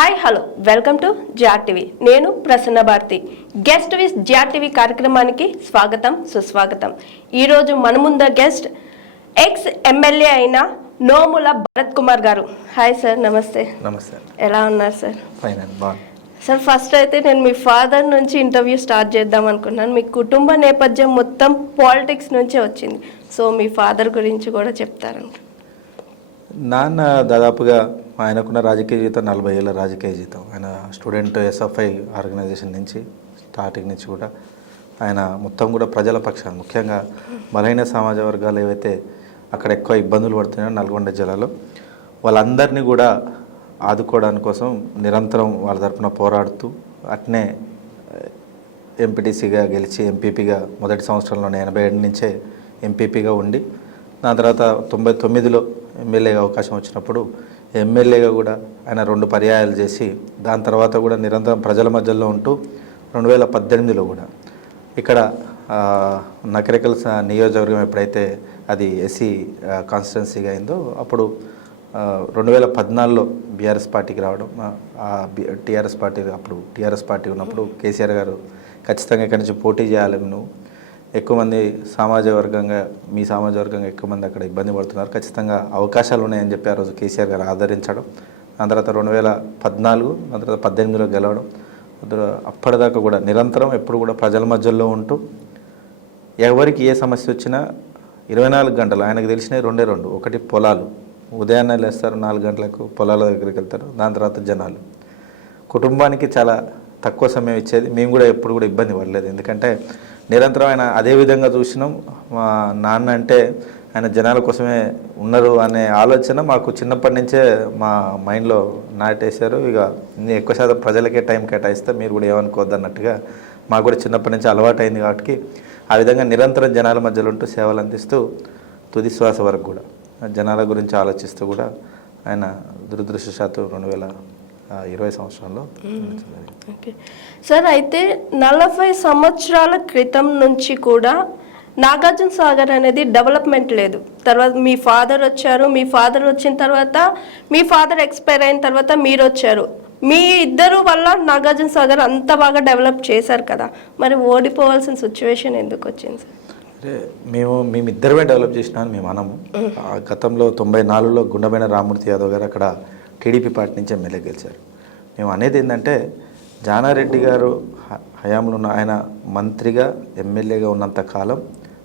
Hi hello welcome to GR TV. నేను Prasanna Bharathi. Guest with GR TV కార్యక్రమానికి స్వాగతం సుస్వాగతం. ఈరోజు మన ముందు గెస్ట్ ఎక్స్ ఎమ్మెల్యే అయిన నోముల భరత్ కుమార్ గారు. హాయ్ సార్, నమస్తే. నమస్తే. ఎలా ఉన్నారు సార్? ఫైన్ అండి, బాగుంది సార్. ఫస్ట్ అయితే నేను మీ ఫాదర్ నుంచి ఇంటర్వ్యూ స్టార్ట్ చేద్దాం అనుకున్నాను. మీ కుటుంబ నేపథ్యం మొత్తం పాలిటిక్స్ నుంచే వచ్చింది. సో మీ ఫాదర్ గురించి కూడా చెప్తారంట. నాన్న దాదాపుగా ఆయనకున్న రాజకీయ జీవితం 40 ఏళ్ళ రాజకీయ జీవితం. ఆయన స్టూడెంట్ ఎస్ఎఫ్ఐ ఆర్గనైజేషన్ నుంచి స్టార్టింగ్ నుంచి కూడా ఆయన మొత్తం కూడా ప్రజల పక్షాన్ని, ముఖ్యంగా బలహీన సమాజ వర్గాలు ఏవైతే అక్కడ ఎక్కువ ఇబ్బందులు పడుతున్నాయో నల్గొండ జిల్లాలో, వాళ్ళందరినీ కూడా ఆదుకోవడానికి కోసం నిరంతరం వాళ్ళ తరపున పోరాడుతూ అట్నే ఎంపీటీసీగా గెలిచి ఎంపీపీగా మొదటి సంవత్సరంలోనే 87 నుంచే ఎంపీపీగా ఉండి, దాని తర్వాత 99లో ఎమ్మెల్యేగా అవకాశం వచ్చినప్పుడు ఎమ్మెల్యేగా కూడా ఆయన 2 పర్యాయాలు చేసి, దాని తర్వాత కూడా నిరంతరం ప్రజల మధ్యలో ఉంటూ 2018లో కూడా ఇక్కడ నకరికల్ నియోజకవర్గం ఎప్పుడైతే అది ఎస్సీ కాన్స్టిట్యున్సీగా అయిందో అప్పుడు 2014లో బీఆర్ఎస్ పార్టీకి రావడం. టీఆర్ఎస్ పార్టీ ఉన్నప్పుడు కేసీఆర్ గారు ఖచ్చితంగా ఇక్కడి నుంచి పోటీ చేయాలి, నువ్వు ఎక్కువ మంది మీ సామాజిక వర్గంగా ఎక్కువ మంది అక్కడ ఇబ్బంది పడుతున్నారు, ఖచ్చితంగా అవకాశాలు ఉన్నాయని చెప్పి ఆ రోజు కేసీఆర్ గారు ఆదరించడం. దాని తర్వాత 2014, దాని తర్వాత 18లో గెలవడం. అప్పటిదాకా కూడా నిరంతరం ఎప్పుడు కూడా ప్రజల మధ్యలో ఉంటూ ఎవరికి ఏ సమస్య వచ్చినా 24 గంటలు ఆయనకు తెలిసినవి 2 ఒకటి పొలాలు, ఉదయాన్నే లేస్తారు 4 గంటలకు పొలాల దగ్గరికి వెళ్తారు. దాని తర్వాత జనాలు, కుటుంబానికి చాలా తక్కువ సమయం ఇచ్చేది. మేము కూడా ఎప్పుడు కూడా ఇబ్బంది పడలేదు, ఎందుకంటే నిరంతరం ఆయన అదే విధంగా చూసినాం. మా నాన్న అంటే ఆయన జనాల కోసమే ఉన్నారు అనే ఆలోచన మాకు చిన్నప్పటి నుంచే మా మైండ్లో నాటేశారు. ఇక ఎక్కువ శాతం ప్రజలకే టైం కేటాయిస్తే మీరు కూడా ఏమనుకోవద్దు అన్నట్టుగా మాకు కూడా చిన్నప్పటి నుంచి అలవాటు అయింది. కాబట్టి ఆ విధంగా నిరంతరం జనాల మధ్యలో ఉంటూ సేవలు అందిస్తూ తుది శ్వాస వరకు కూడా జనాల గురించి ఆలోచిస్తూ కూడా ఆయన దురదృష్టవశాత్తు 2020 సంవత్సరంలో. ఓకే సార్, అయితే 40 సంవత్సరాల క్రితం నుంచి కూడా నాగార్జున సాగర్ అనేది డెవలప్మెంట్ లేదు. తర్వాత మీ ఫాదర్ వచ్చారు, మీ ఫాదర్ వచ్చిన తర్వాత మీ ఫాదర్ ఎక్స్పైర్ అయిన తర్వాత మీరు వచ్చారు. మీ ఇద్దరు వల్ల నాగార్జున సాగర్ అంత బాగా డెవలప్ చేశారు కదా, మరి ఓడిపోవాల్సిన సిచ్యువేషన్ ఎందుకు వచ్చింది సార్? అంటే మేమిద్దరమే డెవలప్ చేసినామని మేము అనము. గతంలో 94లో గుండమైన రామ్మూర్తి యాదవ్ గారు అక్కడ టీడీపీ పార్టీ నుంచి ఎమ్మెల్యే గెలిచారు. మేము అనేది ఏంటంటే జానారెడ్డి గారు హయాంలో ఉన్న ఆయన మంత్రిగా ఎమ్మెల్యేగా ఉన్నంత కాలం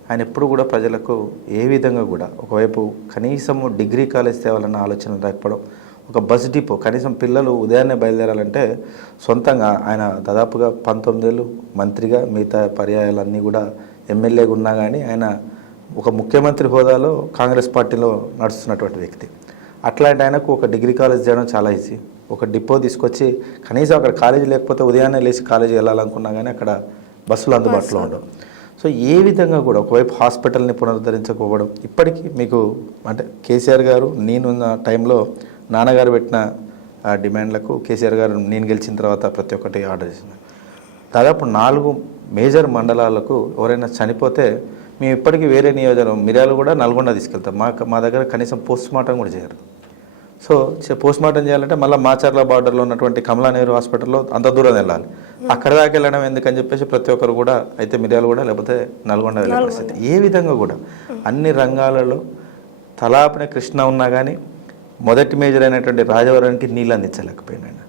ఆయన ఎప్పుడు కూడా ప్రజలకు ఏ విధంగా కూడా, ఒకవైపు కనీసం డిగ్రీ కాలేజ్ తేవాలన్న ఆలోచన రాకపోవడం, ఒక బస్ డిపో కనీసం పిల్లలు ఉదయాన్నే బయలుదేరాలంటే సొంతంగా ఆయన దాదాపుగా 19 ఏళ్ళు మంత్రిగా మిగతా పర్యాయాలన్నీ కూడా ఎమ్మెల్యేగా ఉన్నా కానీ ఆయన ఒక ముఖ్యమంత్రి హోదాలో కాంగ్రెస్ పార్టీలో నడుస్తున్నటువంటి వ్యక్తి. అట్లాంటి ఆయనకు ఒక డిగ్రీ కాలేజ్ చేయడం చాలా ఈజీ. ఒక డిపో తీసుకొచ్చి కనీసం అక్కడ కాలేజీ లేకపోతే ఉదయాన్నే లేచి కాలేజీ వెళ్ళాలనుకున్నా కానీ అక్కడ బస్సులు అందుబాటులో ఉండవు. సో ఏ విధంగా కూడా ఒకవైపు హాస్పిటల్ని పునరుద్ధరించకపోవడం, ఇప్పటికీ మీకు అంటే కేసీఆర్ గారు నేనున్న టైంలో నాన్నగారు పెట్టిన డిమాండ్లకు కేసీఆర్ గారు నేను గెలిచిన తర్వాత ప్రతి ఒక్కటి ఆర్డర్ చేసిన దాదాపు 4 మేజర్ మండలాలకు ఎవరైనా చనిపోతే మేము ఇప్పటికీ వేరే నియోజకవర్గం మిర్యాలు కూడా నల్గొండ తీసుకెళ్తాం. మా దగ్గర కనీసం పోస్ట్ మార్టం కూడా చేయరు. సో పోస్ట్ మార్టం చేయాలంటే మళ్ళీ మాచర్ల బార్డర్లో ఉన్నటువంటి కమలా నెహ్రూ హాస్పిటల్లో అంత దూరం వెళ్ళాలి. అక్కడ దాకా వెళ్ళడం ఎందుకని చెప్పేసి ప్రతి ఒక్కరు కూడా అయితే మిర్యాలు కూడా లేకపోతే నల్గొండ వెళ్ళే పరిస్థితి. ఏ విధంగా కూడా అన్ని రంగాలలో తలాపనే కృష్ణ ఉన్నా కానీ మొదటి మేజర్ అయినటువంటి రాజవరానికి నీళ్ళు అందించలేకపోయినాడు.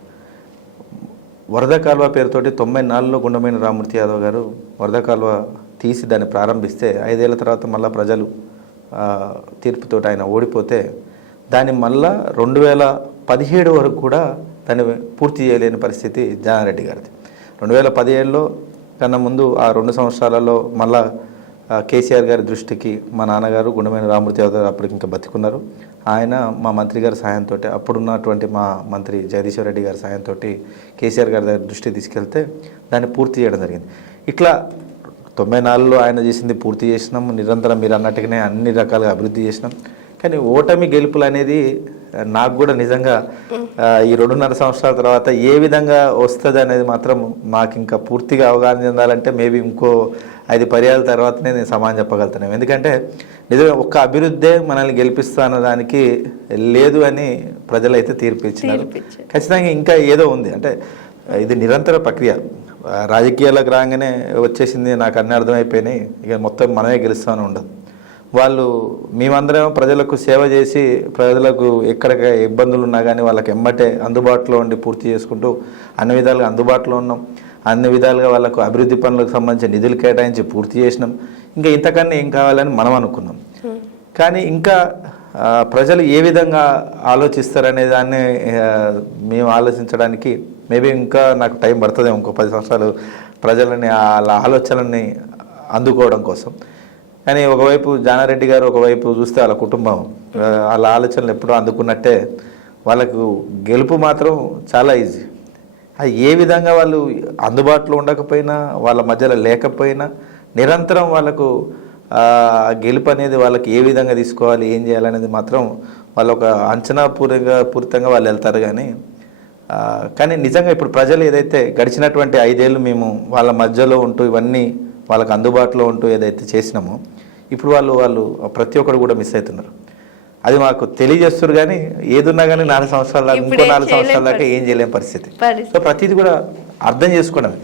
వరద కాలువ పేరుతోటి 94లో గుండమైన రామ్మూర్తి యాదవ్ గారు వరద కాలువ తీసి దాన్ని ప్రారంభిస్తే 5 ఏళ్ల తర్వాత మళ్ళీ ప్రజలు తీర్పుతో ఆయన ఓడిపోతే దాన్ని మళ్ళా 2017 వరకు కూడా దాన్ని పూర్తి చేయలేని పరిస్థితి జానారెడ్డి గారిది. 2017లో కన్నా ముందు ఆ 2 సంవత్సరాలలో మళ్ళా కేసీఆర్ గారి దృష్టికి మా నాన్నగారు గుండమైన రామ్మూర్తి యాదవ్ అప్పటికి ఇంకా బతికున్నారు. ఆయన మా మంత్రి గారి సాయంతో, అప్పుడున్నటువంటి మా మంత్రి జగదీశ్వర్ రెడ్డి గారి సాయంతో కేసీఆర్ గారి దగ్గర దృష్టి తీసుకెళ్తే దాన్ని పూర్తి చేయడం జరిగింది. ఇట్లా 94లో ఆయన చేసింది పూర్తి చేసినాం. నిరంతరం మీరు అన్నట్టుగానే అన్ని రకాలుగా అభివృద్ధి చేసినాం. కానీ ఓటమి గెలుపులు అనేది నాకు కూడా నిజంగా ఈ 2.5 సంవత్సరాల తర్వాత ఏ విధంగా వస్తుంది అనేది మాత్రం మాకు ఇంకా పూర్తిగా అవగాహన చెందాలంటే మేబీ ఇంకో 5 పర్యాల తర్వాతనే నేను సమాధానం చెప్పగలుగుతున్నాను. ఎందుకంటే నిజంగా ఒక్క అభివృద్ధే మనల్ని గెలిపిస్తా అన్నదానికి లేదు అని ప్రజలైతే తీర్పు ఇచ్చినారు. ఖచ్చితంగా ఇంకా ఏదో ఉంది, అంటే ఇది నిరంతర ప్రక్రియ. రాజకీయాలకు రాగానే వచ్చేసింది నాకు అన్నీ అర్థమైపోయినాయి, ఇక మొత్తం మనమే గెలుస్తామని ఉండదు. వాళ్ళు మేమందరం ప్రజలకు సేవ చేసి ప్రజలకు ఎక్కడ ఇబ్బందులు ఉన్నా కానీ వాళ్ళకి ఎమ్మటే అందుబాటులో ఉండి పూర్తి చేసుకుంటూ అన్ని విధాలుగా అందుబాటులో ఉన్నాం. అన్ని విధాలుగా వాళ్ళకు అభివృద్ధి పనులకు సంబంధించిన నిధులు కేటాయించి పూర్తి చేసినాం. ఇంకా ఇంతకన్నా ఏం కావాలని మనం అనుకున్నాం. కానీ ఇంకా ప్రజలు ఏ విధంగా ఆలోచిస్తారనే దాన్ని మేము ఆలోచించడానికి మేబీ ఇంకా నాకు టైం పడుతుంది, ఇంకో 10 సంవత్సరాలు ప్రజలని వాళ్ళ ఆలోచనల్ని అందుకోవడం కోసం. కానీ ఒకవైపు జానారెడ్డి గారు ఒకవైపు చూస్తే వాళ్ళ కుటుంబం వాళ్ళ ఆలోచనలు ఎప్పుడూ అందుకున్నట్టే వాళ్ళకు గెలుపు మాత్రం చాలా ఈజీ. అది ఏ విధంగా వాళ్ళు అందుబాటులో ఉండకపోయినా వాళ్ళ మధ్యలో లేకపోయినా నిరంతరం వాళ్ళకు గెలుపు అనేది వాళ్ళకి ఏ విధంగా తీసుకోవాలి ఏం చేయాలనేది మాత్రం వాళ్ళు ఒక అంచనా పూరితంగా వాళ్ళు వెళ్తారు. కానీ నిజంగా ఇప్పుడు ప్రజలు ఏదైతే గడిచినటువంటి 5 ఏళ్ళు మేము వాళ్ళ మధ్యలో ఉంటూ ఇవన్నీ వాళ్ళకు అందుబాటులో ఉంటూ ఏదైతే చేసినామో ఇప్పుడు వాళ్ళు ప్రతి ఒక్కరు కూడా మిస్ అవుతున్నారు. అది మాకు తెలియజేస్తారు. కానీ ఏదున్నా కానీ 4 సంవత్సరాల ఇంకో 4 సంవత్సరాల దాకా ఏం చేయలేని పరిస్థితి. సో ప్రతిదీ కూడా అర్థం చేసుకోవడం,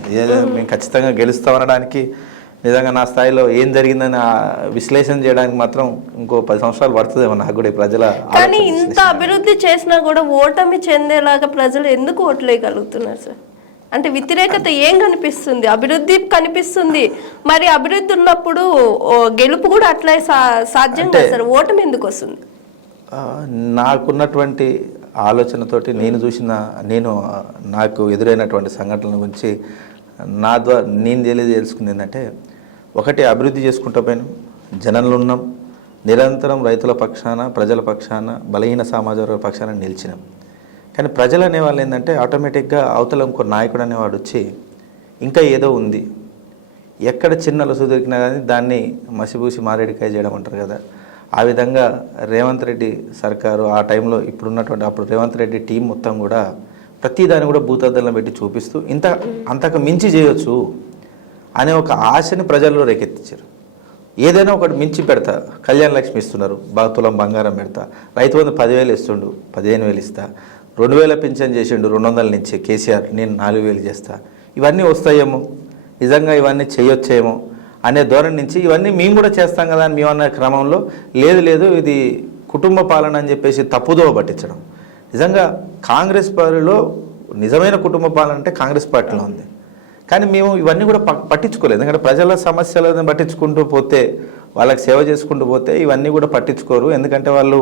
మేము ఖచ్చితంగా గెలుస్తామనడానికి నిజంగా నా స్థాయిలో ఏం జరిగిందని విశ్లేషణ చేయడానికి మాత్రం ఇంకో 10 సంవత్సరాలు పడుతుందేమో నాకు కూడా. ప్రజల కానీ ఇంత అభివృద్ధి చేసినా కూడా ఓటమి చెందేలాగా ప్రజలు ఎందుకు ఓట్లేయగలుగుతున్నారు సార్? అంటే వ్యతిరేకత ఏం కనిపిస్తుంది? అభివృద్ధి కనిపిస్తుంది, మరి అభివృద్ధి ఉన్నప్పుడు గెలుపు కూడా అట్లే సాధ్యం కదా సార్, ఓటమి ఎందుకు వస్తుంది? నాకున్నటువంటి ఆలోచనతోటి నాకు ఎదురైనటువంటి సంఘటనల గురించి నా ద్వారా నేను తెలుసుకుంది ఏంటంటే, ఒకటి అభివృద్ధి చేసుకుంటూ పోయినాం, జనంలో ఉన్నాం, నిరంతరం రైతుల పక్షాన ప్రజల పక్షాన బలహీన సామాజిక వర్గ పక్షాన నిలిచినాం. కానీ ప్రజలు అనేవాళ్ళు ఏంటంటే ఆటోమేటిక్గా అవతల ఇంకో నాయకుడు అనేవాడు వచ్చి ఇంకా ఏదో ఉంది, ఎక్కడ చిన్న లొసు దొరికినా కానీ దాన్ని మసిపూసి మారేడికాయ చేయడం అంటారు కదా, ఆ విధంగా రేవంత్ రెడ్డి సర్కారు ఆ టైంలో అప్పుడు రేవంత్ రెడ్డి టీం మొత్తం కూడా ప్రతిదాన్ని కూడా భూతద్దంలో పెట్టి చూపిస్తూ అంతకు మించి చేయొచ్చు అనే ఒక ఆశని ప్రజల్లో రేకెత్తించారు. ఏదైనా ఒకటి మించి పెడతా, కళ్యాణ లక్ష్మి ఇస్తున్నారు, తులం బంగారం పెడతా, రైతు బంధు 10,000 ఇస్తుండు, 15,000 ఇస్తా, 2,000 పింఛన్ చేసిండు, 200 నుంచి కేసీఆర్ నేను 4,000 చేస్తా, ఇవన్నీ వస్తాయేమో, నిజంగా ఇవన్నీ చేయొచ్చేమో అనే ధోరణి నుంచి ఇవన్నీ మేము కూడా చేస్తాం కదా అని మేమన్న క్రమంలో లేదు ఇది కుటుంబ పాలన అని చెప్పేసి తప్పుదోవ పట్టించడం. నిజంగా కాంగ్రెస్ పార్టీలో నిజమైన కుటుంబ పాలన అంటే కాంగ్రెస్ పార్టీలో ఉంది. కానీ మేము ఇవన్నీ కూడా పట్టించుకోలేదు. ఎందుకంటే ప్రజల సమస్యలను పట్టించుకుంటూ పోతే, వాళ్ళకి సేవ చేసుకుంటూ పోతే ఇవన్నీ కూడా పట్టించుకోరు. ఎందుకంటే వాళ్ళు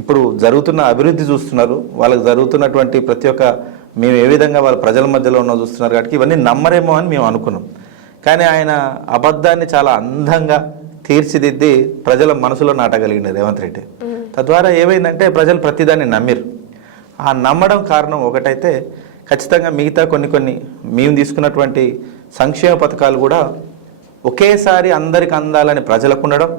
ఇప్పుడు జరుగుతున్న అభివృద్ధి చూస్తున్నారు, వాళ్ళకి జరుగుతున్నటువంటి ప్రతి ఒక్క మేము ఏ విధంగా వాళ్ళ ప్రజల మధ్యలో ఉన్నా చూస్తున్నారు. కాబట్టి ఇవన్నీ నమ్మరేమో అని మేము అనుకున్నాం. కానీ ఆయన అబద్ధాన్ని చాలా అందంగా తీర్చిదిద్ది ప్రజల మనసులో నాటగలిగింది రేవంత్ రెడ్డి. తద్వారా ఏమైందంటే ప్రజలు ప్రతిదాన్ని నమ్మిరు. ఆ నమ్మడం కారణం ఒకటైతే ఖచ్చితంగా మిగతా కొన్ని మేము తీసుకున్నటువంటి సంక్షేమ పథకాలు కూడా ఒకేసారి అందరికి అందాలని ప్రజలకు ఉండడం,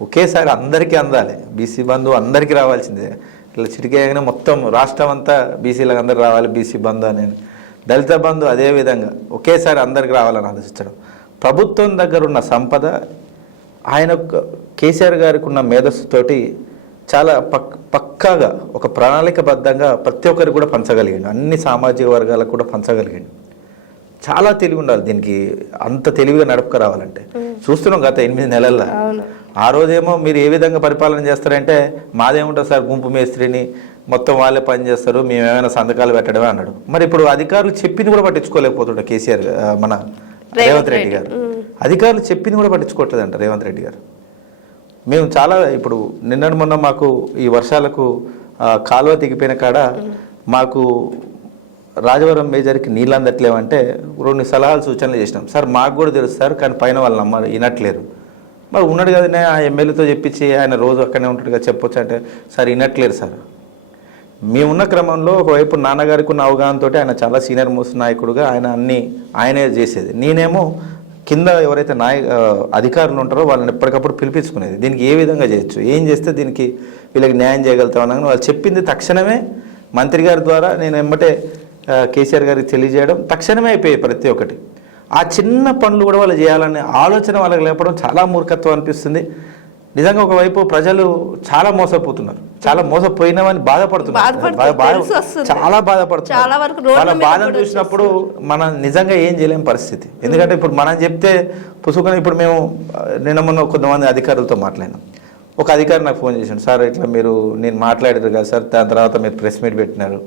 ఒకేసారి అందరికీ అందాలి, బీసీ బంధు అందరికీ రావాల్సిందే, ఇట్లా చిటికేయగానే మొత్తం రాష్ట్రం అంతా బీసీలకు అందరు రావాలి బీసీ బంధు అనేది, దళిత బంధు అదేవిధంగా ఒకేసారి అందరికి రావాలని ఆలోచించడం. ప్రభుత్వం దగ్గర ఉన్న సంపద ఆయన కేసీఆర్ గారికి ఉన్న మేధస్సుతోటి చాలా పక్కాగా ఒక ప్రణాళికబద్ధంగా ప్రతి ఒక్కరికి కూడా పంచగలిగాడు, అన్ని సామాజిక వర్గాలకు కూడా పంచగలిగాడు. చాలా తెలివి ఉండాలి దీనికి, అంత తెలివిగా నడుపుకు రావాలంటే. చూస్తున్నాం గత 8 నెలల్లో. ఆ రోజేమో మీరు ఏ విధంగా పరిపాలన చేస్తారంటే మాదేముంటుంది సార్, గుంపు మేస్త్రిని మొత్తం వాళ్ళే పని చేస్తారు, మేము ఏమైనా సంతకాలు పెట్టడమే అన్నాడు. మరి ఇప్పుడు అధికారులు చెప్పింది కూడా పట్టించుకోలేకపోతుంటారు కేసీఆర్ మన రేవంత్ రెడ్డి గారు. అధికారులు చెప్పింది కూడా పట్టించుకోవట్లేదంట రేవంత్ రెడ్డి గారు. మేము చాలా ఇప్పుడు నిన్నటి మొన్న మాకు ఈ వర్షాలకు కాలువ తెగిపోయిన కాడ మాకు రాజవరం మేజర్కి నీళ్ళు అందట్లేమంటే 2 సలహాలు సూచనలు చేసినాం. సార్ మాకు కూడా తెలుసు సార్, కానీ పైన వాళ్ళు నమ్మరు, వినట్లేరు. మరి ఉన్నాడు కదనే ఆ ఎమ్మెల్యేతో చెప్పించి ఆయన రోజు అక్కడనే ఉంటాడు కదా చెప్పొచ్చు అంటే, సార్ వినట్లేరు సార్. మేమున్న క్రమంలో ఒకవైపు నాన్నగారికి ఉన్న అవగాహనతో ఆయన చాలా సీనియర్ మోస్ట్ నాయకుడుగా ఆయనే చేసేది. నేనేమో కింద ఎవరైతే అధికారులు ఉంటారో వాళ్ళని ఎప్పటికప్పుడు పిలిపించుకునేది. దీనికి ఏ విధంగా చేయొచ్చు, ఏం చేస్తే దీనికి వీళ్ళకి న్యాయం చేయగలుగుతామన్నా వాళ్ళు చెప్పింది తక్షణమే మంత్రి గారి ద్వారా నేను వెంబటే కేసీఆర్ గారికి తెలియజేయడం తక్షణమే అయిపోయాయి ప్రతి ఒక్కటి. ఆ చిన్న పనులు కూడా వాళ్ళు చేయాలనే ఆలోచన వాళ్ళకి లేపడం చాలా మూర్ఖత్వం అనిపిస్తుంది. నిజంగా ఒకవైపు ప్రజలు చాలా మోసపోతున్నారు, చాలా మోసపోయినామని బాధపడుతున్నారు, చాలా బాధపడుతున్నారు. వాళ్ళ బాధను చూసినప్పుడు మనం నిజంగా ఏం చేయలేని పరిస్థితి. ఎందుకంటే ఇప్పుడు మనం చెప్తే పుసుకొని ఇప్పుడు మేము నిన్న మొన్న కొంతమంది అధికారులతో మాట్లాడినాం. ఒక అధికారి నాకు ఫోన్ చేశాడు, సార్ ఇట్లా నేను మాట్లాడారు కదా సార్, దాని తర్వాత మీరు ప్రెస్ మీట్ పెట్టినారు,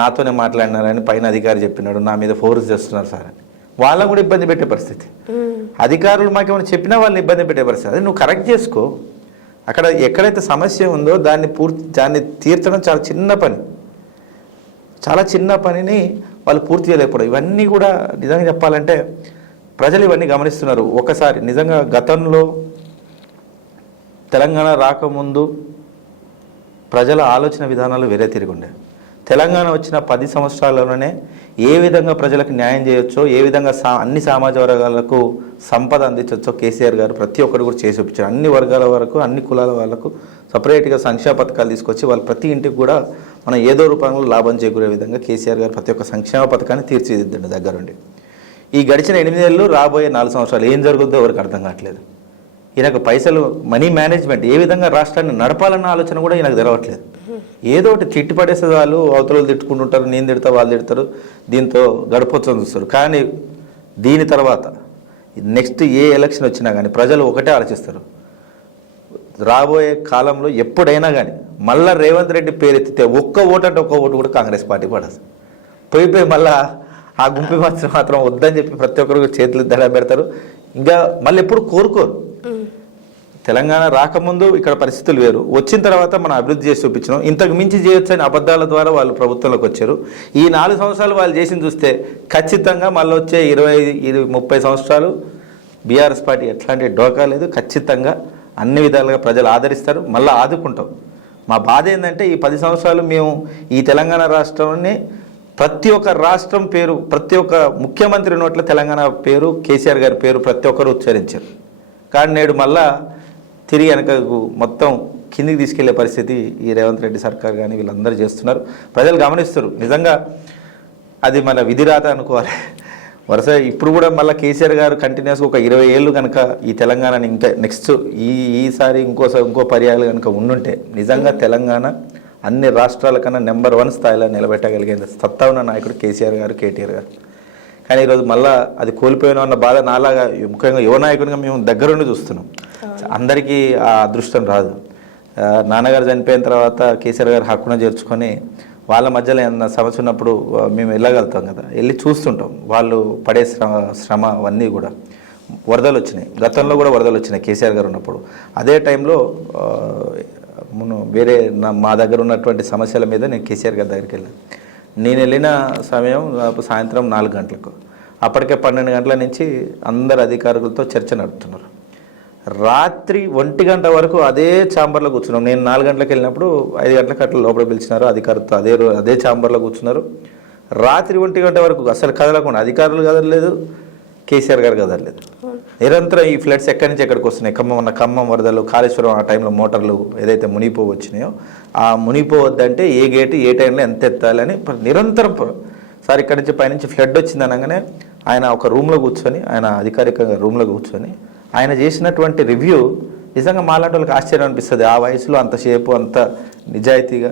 నాతోనే మాట్లాడినారని పైన అధికారి చెప్పినాడు, నా మీద ఫోర్స్ చేస్తున్నారు సార్ అని. వాళ్ళని కూడా ఇబ్బంది పెట్టే పరిస్థితి. అధికారులు మాకేమైనా చెప్పినా వాళ్ళని ఇబ్బంది పెట్టే పరిస్థితి. అదే నువ్వు కరెక్ట్ చేసుకో. అక్కడ ఎక్కడైతే సమస్య ఉందో దాన్ని తీర్చడం చాలా చిన్న పని, చాలా చిన్న పనిని వాళ్ళు పూర్తి చేయలేకపోవడం. ఇవన్నీ కూడా నిజంగా చెప్పాలంటే ప్రజలు ఇవన్నీ గమనిస్తున్నారు. ఒకసారి నిజంగా గతంలో తెలంగాణ రాకముందు ప్రజల ఆలోచన విధానాలు వేరే తిరిగి ఉండే. తెలంగాణ వచ్చిన 10 సంవత్సరాలలోనే ఏ విధంగా ప్రజలకు న్యాయం చేయొచ్చో, ఏ విధంగా అన్ని సమాజ వర్గాలకు సంపద అందించవచ్చో కేసీఆర్ గారు ప్రతి ఒక్కరు కూడా చేసి చూపించారు. అన్ని వర్గాల వరకు, అన్ని కులాల వాళ్ళకు సపరేట్గా సంక్షేమ పథకాలు తీసుకొచ్చి వాళ్ళు ప్రతి ఇంటికి కూడా మనం ఏదో రూపంలో లాభం చేకూరే విధంగా కేసీఆర్ గారు ప్రతి ఒక్క సంక్షేమ పథకాన్ని తీర్చిదిద్దండి దగ్గరుండి. ఈ గడిచిన 8 ఏళ్ళు, రాబోయే 4 సంవత్సరాలు ఏం జరుగుతుందో ఎవరికి అర్థం కావట్లేదు. ఈయనకు పైసలు, మనీ మేనేజ్మెంట్ ఏ విధంగా రాష్ట్రాన్ని నడపాలన్న ఆలోచన కూడా ఈయనకు తెలవట్లేదు. ఏదో ఒకటి తిట్టి పడేసే వాళ్ళు అవతలు తిట్టుకుంటుంటారు, నేను తిడతా వాళ్ళు తిడతారు, దీంతో గడపొచ్చని చూస్తారు. కానీ దీని తర్వాత నెక్స్ట్ ఏ ఎలక్షన్ వచ్చినా కానీ ప్రజలు ఒకటే ఆలోచిస్తారు, రాబోయే కాలంలో ఎప్పుడైనా కానీ మళ్ళీ రేవంత్ రెడ్డి పేరు ఎత్తితే ఒక్క ఓటు అంటే ఒక్క ఓటు కూడా కాంగ్రెస్ పార్టీ పడదు. పోయిపోయి మళ్ళీ ఆ గుంపు మాత్రం వద్దని చెప్పి ప్రతి ఒక్కరు చేతులు దడ పెడతారు. ఇంకా మళ్ళీ ఎప్పుడు కోరుకోరు. తెలంగాణ రాకముందు ఇక్కడ పరిస్థితులు వేరు, వచ్చిన తర్వాత మనం అభివృద్ధి చేసి చూపించినాం, ఇంతకు మించి చేయొచ్చు అని అబద్ధాల ద్వారా వాళ్ళు ప్రభుత్వంలోకి వచ్చారు. ఈ 4 సంవత్సరాలు వాళ్ళు చేసింది చూస్తే ఖచ్చితంగా మళ్ళీ వచ్చే 20-30 సంవత్సరాలు బీఆర్ఎస్ పార్టీ ఎట్లాంటి డోకా లేదు. ఖచ్చితంగా అన్ని విధాలుగా ప్రజలు ఆదరిస్తారు, మళ్ళీ ఆదుకుంటాం. మా బాధ ఏంటంటే ఈ 10 సంవత్సరాలు మేము ఈ తెలంగాణ రాష్ట్రాన్ని ప్రతి ఒక్క రాష్ట్రం పేరు, ప్రతి ఒక్క ముఖ్యమంత్రి నోట్ల తెలంగాణ పేరు, కేసీఆర్ గారి పేరు ప్రతి ఒక్కరు ఉచ్చరించారు. కానీ నేడు మళ్ళా తిరిగి వెనకకు మొత్తం కిందికి తీసుకెళ్లే పరిస్థితి ఈ రేవంత్ రెడ్డి సర్కార్ కానీ వీళ్ళందరూ చేస్తున్నారు. ప్రజలు గమనిస్తారు. నిజంగా అది మన విధిరాత అనుకోవాలి. వరుస ఇప్పుడు కూడా మళ్ళీ కేసీఆర్ గారు కంటిన్యూస్గా ఒక 20 ఏళ్ళు కనుక ఈ తెలంగాణని ఇంకా నెక్స్ట్ ఈసారి ఇంకో పర్యాయాలు కనుక ఉండుంటే నిజంగా తెలంగాణ అన్ని రాష్ట్రాల కన్నా నెంబర్ 1 స్థాయిలో నిలబెట్టగలిగేది సత్తా ఉన్న నాయకుడు కేసీఆర్ గారు, కేటీఆర్ గారు. కానీ ఈరోజు మళ్ళీ అది కోల్పోయినా అన్న బాధ నాలాగా ముఖ్యంగా యువ నాయకునిగా మేము దగ్గరుండి చూస్తున్నాం. అందరికీ ఆ అదృష్టం రాదు. నాన్నగారు చనిపోయిన తర్వాత కేసీఆర్ గారు హక్కున చేర్చుకొని వాళ్ళ మధ్యలో ఏమన్నా సమస్య ఉన్నప్పుడు మేము వెళ్ళగలుగుతాం కదా, వెళ్ళి చూస్తుంటాం. వాళ్ళు పడే శ్రమ అవన్నీ కూడా. వరదలు వచ్చినాయి, గతంలో కూడా వరదలు వచ్చినాయి కేసీఆర్ గారు ఉన్నప్పుడు. అదే టైంలో వేరే మా దగ్గర ఉన్నటువంటి సమస్యల మీద నేను కేసీఆర్ గారి దగ్గరికి వెళ్ళాను. నేను వెళ్ళిన సమయం సాయంత్రం 4 గంటలకు. అప్పటికే 12 గంటల నుంచి అందరు అధికారులతో చర్చ నడుపుతున్నారు. రాత్రి 1 గంట వరకు అదే ఛాంబర్లో కూర్చున్నాం. నేను 4 గంటలకు వెళ్ళినప్పుడు 5 గంటలకు అట్లా లోపల పిలిచినారు అధికారులతో. అదే ఛాంబర్లో కూర్చున్నారు. రాత్రి 1 గంట వరకు అసలు కదలకుండా, అధికారులు కదలలేదు, కేసీఆర్ గారు కదలలేదు. నిరంతరం ఈ ఫ్లడ్స్ ఎక్కడి నుంచి ఎక్కడికి వస్తున్నాయి. ఖమ్మం వరదలు, కాళేశ్వరం ఆ టైంలో మోటార్లు ఏదైతే మునిగిపోవచ్చినాయో ఆ మునిగిపోవద్దంటే ఏ గేటు ఏ టైంలో ఎంత ఎత్తాలని నిరంతరం. సార్ ఇక్కడి నుంచి పైనుంచి ఫ్లడ్ వచ్చింది అనగానే ఆయన ఒక రూమ్లో కూర్చొని, ఆయన అధికారికంగా రూమ్లో కూర్చొని ఆయన చేసినటువంటి రివ్యూ నిజంగా మాలాంటి వాళ్ళకి ఆశ్చర్యం అనిపిస్తుంది. ఆ వయసులో అంతసేపు అంత నిజాయితీగా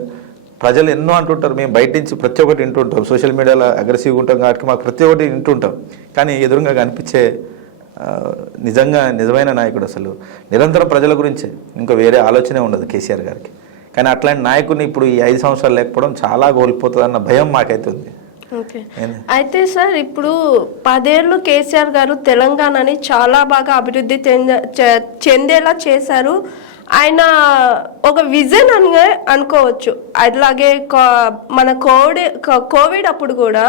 ప్రజలు ఎన్నో అంటుంటారు, మేము బయట నుంచి ప్రతి ఒక్కటి వింటుంటాం, సోషల్ మీడియాలో అగ్రెసివ్గా ఉంటాం కాబట్టి మాకు ప్రతి ఒక్కటి వింటుంటాం. కానీ ఎదురుగా కనిపించే నిజంగా నిజమైన నాయకుడు అసలు నిరంతరం ప్రజల గురించే, ఇంకా వేరే ఆలోచనే ఉండదు కేసీఆర్ గారికి. కానీ అట్లాంటి నాయకుడిని ఇప్పుడు ఈ 5 సంవత్సరాలు లేకపోవడం చాలా కోల్పోతుంది అన్న భయం మాకైతే ఉంది. ఓకే, అయితే సార్ ఇప్పుడు 10 ఏళ్ళు కేసీఆర్ గారు తెలంగాణని చాలా బాగా అభివృద్ధి చెందేలా చేశారు. ఆయన ఒక విజన్ అని అనుకోవచ్చు. అట్లాగే మన కోవిడ్ అప్పుడు కూడా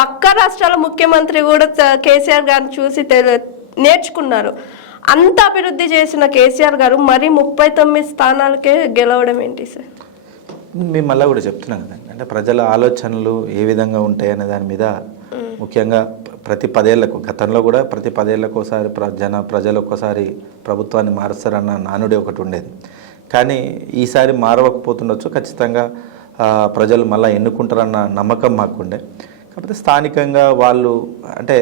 పక్క రాష్ట్రాల ముఖ్యమంత్రి కూడా కేసీఆర్ గారిని చూసి నేర్చుకున్నారు. అంత అభివృద్ధి చేసిన కేసీఆర్ గారు మరి 39 స్థానాలకే గెలవడం ఏంటి సార్? మేము మళ్ళీ కూడా చెప్తున్నాం కదండి, అంటే ప్రజల ఆలోచనలు ఏ విధంగా ఉంటాయి అనే దాని మీద ముఖ్యంగా ప్రతి 10 ఏళ్లకు, గతంలో కూడా ప్రతి 10 ఏళ్ళకు ఒకసారి ప్రజలు ఒక్కసారి ప్రభుత్వాన్ని మారుస్తారన్న నానుడి ఒకటి ఉండేది. కానీ ఈసారి మారవకపోతుండొచ్చు. ఖచ్చితంగా ప్రజలు మళ్ళీ ఎన్నుకుంటారన్న నమ్మకం మాకుండే. కాకపోతే స్థానికంగా వాళ్ళు అంటే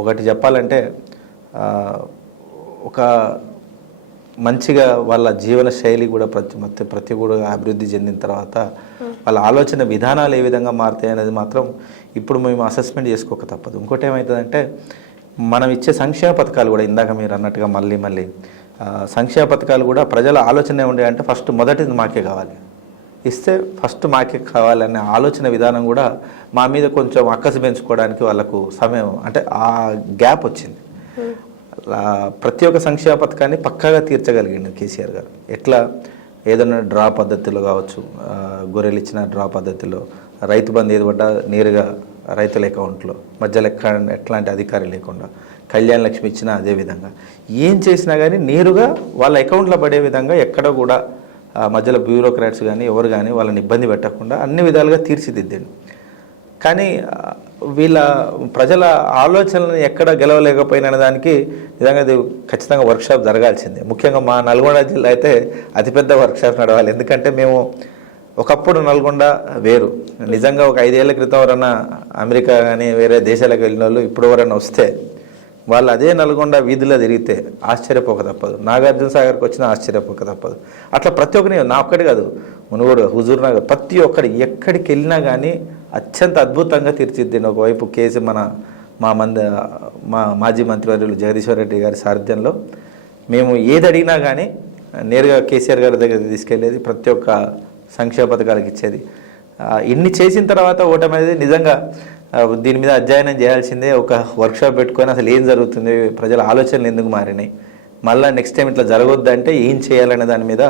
ఒకటి చెప్పాలంటే ఒక మంచిగా వాళ్ళ జీవన శైలి కూడా ప్రతి కూడా అభివృద్ధి చెందిన తర్వాత వాళ్ళ ఆలోచన విధానాలు ఏ విధంగా మారుతాయి అనేది మాత్రం ఇప్పుడు మేము అసెస్మెంట్ చేసుకోక తప్పదు. ఇంకోటి ఏమవుతుందంటే మనం ఇచ్చే సంక్షేమ పథకాలు కూడా ఇందాక మీరు అన్నట్టుగా మళ్ళీ సంక్షేమ పథకాలు కూడా ప్రజల ఆలోచన ఉండే అంటే ఫస్ట్ మొదటిది మాకే కావాలి, ఇస్తే ఫస్ట్ మాకే కావాలనే ఆలోచన విధానం కూడా మా మీద కొంచెం అక్కసు పెంచుకోవడానికి వాళ్ళకు సమయం అంటే ఆ గ్యాప్ వచ్చింది. ప్రతి ఒక్క సంక్షేమ పథకాన్ని పక్కాగా తీర్చగలిగిండు కేసీఆర్ గారు. ఎట్లా ఏదైనా డ్రా పద్ధతిలో కావచ్చు, గొర్రెలు ఇచ్చిన డ్రా పద్ధతిలో, రైతు బంధు ఏది పడ్డా నేరుగా రైతుల అకౌంట్లో మధ్యలో ఎట్లాంటి అధికారి లేకుండా, కళ్యాణ లక్ష్మి ఇచ్చినా అదేవిధంగా ఏం చేసినా కానీ నేరుగా వాళ్ళ అకౌంట్లో పడే విధంగా ఎక్కడ కూడా మధ్యలో బ్యూరోక్రాట్స్ కానీ ఎవరు కానీ వాళ్ళని ఇబ్బంది పెట్టకుండా అన్ని విధాలుగా తీర్చిదిద్దాడు. కానీ వీళ్ళ ప్రజల ఆలోచనలను ఎక్కడ గెలవలేకపోయిన దానికి నిజంగా ఇది ఖచ్చితంగా వర్క్షాప్ జరగాల్సిందే. ముఖ్యంగా మా నల్గొండ జిల్లా అయితే అతిపెద్ద వర్క్షాప్ నడవాలి. ఎందుకంటే మేము ఒకప్పుడు నల్గొండ వేరు, నిజంగా ఒక 5 ఏళ్ల క్రితం ఎవరన్నా అమెరికా కానీ వేరే దేశాలకు వెళ్ళిన వాళ్ళు ఇప్పుడు ఎవరైనా వస్తే వాళ్ళు అదే నల్గొండ వీధిలో తిరిగితే ఆశ్చర్యపోక తప్పదు, నాగార్జున సాగర్కి వచ్చినా ఆశ్చర్యపోక తప్పదు. అట్లా ప్రతి ఒక్కరి నా ఒక్కటి కాదు, మునుగోడు, హుజూర్ నగర్, ప్రతి ఒక్కరి ఎక్కడికి వెళ్ళినా కానీ అత్యంత అద్భుతంగా తీర్చిదిద్దింది. ఒకవైపు కేసు మా మాజీ మంత్రివర్యులు జగదీశ్వర్ రెడ్డి గారి సారథ్యంలో మేము ఏది అడిగినా కానీ నేరుగా కేసీఆర్ గారి దగ్గర తీసుకెళ్లేది, ప్రతి ఒక్క సంక్షేమ పథకాలకు ఇచ్చేది. ఇన్ని చేసిన తర్వాత ఓటమి అనేది నిజంగా దీని మీద అధ్యయనం చేయాల్సిందే. ఒక వర్క్షాప్ పెట్టుకొని అసలు ఏం జరుగుతుంది, ప్రజల ఆలోచనలు ఎందుకు మారినాయి, మళ్ళీ నెక్స్ట్ టైం ఇట్లా జరగొద్దంటే ఏం చేయాలనే దాని మీద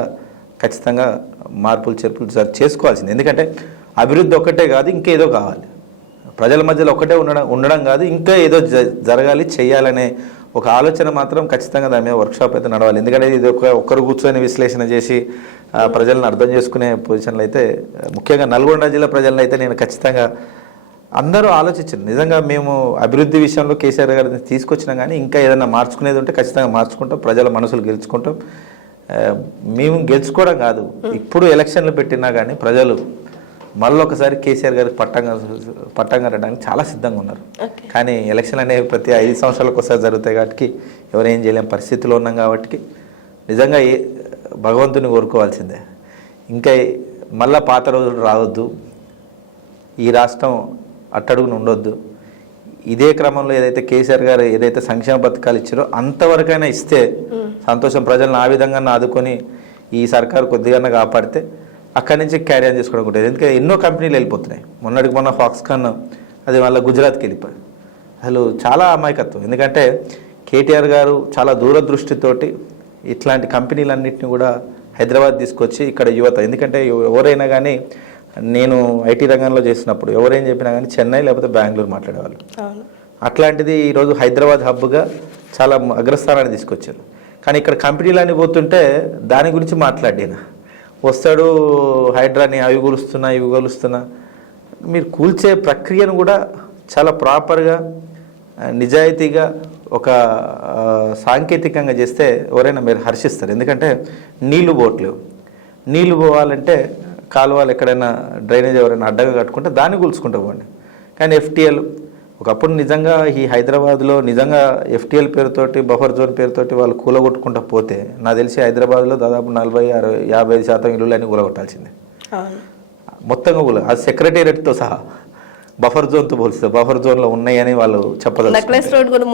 ఖచ్చితంగా మార్పులు చేర్పులు చేసుకోవాల్సింది. ఎందుకంటే అభివృద్ధి ఒక్కటే కాదు, ఇంకేదో కావాలి. ప్రజల మధ్యలో ఒకటే ఉండడం కాదు, ఇంకా ఏదో జరగాలి, చేయాలనే ఒక ఆలోచన మాత్రం ఖచ్చితంగా దాని మీద వర్క్షాప్ అయితే నడవాలి. ఎందుకంటే ఇది ఒక్కరు కూర్చొని విశ్లేషణ చేసి ప్రజలను అర్థం చేసుకునే పొజిషన్లో అయితే, ముఖ్యంగా నల్గొండ జిల్లా ప్రజలను అయితే నేను ఖచ్చితంగా అందరూ ఆలోచించారు. నిజంగా మేము అభివృద్ధి విషయంలో కేసీఆర్ గారిని తీసుకొచ్చినా కానీ ఇంకా ఏదైనా మార్చుకునేది ఉంటే ఖచ్చితంగా మార్చుకుంటాం, ప్రజల మనసులు గెలుచుకుంటాం. మేము గెలుచుకోవడం కాదు, ఇప్పుడు ఎలక్షన్లు పెట్టినా కానీ ప్రజలు మళ్ళీ ఒకసారి కేసీఆర్ గారికి పట్టంగా రావడానికి చాలా సిద్ధంగా ఉన్నారు. కానీ ఎలక్షన్ అనేవి ప్రతి 5 సంవత్సరాలకు ఒకసారి జరుగుతాయి కాబట్టి ఎవరేం చేయలేని పరిస్థితిలో ఉన్నాం కాబట్టి నిజంగా భగవంతుని కోరుకోవాల్సిందే. ఇంకా మళ్ళీ పాత రోజులు రావద్దు, ఈ రాష్ట్రం అట్టడుగున ఉండొద్దు. ఇదే క్రమంలో ఏదైతే కేసీఆర్ గారు ఏదైతే సంక్షేమ పథకాలు ఇచ్చారో అంతవరకైనా ఇస్తే సంతోషం. ప్రజలను ఆ విధంగా ఆదుకొని ఈ సర్కారు కొద్దిగా కాపాడితే అక్కడి నుంచి క్యారీ ఆన్ చేసుకోవడం ఉంటుంది. ఎందుకంటే ఎన్నో కంపెనీలు వెళ్ళిపోతున్నాయి. మొన్న ఫాక్స్కాన్ అది మళ్ళీ గుజరాత్కి వెళ్ళిపోయి, అసలు చాలా అమాయకత్వం. ఎందుకంటే కేటీఆర్ గారు చాలా దూరదృష్టితోటి ఇట్లాంటి కంపెనీలన్నింటినీ కూడా హైదరాబాద్ తీసుకొచ్చి ఇక్కడ యువత, ఎందుకంటే ఎవరైనా కానీ నేను ఐటీ రంగంలో చేసినప్పుడు ఎవరేం చెప్పినా కానీ చెన్నై లేకపోతే బెంగళూరు మాట్లాడేవాళ్ళు. అట్లాంటిది ఈరోజు హైదరాబాద్ హబ్గా చాలా అగ్రస్థానాన్ని తీసుకొచ్చారు. కానీ ఇక్కడ కంపెనీలన్నీ పోతుంటే దాని గురించి మాట్లాడినా వస్తాడు, హైడ్రాని అవి కూలుస్తున్నా ఇవి కూలుస్తున్నా. మీరు కూల్చే ప్రక్రియను కూడా చాలా ప్రాపర్గా నిజాయితీగా ఒక సాంకేతికంగా చేస్తే ఎవరైనా మీరు హర్షిస్తారు. ఎందుకంటే నీళ్లు పోవట్లేవు, నీళ్లు పోవాలంటే కాలువలు ఎక్కడైనా డ్రైనేజ్ ఎవరైనా అడ్డగా కట్టుకుంటే దాన్ని కూల్చుకుంటూ పోండి. కానీ FTL ఒకప్పుడు నిజంగా ఈ హైదరాబాద్లో నిజంగా FTL పేరుతోటి బఫర్ జోన్ పేరుతోటి వాళ్ళు కూలగొట్టుకుంటూ పోతే నాకు తెలిసి హైదరాబాద్లో దాదాపు 40-55% ఇల్లు అన్నీ కూలగొట్టాల్సిందే మొత్తంగా కూల, అది సెక్రటేరియట్తో సహా బఫర్ జోన్తో పోలిస్తే బఫర్ జోన్లో ఉన్నాయని వాళ్ళు చెప్పదు.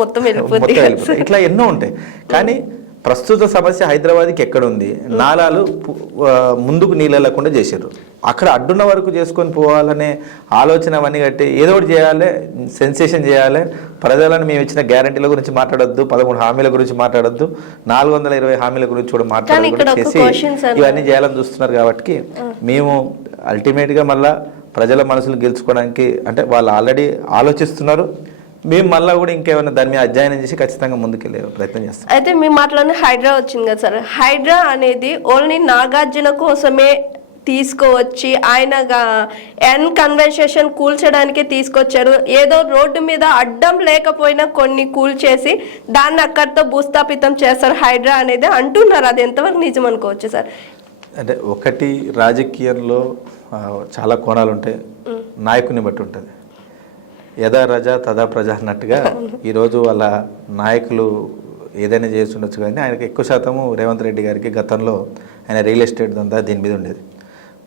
మొత్తం ఇట్లా ఎన్నో ఉంటాయి. కానీ ప్రస్తుత సమస్య హైదరాబాద్కి ఎక్కడుంది, నాలాలు ముందుకు నీళ్ళు వెళ్లకుండా చేశారు. అక్కడ అడ్డున్న వరకు చేసుకొని పోవాలనే ఆలోచన అవన్నీ కట్టి ఏదో ఒకటి చేయాలి, సెన్సేషన్ చేయాలి. ప్రజలను మేము ఇచ్చిన గ్యారంటీల గురించి మాట్లాడొద్దు, 13 హామీల గురించి మాట్లాడొద్దు, 420 హామీల గురించి కూడా మాట్లాడాలి చేసి ఇవన్నీ చేయాలని చూస్తున్నారు. కాబట్టి మేము అల్టిమేట్గా మళ్ళా ప్రజల మనసులు గెలుచుకోవడానికి అంటే వాళ్ళు ఆల్రెడీ ఆలోచిస్తున్నారు. మేము మళ్ళీ కూడా ఇంకేమైనా దాని మీద అధ్యయనం చేసి ఖచ్చితంగా ముందుకెళ్ళే ప్రయత్నం చేస్తాం. అయితే మీ మాటలోనే హైడ్రా వచ్చింది కదా సార్, హైడ్రా అనేది ఓన్లీ నాగార్జున కోసమే తీసుకువచ్చి ఆయన కన్వర్సేషన్ కూల్చడానికే తీసుకొచ్చారు. ఏదో రోడ్డు మీద అడ్డం లేకపోయినా కొన్ని కూల్చేసి దాన్ని అక్కడితో భూస్థాపితం చేస్తారు హైడ్రా అనేది అంటున్నారు. అది ఎంతవరకు నిజం అనుకోవచ్చు సార్? అంటే ఒకటి రాజకీయంలో చాలా కోణాలు ఉంటాయి, నాయకుని బట్టి ఉంటుంది. యథా రజ తదా ప్రజ అన్నట్టుగా ఈరోజు వాళ్ళ నాయకులు ఏదైనా చేసి ఉండొచ్చు, కానీ ఆయనకి ఎక్కువ శాతము రేవంత్ రెడ్డి గారికి గతంలో ఆయన రియల్ ఎస్టేట్ దంతా దీని మీద ఉండేది.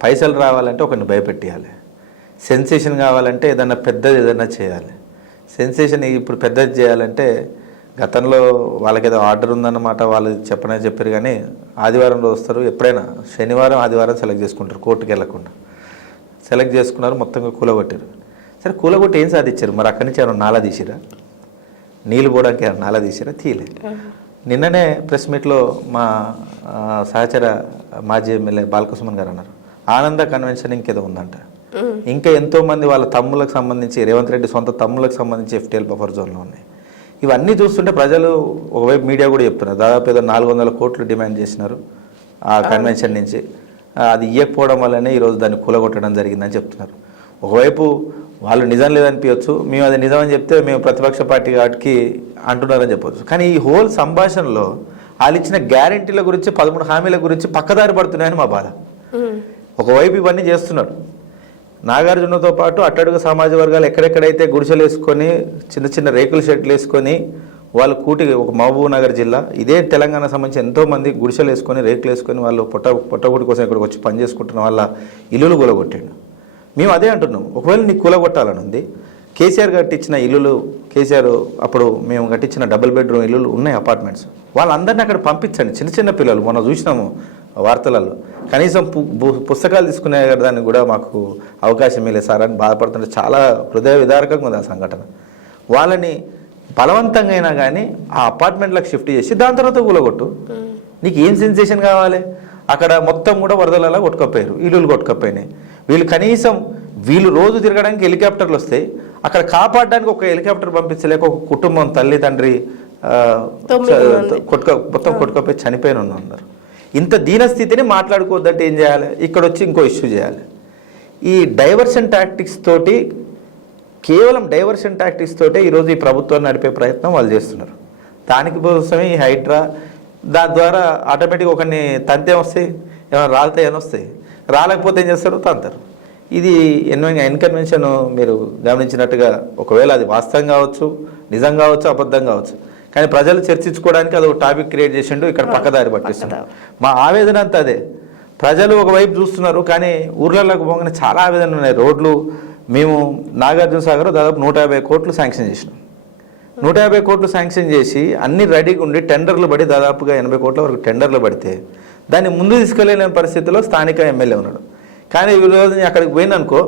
పైసలు రావాలంటే ఒకరిని భయపెట్టియాలి, సెన్సేషన్ కావాలంటే ఏదన్నా పెద్దది ఏదన్నా చేయాలి. సెన్సేషన్ ఇప్పుడు పెద్దది చేయాలంటే గతంలో వాళ్ళకి ఏదో ఆర్డర్ ఉందన్నమాట, వాళ్ళు చెప్పారు, కానీ ఆదివారం రోజు వస్తారు, ఎప్పుడైనా శనివారం ఆదివారం సెలెక్ట్ చేసుకుంటారు, కోర్టుకు వెళ్లకుండా సెలెక్ట్ చేసుకున్నారు, మొత్తంగా కూలగొట్టారు. సరే కూలగొట్టి ఏం సాధించారు? మరి అక్కడి నుంచి ఏమైనా నాలా తీసిరా? నీళ్ళు పోవడానికి ఏమైనా నాలా తీసిరా? తీయలే. నిన్ననే ప్రెస్ మీట్లో మా సహచర మాజీ ఎమ్మెల్యే బాలకృష్ణ గారు అన్నారు, ఆనంద కన్వెన్షన్ ఇంకేదో ఉందంట, ఇంకా ఎంతోమంది వాళ్ళ తమ్ములకు సంబంధించి, రేవంత్ రెడ్డి సొంత తమ్ములకు సంబంధించి FTL బఫర్ జోన్లో ఉన్నాయి. ఇవన్నీ చూస్తుంటే ప్రజలు ఒకవైపు మీడియా కూడా చెప్తున్నారు, దాదాపు ఏదో 400 కోట్లు డిమాండ్ చేసినారు ఆ కన్వెన్షన్ నుంచి, అది ఇవ్వకపోవడం వల్లనే ఈరోజు దాన్ని కూలగొట్టడం జరిగిందని చెప్తున్నారు. ఒకవైపు వాళ్ళు నిజం లేదనిపించవచ్చు, మేము అది నిజం అని చెప్తే మేము ప్రతిపక్ష పార్టీ కాబట్టి అంటున్నారని చెప్పవచ్చు. కానీ ఈ హోల్ సంభాషణలో వాళ్ళు ఇచ్చిన గ్యారెంటీల గురించి, 13 హామీల గురించి పక్కదారి పడుతున్నాయని మా బాధ. ఒకవైపు ఇవన్నీ చేస్తున్నారు, నాగార్జునతో పాటు అట్టడుగు సమాజ వర్గాలు ఎక్కడెక్కడైతే గుడిసెలు వేసుకొని చిన్న చిన్న రేకుల షెడ్లు వేసుకొని వాళ్ళు ఒక మహబూబ్ నగర్ జిల్లా, ఇదే తెలంగాణ సంబంధించి ఎంతోమంది గుడిసెలు వేసుకొని రేకులు వేసుకొని వాళ్ళు పొట్టగుడి కోసం ఇక్కడికి వచ్చి పని చేసుకుంటున్న వాళ్ళ ఇల్లులు కూలగొట్టాడు. మేము అదే అంటున్నాం, ఒకవేళ నీకు కూలగొట్టాలని ఉంది, కేసీఆర్ కట్టించిన ఇల్లులు, కేసీఆర్ అప్పుడు మేము కట్టించిన డబుల్ బెడ్రూమ్ ఇల్లులు ఉన్నాయి, అపార్ట్మెంట్స్, వాళ్ళందరినీ అక్కడ పంపించండి. చిన్న చిన్న పిల్లలు, మొన్న చూసినాము వార్తలలో, కనీసం పుస్తకాలు తీసుకునే దానికి కూడా మాకు అవకాశం లేదు సార్ అని బాధపడుతుంటే చాలా హృదయ విదారకంగా ఉంది ఆ సంఘటన. వాళ్ళని బలవంతంగా అయినా కానీ ఆ అపార్ట్మెంట్లకు షిఫ్ట్ చేసి దాని తర్వాత కూలగొట్టు. నీకు ఏం సెన్సేషన్ కావాలి? అక్కడ మొత్తం కూడా వరదలలో కొట్టుకపోయారు, ఇల్లులు కొట్టుకపోయినాయి. వీళ్ళు కనీసం రోజు తిరగడానికి హెలికాప్టర్లు వస్తాయి, అక్కడ కాపాడడానికి ఒక హెలికాప్టర్ పంపించలేక ఒక కుటుంబం, తల్లి తండ్రి మొత్తం కొట్టుకపోయి చనిపోయిన ఉన్నారు. ఇంత దీనస్థితిని మాట్లాడుకోవద్దంటే ఏం చేయాలి? ఇక్కడ వచ్చి ఇంకో ఇష్యూ చేయాలి. ఈ డైవర్షన్ టాక్టిక్స్ తోటి, కేవలం డైవర్షన్ టాక్టిక్స్ తోటే ఈరోజు ఈ ప్రభుత్వాన్ని నడిపే ప్రయత్నం వాళ్ళు చేస్తున్నారు. దానికి కోసమే ఈ హైడ్రా, దాని ద్వారా ఆటోమేటిక్గా ఒకరిని తంతే వస్తాయి, ఏమైనా రాలితే ఏమైనా వస్తాయి, రాలేకపోతే ఏం చేస్తారు? తంతారు. ఇది ఇన్కన్వెన్షన్ మీరు గమనించినట్టుగా ఒకవేళ అది వాస్తవం కావచ్చు, నిజం కావచ్చు, అబద్ధం కావచ్చు, కానీ ప్రజలు చర్చించుకోవడానికి అది ఒక టాపిక్ క్రియేట్ చేసిండు, ఇక్కడ పక్కదారి పట్టిస్తున్నారు. మా ఆవేదన అంతా అదే. ప్రజలు ఒకవైపు చూస్తున్నారు, కానీ ఊర్లలోకి పోగానే చాలా ఆవేదన ఉన్నాయి. రోడ్లు మేము నాగార్జున సాగర్ దాదాపు 150 కోట్లు శాంక్షన్ చేసినాం. 150 కోట్లు శాంక్షన్ చేసి అన్ని రెడీగా ఉండి టెండర్లు పడి దాదాపుగా 80 కోట్ల వరకు టెండర్లు పడితే దాన్ని ముందు తీసుకెళ్ళలేని పరిస్థితిలో స్థానిక ఎమ్మెల్యే ఉన్నాడు. కానీ ఈరోజు అక్కడికి పోయిందనుకో,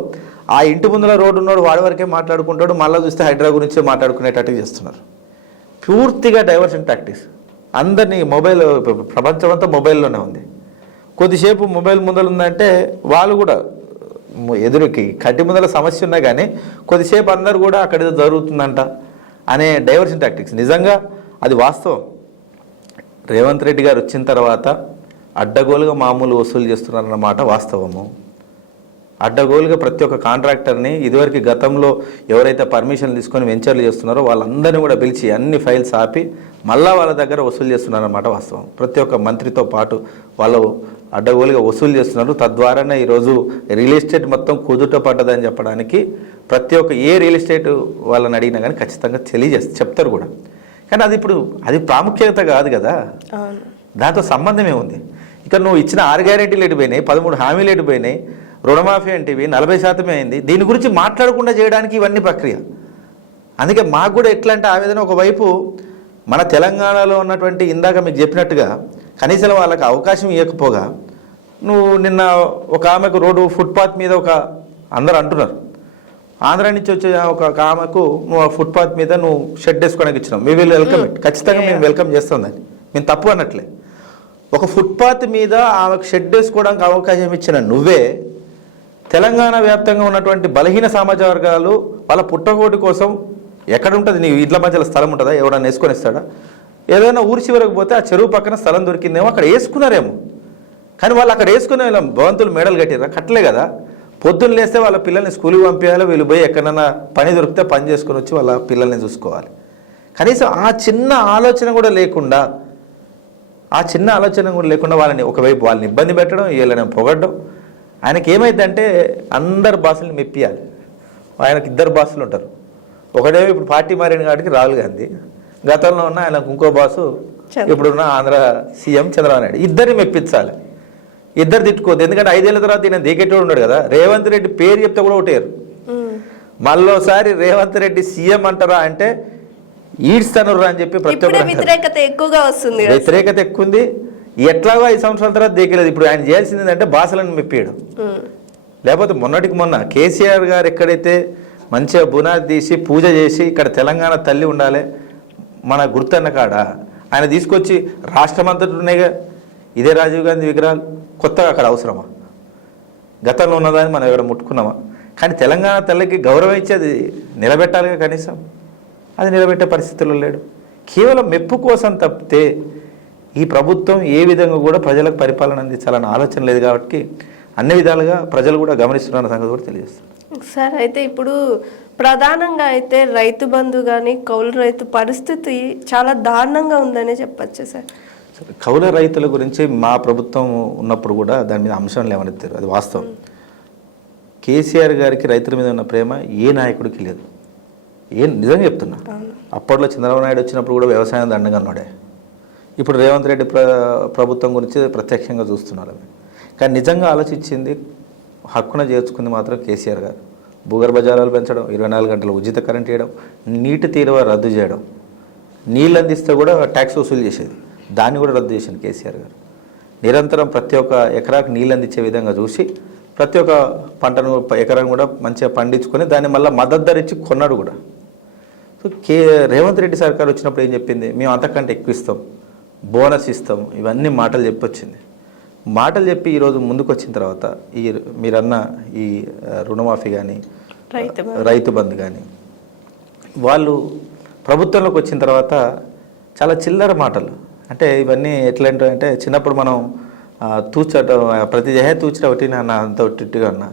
ఆ ఇంటి ముందుల రోడ్డు ఉన్నాడు, వాడి వరకే మాట్లాడుకుంటాడు, మళ్ళీ చూస్తే హైడ్రా గురించి మాట్లాడుకునేటట్టు చేస్తున్నారు. పూర్తిగా డైవర్షన్ టాక్టిక్స్. అందరినీ ప్రపంచం అంతా మొబైల్లోనే ఉంది. కొద్దిసేపు మొబైల్ ముందర ఉందంటే వాళ్ళు కూడా ఎదురుకి కట్టి ముందర సమస్య ఉన్నా కానీ కొద్దిసేపు అందరు కూడా అక్కడ ఏదో జరుగుతుందంట అనే డైవర్షన్ టాక్టిక్స్. నిజంగా అది వాస్తవం. రేవంత్ రెడ్డి గారు వచ్చిన తర్వాత అడ్డగోలుగా మామూలు వసూలు చేస్తున్నారన్నమాట వాస్తవము. అడ్డగోలుగా ప్రతి ఒక్క కాంట్రాక్టర్ని ఇదివరకు గతంలో ఎవరైతే పర్మిషన్లు తీసుకొని వెంచర్లు చేస్తున్నారో వాళ్ళందరినీ కూడా పిలిచి అన్ని ఫైల్స్ ఆపి మళ్ళా వాళ్ళ దగ్గర వసూలు చేస్తున్నారన్నమాట వాస్తవం. ప్రతి ఒక్క మంత్రితో పాటు వాళ్ళు అడ్డగోలుగా వసూలు చేస్తున్నారు. తద్వారానే ఈరోజు రియల్ ఎస్టేట్ మొత్తం కుదుట పడ్డదని చెప్పడానికి ప్రతి ఒక్క ఏ రియల్ ఎస్టేట్ వాళ్ళని అడిగినా కానీ ఖచ్చితంగా చెప్తారు కూడా. కానీ అది ప్రాముఖ్యత కాదు కదా, దాంతో సంబంధం ఏముంది? ఇక నువ్వు ఇచ్చిన 6 గ్యారెంటీలు ఎటుపోయినాయి, 13 హామీలు ఎటుపోయినాయి, రుణమాఫీ అంటేవి 40% అయింది. దీని గురించి మాట్లాడకుండా చేయడానికి ఇవన్నీ ప్రక్రియ. అందుకే మాకు కూడా ఎట్లా అంటే ఆవేదన, ఒకవైపు మన తెలంగాణలో ఉన్నటువంటి ఇందాక మీకు చెప్పినట్టుగా కనీసం వాళ్ళకి అవకాశం ఇవ్వకపోగా, నువ్వు నిన్న ఒక ఆమెకు రోడ్డు ఫుట్పాత్ మీద అందరు అంటున్నారు, ఆంధ్ర నుంచి వచ్చే ఒక ఆమెకు నువ్వు ఫుట్పాత్ మీద నువ్వు షెడ్ వేసుకోవడానికి ఇచ్చినావు, మీ విల్ వెల్కమ్ ఇట్, ఖచ్చితంగా మేము వెల్కమ్ చేస్తాం దాన్ని, మేము తప్పు అన్నట్లే. ఒక ఫుట్పాత్ మీద ఆమెకు షెడ్ వేసుకోవడానికి అవకాశం ఇచ్చిన నువ్వే తెలంగాణ వ్యాప్తంగా ఉన్నటువంటి బలహీన సమాజ వర్గాలు వాళ్ళ పుట్టకోటి కోసం ఎక్కడ ఉంటుంది? నీ ఇంట్ల మధ్యలో స్థలం ఉంటుందా? ఎవడన్నా వేసుకొని ఇస్తాడా? ఏదైనా ఊరి చివరకు పోతే ఆ చెరువు పక్కన స్థలం దొరికిందేమో, అక్కడ వేసుకున్నారేమో. కానీ వాళ్ళు అక్కడ వేసుకునే భవంతులు మేడలు కట్టిరా? కట్టలే కదా. పొద్దున్న లేస్తే వాళ్ళ పిల్లల్ని స్కూల్కి పంపించాలి, వీళ్ళు పోయి ఎక్కడన్నా పని దొరికితే పని చేసుకొని వచ్చి వాళ్ళ పిల్లల్ని చూసుకోవాలి. కనీసం ఆ చిన్న ఆలోచన కూడా లేకుండా ఆ చిన్న ఆలోచన కూడా లేకుండా వాళ్ళని ఇబ్బంది పెట్టడం, వీళ్ళని పొగడడం. ఆయనకి ఏమైందంటే అందరు బాసుల్ని మెప్పియాలి. ఆయనకి 2 బాసులు ఉంటారు. ఒకటేమో ఇప్పుడు పార్టీ మారిన కాడికి రాహుల్ గాంధీ, గతంలో ఉన్న ఆయనకు ఇంకో బాసు ఇప్పుడున్న ఆంధ్ర సీఎం చంద్రబాబు నాయుడు. ఇద్దరిని మెప్పించాలి, ఇద్దరు తిట్టుకోవద్దు. ఎందుకంటే 5 ఏళ్ల తర్వాత ఈయన దిగేటోడు ఉన్నాడు కదా. రేవంత్ రెడ్డి పేరు చెప్తే కూడా ఒకటేరు. మళ్ళోసారి రేవంత్ రెడ్డి సీఎం అంటారా అంటే ఈడ్స్తనురా అని చెప్పి ప్రతి ఒక్కరు వ్యతిరేకత ఎక్కువగా వస్తుంది. వ్యతిరేకత ఎక్కువ ఉంది. ఎట్లాగో 5 సంవత్సరాల తర్వాత దిగలేదు. ఇప్పుడు ఆయన చేయాల్సింది ఏంటంటే బాసలను మెప్పియడం. లేకపోతే మొన్నటికి మొన్న కేసీఆర్ గారు ఎక్కడైతే మంచిగా బునాది తీసి పూజ చేసి ఇక్కడ తెలంగాణ తల్లి ఉండాలి మన గుర్తన్న కాడ ఆయన తీసుకొచ్చి రాష్ట్రమంతటి ఉన్నాయిగా ఇదే రాజీవ్ గాంధీ విగ్రహాలు. కొత్తగా అక్కడ అవసరమా? గతంలో ఉన్నదాన్ని మనం ఇక్కడ ముట్టుకున్నామా? కానీ తెలంగాణ తల్లికి గౌరవం ఇచ్చేది నిలబెట్టాలిగా కనీసం. అది నిలబెట్టే పరిస్థితుల్లో లేడు. కేవలం మెప్పు కోసం తప్పితే ఈ ప్రభుత్వం ఏ విధంగా కూడా ప్రజలకు పరిపాలన అందించాలన్న ఆలోచన లేదు. కాబట్టి అన్ని విధాలుగా ప్రజలు కూడా గమనిస్తున్న సంగతి కూడా తెలియజేస్తారు. సార్ అయితే ఇప్పుడు ప్రధానంగా అయితే రైతు బంధు కానీ కౌలు రైతు పరిస్థితి చాలా దారుణంగా ఉందనే చెప్పచ్చు సార్. కౌలు రైతుల గురించి మా ప్రభుత్వం ఉన్నప్పుడు కూడా దాని మీద అంశం లేవనెత్తారు. అది వాస్తవం. కేసీఆర్ గారికి రైతుల మీద ఉన్న ప్రేమ ఏ నాయకుడికి లేదు. నిజంగా చెప్తున్నా. అప్పట్లో చంద్రబాబు నాయుడు వచ్చినప్పుడు కూడా వ్యవసాయం దండగా ఉన్నాడే. ఇప్పుడు రేవంత్ రెడ్డి ప్రభుత్వం గురించి ప్రత్యక్షంగా చూస్తున్నారు. కానీ నిజంగా ఆలోచించింది హక్కున చేర్చుకుంది మాత్రం కేసీఆర్ గారు. భూగర్భ జలాలు పెంచడం, 24 గంటలు ఉచిత కరెంట్ ఇవ్వడం, నీటి తీరువ రద్దు చేయడం, నీళ్ళు అందిస్తే కూడా ట్యాక్స్ వసూలు చేసేది, దాన్ని కూడా రద్దు చేసింది కేసీఆర్ గారు. నిరంతరం ప్రతి ఒక్క ఎకరాకు నీళ్ళు అందించే విధంగా చూసి ప్రతి ఒక్క పంటను ఎకరాన్ని కూడా మంచిగా పండించుకొని దాన్ని మళ్ళీ మద్దతు ధర ఇచ్చి కొన్నాడు కూడా. సో రేవంత్ రెడ్డి సర్కార్ వచ్చినప్పుడు ఏం చెప్పింది? మేము అంతకంటే ఎక్కువ ఇస్తాం, బోనస్ ఇస్తాం, ఇవన్నీ మాటలు చెప్పొచ్చింది. మాటలు చెప్పి ఈరోజు ముందుకు వచ్చిన తర్వాత మీరన్న ఈ రుణమాఫీ కానీ రైతు బంధు కానీ వాళ్ళు ప్రభుత్వంలోకి వచ్చిన తర్వాత చాలా చిల్లర మాటలు. అంటే ఇవన్నీ ఎట్లాంటివంటే చిన్నప్పుడు మనం తూచటం ప్రతి తూచట ఒకటి నాన్న అంత ఒట్టిగా అన్న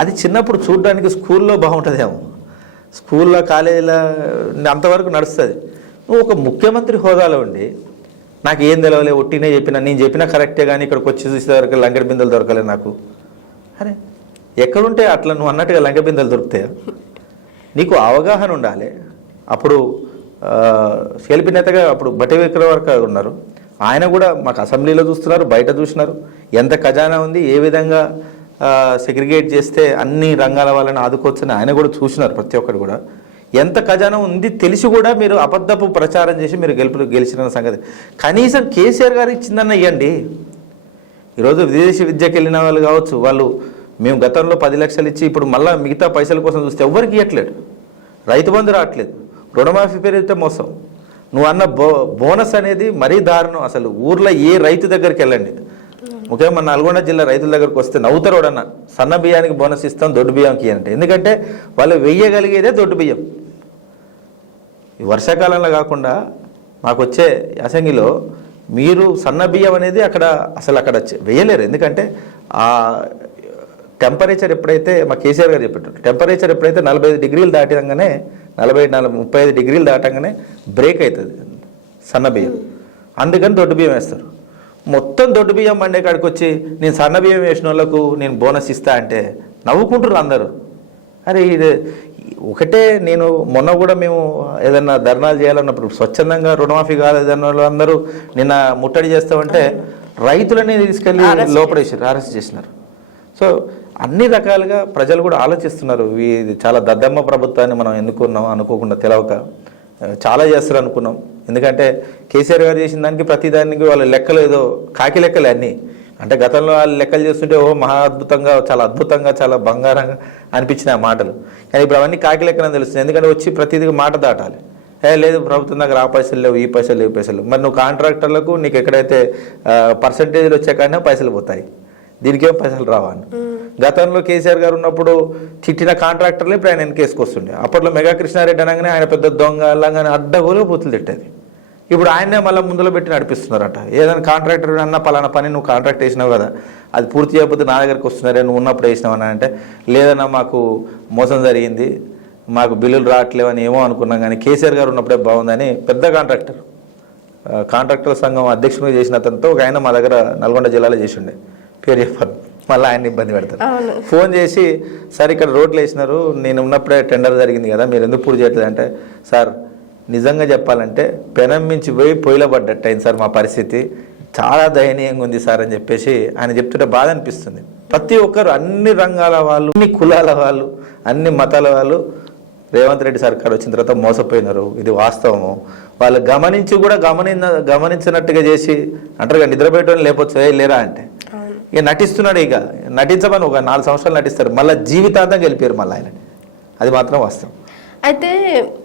అది చిన్నప్పుడు చూడడానికి స్కూల్లో బాగుంటుందేమో, స్కూల్లో కాలేజీలో అంతవరకు నడుస్తుంది. నువ్వు ఒక ముఖ్యమంత్రి హోదాలో ఉండి నాకు ఏం తెలవలే ఒట్టినే చెప్పినా, నేను చెప్పినా కరెక్టే కానీ ఇక్కడికి వచ్చి చూసేవరకు లంకె బిందెలు దొరకలే నాకు. అరే ఎక్కడుంటే అట్లా నువ్వు అన్నట్టుగా లంకె బిందెలు దొరుకుతాయా? నీకు అవగాహన ఉండాలి. అప్పుడు శిల్పి నేతగా అప్పుడు బట్టి విక్రమార్క ఉన్నారు. ఆయన కూడా మాకు అసెంబ్లీలో చూస్తున్నారు, బయట చూసినారు. ఎంత ఖజానా ఉంది, ఏ విధంగా సెగ్రిగేట్ చేస్తే అన్ని రంగాల వాళ్ళని ఆదుకోవచ్చని ఆయన కూడా చూసినారు. ప్రతి ఒక్కరు కూడా ఎంత ఖజానా ఉంది తెలిసి కూడా మీరు అబద్ధపు ప్రచారం చేసి మీరు గెలిచిన సంగతి కనీసం కేసీఆర్ గారు ఇచ్చిందన్న ఇవ్వండి. ఈరోజు విదేశీ విద్యకి వెళ్ళిన వాళ్ళు కావచ్చు, వాళ్ళు మేము గతంలో 10 లక్షలు ఇచ్చి ఇప్పుడు మళ్ళీ మిగతా పైసల కోసం చూస్తే ఎవరికి ఇవ్వట్లేదు. రైతు బంధు రావట్లేదు, రుణమాఫీ పేరుతో మోసం. నువ్వు అన్న బోనస్ అనేది మరీ దారుణం. అసలు ఊర్లో ఏ రైతు దగ్గరికి వెళ్ళండి, ముఖ్యంగా మన నల్గొండ జిల్లా రైతుల దగ్గరకు వస్తే నవ్వుతారు. ఎవడన్నా సన్న బియ్యానికి బోనస్ ఇస్తాం, దొడ్డు బియ్యంకి అంటే. ఎందుకంటే వాళ్ళు వెయ్యగలిగేదే దొడ్డు బియ్యం. ఈ వర్షాకాలంలో కాకుండా మాకు వచ్చే యాసంగిలో మీరు సన్న బియ్యం అనేది అక్కడ వేయలేరు. ఎందుకంటే ఆ టెంపరేచర్ ఎప్పుడైతే మా కేసీఆర్ గారు చెప్పేటట్టు టెంపరేచర్ ఎప్పుడైతే 45 డిగ్రీలు దాటంగానే 35 డిగ్రీలు దాటంగానే బ్రేక్ అవుతుంది సన్న బియ్యం. అందుకని దొడ్డు బియ్యం వేస్తారు. మొత్తం దొడ్డు బియ్యం మండే కాడికి వచ్చి నేను సన్న బియ్యం వేసిన వాళ్ళకు నేను బోనస్ ఇస్తా అంటే నవ్వుకుంటారు అందరూ. అరే ఇది ఒకటే. నేను మొన్న కూడా మేము ఏదన్నా ధర్నాలు చేయాలన్నప్పుడు స్వచ్ఛందంగా రుణమాఫీ కాలేదన్న వాళ్ళందరూ నిన్న ముట్టడి చేస్తామంటే రైతులని తీసుకెళ్ళి లోపడేసారు, అరెస్ట్ చేసినారు. సో అన్ని రకాలుగా ప్రజలు కూడా ఆలోచిస్తున్నారు. ఇది చాలా దద్దమ్మ ప్రభుత్వాన్ని మనం ఎన్నుకున్నాం అనుకోకుండా తెలవక చాలా చేస్తారు అనుకున్నాం. ఎందుకంటే కేసీఆర్ గారు చేసిన దానికి ప్రతిదానికి వాళ్ళ లెక్కలు ఏదో కాకి లెక్కలే అన్నీ. అంటే గతంలో వాళ్ళు లెక్కలు చేస్తుంటే మహా అద్భుతంగా చాలా బంగారంగా అనిపించిన ఆ మాటలు. కానీ ఇప్పుడు అవన్నీ కాకి లెక్కలని తెలుస్తుంది. ఎందుకంటే వచ్చి ప్రతిదీ మాట దాటాలి. లేదు ప్రభుత్వం దగ్గర ఆ పైసలు లేవు, ఈ పైసలు లేవు, పైసలు. మరి నువ్వు కాంట్రాక్టర్లకు నీకు ఎక్కడైతే పర్సంటేజ్లు వచ్చే కానీ పైసలు పోతాయి, దీనికేం పైసలు రావాలి. గతంలో కేసీఆర్ గారు ఉన్నప్పుడు తిట్టిన కాంట్రాక్టర్లు ఇప్పుడు ఆయన వెనకేసుకొస్తుండే. అప్పట్లో మెగా కృష్ణారెడ్డి అనగానే ఆయన పెద్ద దొంగ అలాగానే అడ్డగోలుగా బూతులు తిట్టేది. ఇప్పుడు ఆయనే మళ్ళీ ముందులో పెట్టి నడిపిస్తున్నారట. ఏదైనా కాంట్రాక్టర్ అన్న పలానా పని నువ్వు కాంట్రాక్ట్ వేసినావు కదా, అది పూర్తి చేయకపోతే నా దగ్గరికి వస్తున్నారే, నువ్వు ఉన్నప్పుడు వేసినావని అంటే లేదన్నా మాకు మోసం జరిగింది, మాకు బిల్లులు రావట్లేవని ఏమో అనుకున్నాం, కానీ కేసీఆర్ గారు ఉన్నప్పుడే బాగుందని పెద్ద కాంట్రాక్టర్ కాంట్రాక్టర్ సంఘం అధ్యక్షుడిగా చేసిన అతనితో ఒక ఆయన మా దగ్గర నల్గొండ జిల్లాలో చేసి ఉండే, పేరు చెప్పాను, మళ్ళీ ఆయన ఇబ్బంది పెడతారు. ఫోన్ చేసి సార్ ఇక్కడ రోడ్లు వేసినారు, నేను ఉన్నప్పుడే టెండర్ జరిగింది కదా, మీరు ఎందుకు పూర్తి చేయట్లేదు అంటే, సార్ నిజంగా చెప్పాలంటే పెనం మించి పోయి పొయ్యిలో పడ్డట్టు అయింది సార్ మా పరిస్థితి, చాలా దయనీయంగా ఉంది సార్ అని చెప్పేసి ఆయన చెప్తుంటే బాధ అనిపిస్తుంది. ప్రతి ఒక్కరు అన్ని రంగాల వాళ్ళు, అన్ని కులాల వాళ్ళు, అన్ని మతాల వాళ్ళు రేవంత్ రెడ్డి సర్కార్ వచ్చిన తర్వాత మోసపోయినారు, ఇది వాస్తవము. వాళ్ళు గమనించి కూడా గమనించినట్టుగా చేసి అంటారు కదా, నిద్రపోయేటోని లేకపోతే లేరా అంటే ఇక నటిస్తున్నాడు. ఇక నటించమని ఒక 4 సంవత్సరాలు నటిస్తారు, మళ్ళీ జీవితాంతం గెలిపారు మళ్ళీ ఆయన. అది మాత్రం వాస్తవం. అయితే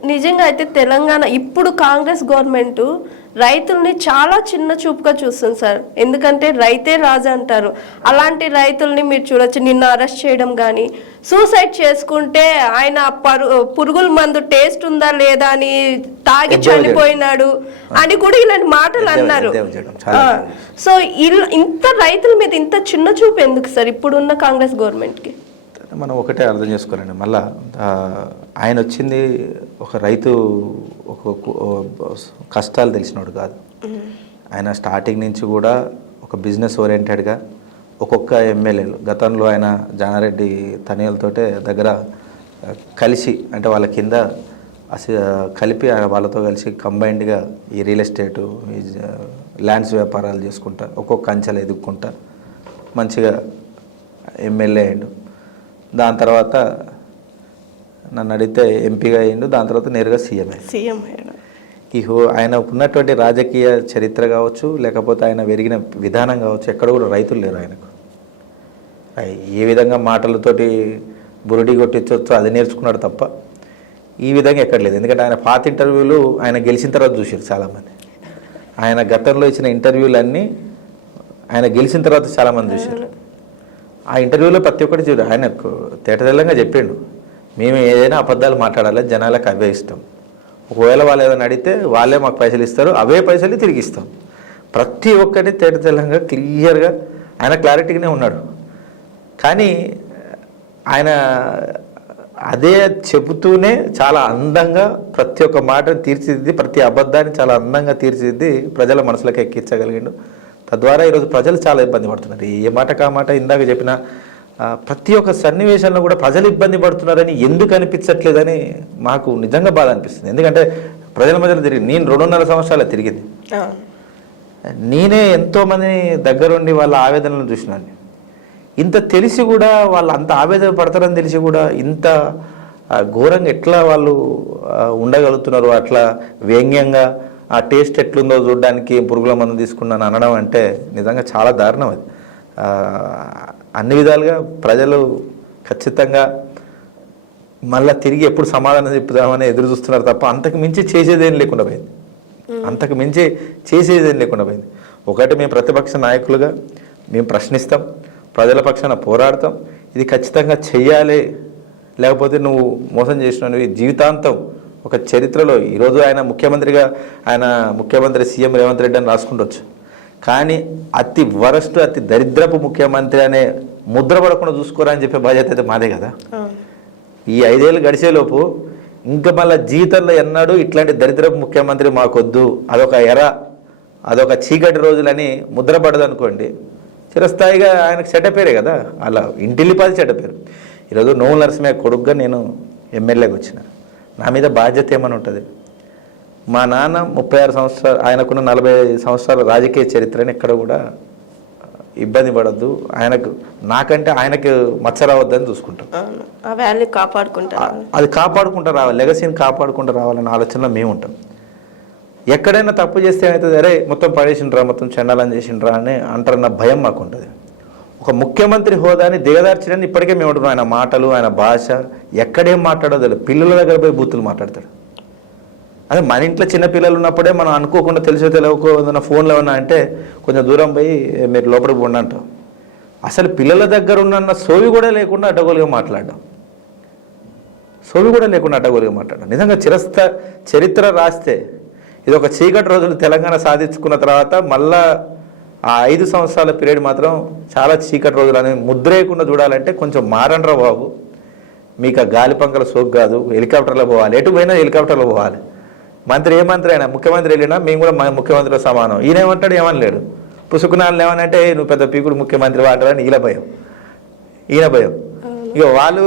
నిజంగా అయితే తెలంగాణ ఇప్పుడు కాంగ్రెస్ గవర్నమెంట్ రైతుల్ని చాలా చిన్న చూపుగా చూస్తుంది సార్. ఎందుకంటే రైతే రాజు అంటారు. అలాంటి రైతుల్ని మీరు చూడొచ్చు, నిన్న అరెస్ట్ చేయడం కానీ, సూసైడ్ చేసుకుంటే ఆయన పురుగుల మందు టేస్ట్ ఉందా లేదా అని తాగి చనిపోయినాడు అని కూడా ఇలాంటి మాటలు అన్నారు. సో ఇంత రైతుల మీద ఇంత చిన్న చూపు ఎందుకు సార్ ఇప్పుడున్న కాంగ్రెస్ గవర్నమెంట్కి? మనం ఒకటే అర్థం చేసుకోవాలండి, మళ్ళా ఆయన వచ్చింది ఒక రైతు ఒక కష్టాలు తెలిసినోడు కాదు. ఆయన స్టార్టింగ్ నుంచి కూడా ఒక బిజినెస్ ఓరియంటెడ్గా ఒక్కొక్క ఎమ్మెల్యేలు గతంలో ఆయన జానారెడ్డి తనయులతోటే దగ్గర కలిసి, అంటే వాళ్ళ కింద కలిపి వాళ్ళతో కలిసి కంబైన్డ్గా ఈ రియల్ ఎస్టేటు, ఈ ల్యాండ్స్ వ్యాపారాలు చేసుకుంటా ఒక్కొక్క అంచెలు ఎదుక్కుంటా మంచిగా ఎమ్మెల్యే అయ్యిండు. దాని తర్వాత నన్ను అడిగితే ఎంపీగా అయ్యిండు, దాని తర్వాత నేరుగా సీఎం అయ్యాడు. ఆయన ఉన్నటువంటి రాజకీయ చరిత్ర కావచ్చు, లేకపోతే ఆయన పెరిగిన విధానం కావచ్చు, ఎక్కడ కూడా రైతులు లేరు ఆయనకు. ఏ విధంగా మాటలతోటి బురుడి కొట్టించవచ్చు అది నేర్చుకున్నాడు తప్ప ఈ విధంగా ఎక్కడ లేదు. ఎందుకంటే ఆయన పాత ఇంటర్వ్యూలు ఆయన గెలిచిన తర్వాత చూసారు చాలామంది. ఆయన గతంలో ఇచ్చిన ఇంటర్వ్యూలన్నీ ఆయన గెలిచిన తర్వాత చాలామంది చూశారు. ఆ ఇంటర్వ్యూలో ప్రతి ఒక్కటి చూడు, ఆయన తేటతెల్లంగా చెప్పిండు, మేము ఏదైనా అబద్ధాలు మాట్లాడాలి, జనాలకు అవే ఇస్తాం. ఒకవేళ వాళ్ళు ఏదైనా అడిగితే వాళ్ళే మాకు పైసలు ఇస్తారు, అవే పైసలు తిరిగి ఇస్తాం. ప్రతి ఒక్కటి తేటతెల్లంగా క్లియర్గా ఆయన క్లారిటీగానే ఉన్నాడు. కానీ ఆయన అదే చెబుతూనే చాలా అందంగా ప్రతి ఒక్క మాటను తీర్చిదిద్ది, ప్రతి అబద్ధాన్ని చాలా అందంగా తీర్చిదిద్ది ప్రజల మనసులకు ఎక్కించగలిగిండు. తద్వారా ఈరోజు ప్రజలు చాలా ఇబ్బంది పడుతున్నారు. ఏ మాట కా మాట ఇందాక చెప్పిన ప్రతి ఒక్క సన్నివేశంలో కూడా ప్రజలు ఇబ్బంది పడుతున్నారని ఎందుకు అనిపించట్లేదని మాకు నిజంగా బాధ అనిపిస్తుంది. ఎందుకంటే ప్రజల మధ్యలో తిరిగి నేను 2.5 సంవత్సరాలు తిరిగింది. నేనే ఎంతోమందిని దగ్గరుండి వాళ్ళ ఆవేదనలను చూసినాను. ఇంత తెలిసి కూడా వాళ్ళు అంత ఆవేదన పడతారని తెలిసి కూడా ఇంత ఘోరంగా ఎట్లా వాళ్ళు ఉండగలుగుతున్నారు, అట్లా వ్యంగ్యంగా ఆ టేస్ట్ ఎట్లుందో చూడడానికి పురుగుల మందు తీసుకున్నాను అనడం అంటే నిజంగా చాలా దారుణం. అది అన్ని విధాలుగా ప్రజలు ఖచ్చితంగా మళ్ళీ తిరిగి ఎప్పుడు సమాధానం చెప్పుదామని ఎదురు చూస్తున్నారు తప్ప అంతకు మించి చేసేదేం లేకుండా పోయింది. అంతకు మించి చేసేదేం లేకుండా పోయింది. ఒకటి, మేము ప్రతిపక్ష నాయకులుగా మేము ప్రశ్నిస్తాం, ప్రజల పక్షాన పోరాడతాం. ఇది ఖచ్చితంగా చెయ్యాలి, లేకపోతే నువ్వు మోసం చేసినవి జీవితాంతం ఒక చరిత్రలో ఈరోజు ఆయన ముఖ్యమంత్రి సీఎం రేవంత్ రెడ్డి అని రాసుకుంటవచ్చు. కానీ అతి వరస్ట్, అతి దరిద్రపు ముఖ్యమంత్రి అనే ముద్ర పడకుండా చూసుకోరా అని చెప్పే బాధ్యత అయితే మాదే కదా. ఈ 5 ఏళ్ళు గడిచేలోపు ఇంకా మళ్ళీ జీవితంలో ఎన్నాడు ఇట్లాంటి దరిద్రపు ముఖ్యమంత్రి మాకొద్దు, అదొక చీకటి రోజులని ముద్ర పడదనుకోండి, చిరస్థాయిగా ఆయనకు చెడ్డపేరే కదా. అలా ఇంటిల్లిపాది చెడ్డపేరు. ఈరోజు నోముల నరసింహయ్య కొడుకుగా నేను ఎమ్మెల్యేకి వచ్చిన, నా మీద బాధ్యత ఏమని ఉంటుంది? మా నాన్న 36 సంవత్సరాలు, ఆయనకున్న 40 సంవత్సరాల రాజకీయ చరిత్రని ఎక్కడ కూడా ఇబ్బంది పడద్దు, నాకంటే ఆయనకు మచ్చ రావద్దని చూసుకుంటాం. అది కాపాడుకుంటూ రావాలి, లెగసీని కాపాడుకుంటూ రావాలన్న ఆలోచనలో మేము ఉంటాం. ఎక్కడైనా తప్పు చేస్తే ఏమవుతుంది, అరే మొత్తం పడేసిండ్రా, మొత్తం చండాలం చేసిండ్రా అని అంటారన్న భయం మాకు ఉంటుంది. ఒక ముఖ్యమంత్రి హోదాని దిగదార్చడానికి ఇప్పటికే మేము ఉంటున్నాం. ఆయన మాటలు, ఆయన భాష ఎక్కడేం మాట్లాడో తెలియదు. పిల్లల దగ్గర పోయి బూతులు మాట్లాడతాడు. అదే మన ఇంట్లో చిన్న పిల్లలు ఉన్నప్పుడే మనం అనుకోకుండా తెలిసో తెలియకుండా ఫోన్లో ఉన్నా అంటే కొంచెం దూరం పోయి మీరు లోపలికి పోండి అంటాం. అసలు పిల్లల దగ్గర ఉన్న సోవి కూడా లేకుండా అడ్డగోలుగా మాట్లాడడం, నిజంగా చరిత్ర రాస్తే ఇది ఒక చీకటి రోజులు తెలంగాణ సాధించుకున్న తర్వాత మళ్ళా ఆ 5 సంవత్సరాల పీరియడ్ మాత్రం చాలా చీకటి రోజులు అని ముద్రేయకుండా చూడాలంటే కొంచెం మారండ్రా బాబు. మీకు ఆ గాలి పంకల సోకు కాదు, హెలికాప్టర్లో పోవాలి, ఎటు పోయినా హెలికాప్టర్లో పోవాలి. మంత్రి ఏ మంత్రి అయినా ముఖ్యమంత్రి వెళ్ళినా మేము కూడా ముఖ్యమంత్రితో సమానం. ఈయన ఏమంటాడు, ఏమనలేడు. పుసుకునాలు ఏమనంటే నువ్వు పెద్ద పీకుడు ముఖ్యమంత్రి వాడరని ఈయన భయం, ఈయన భయం. ఇక వాళ్ళు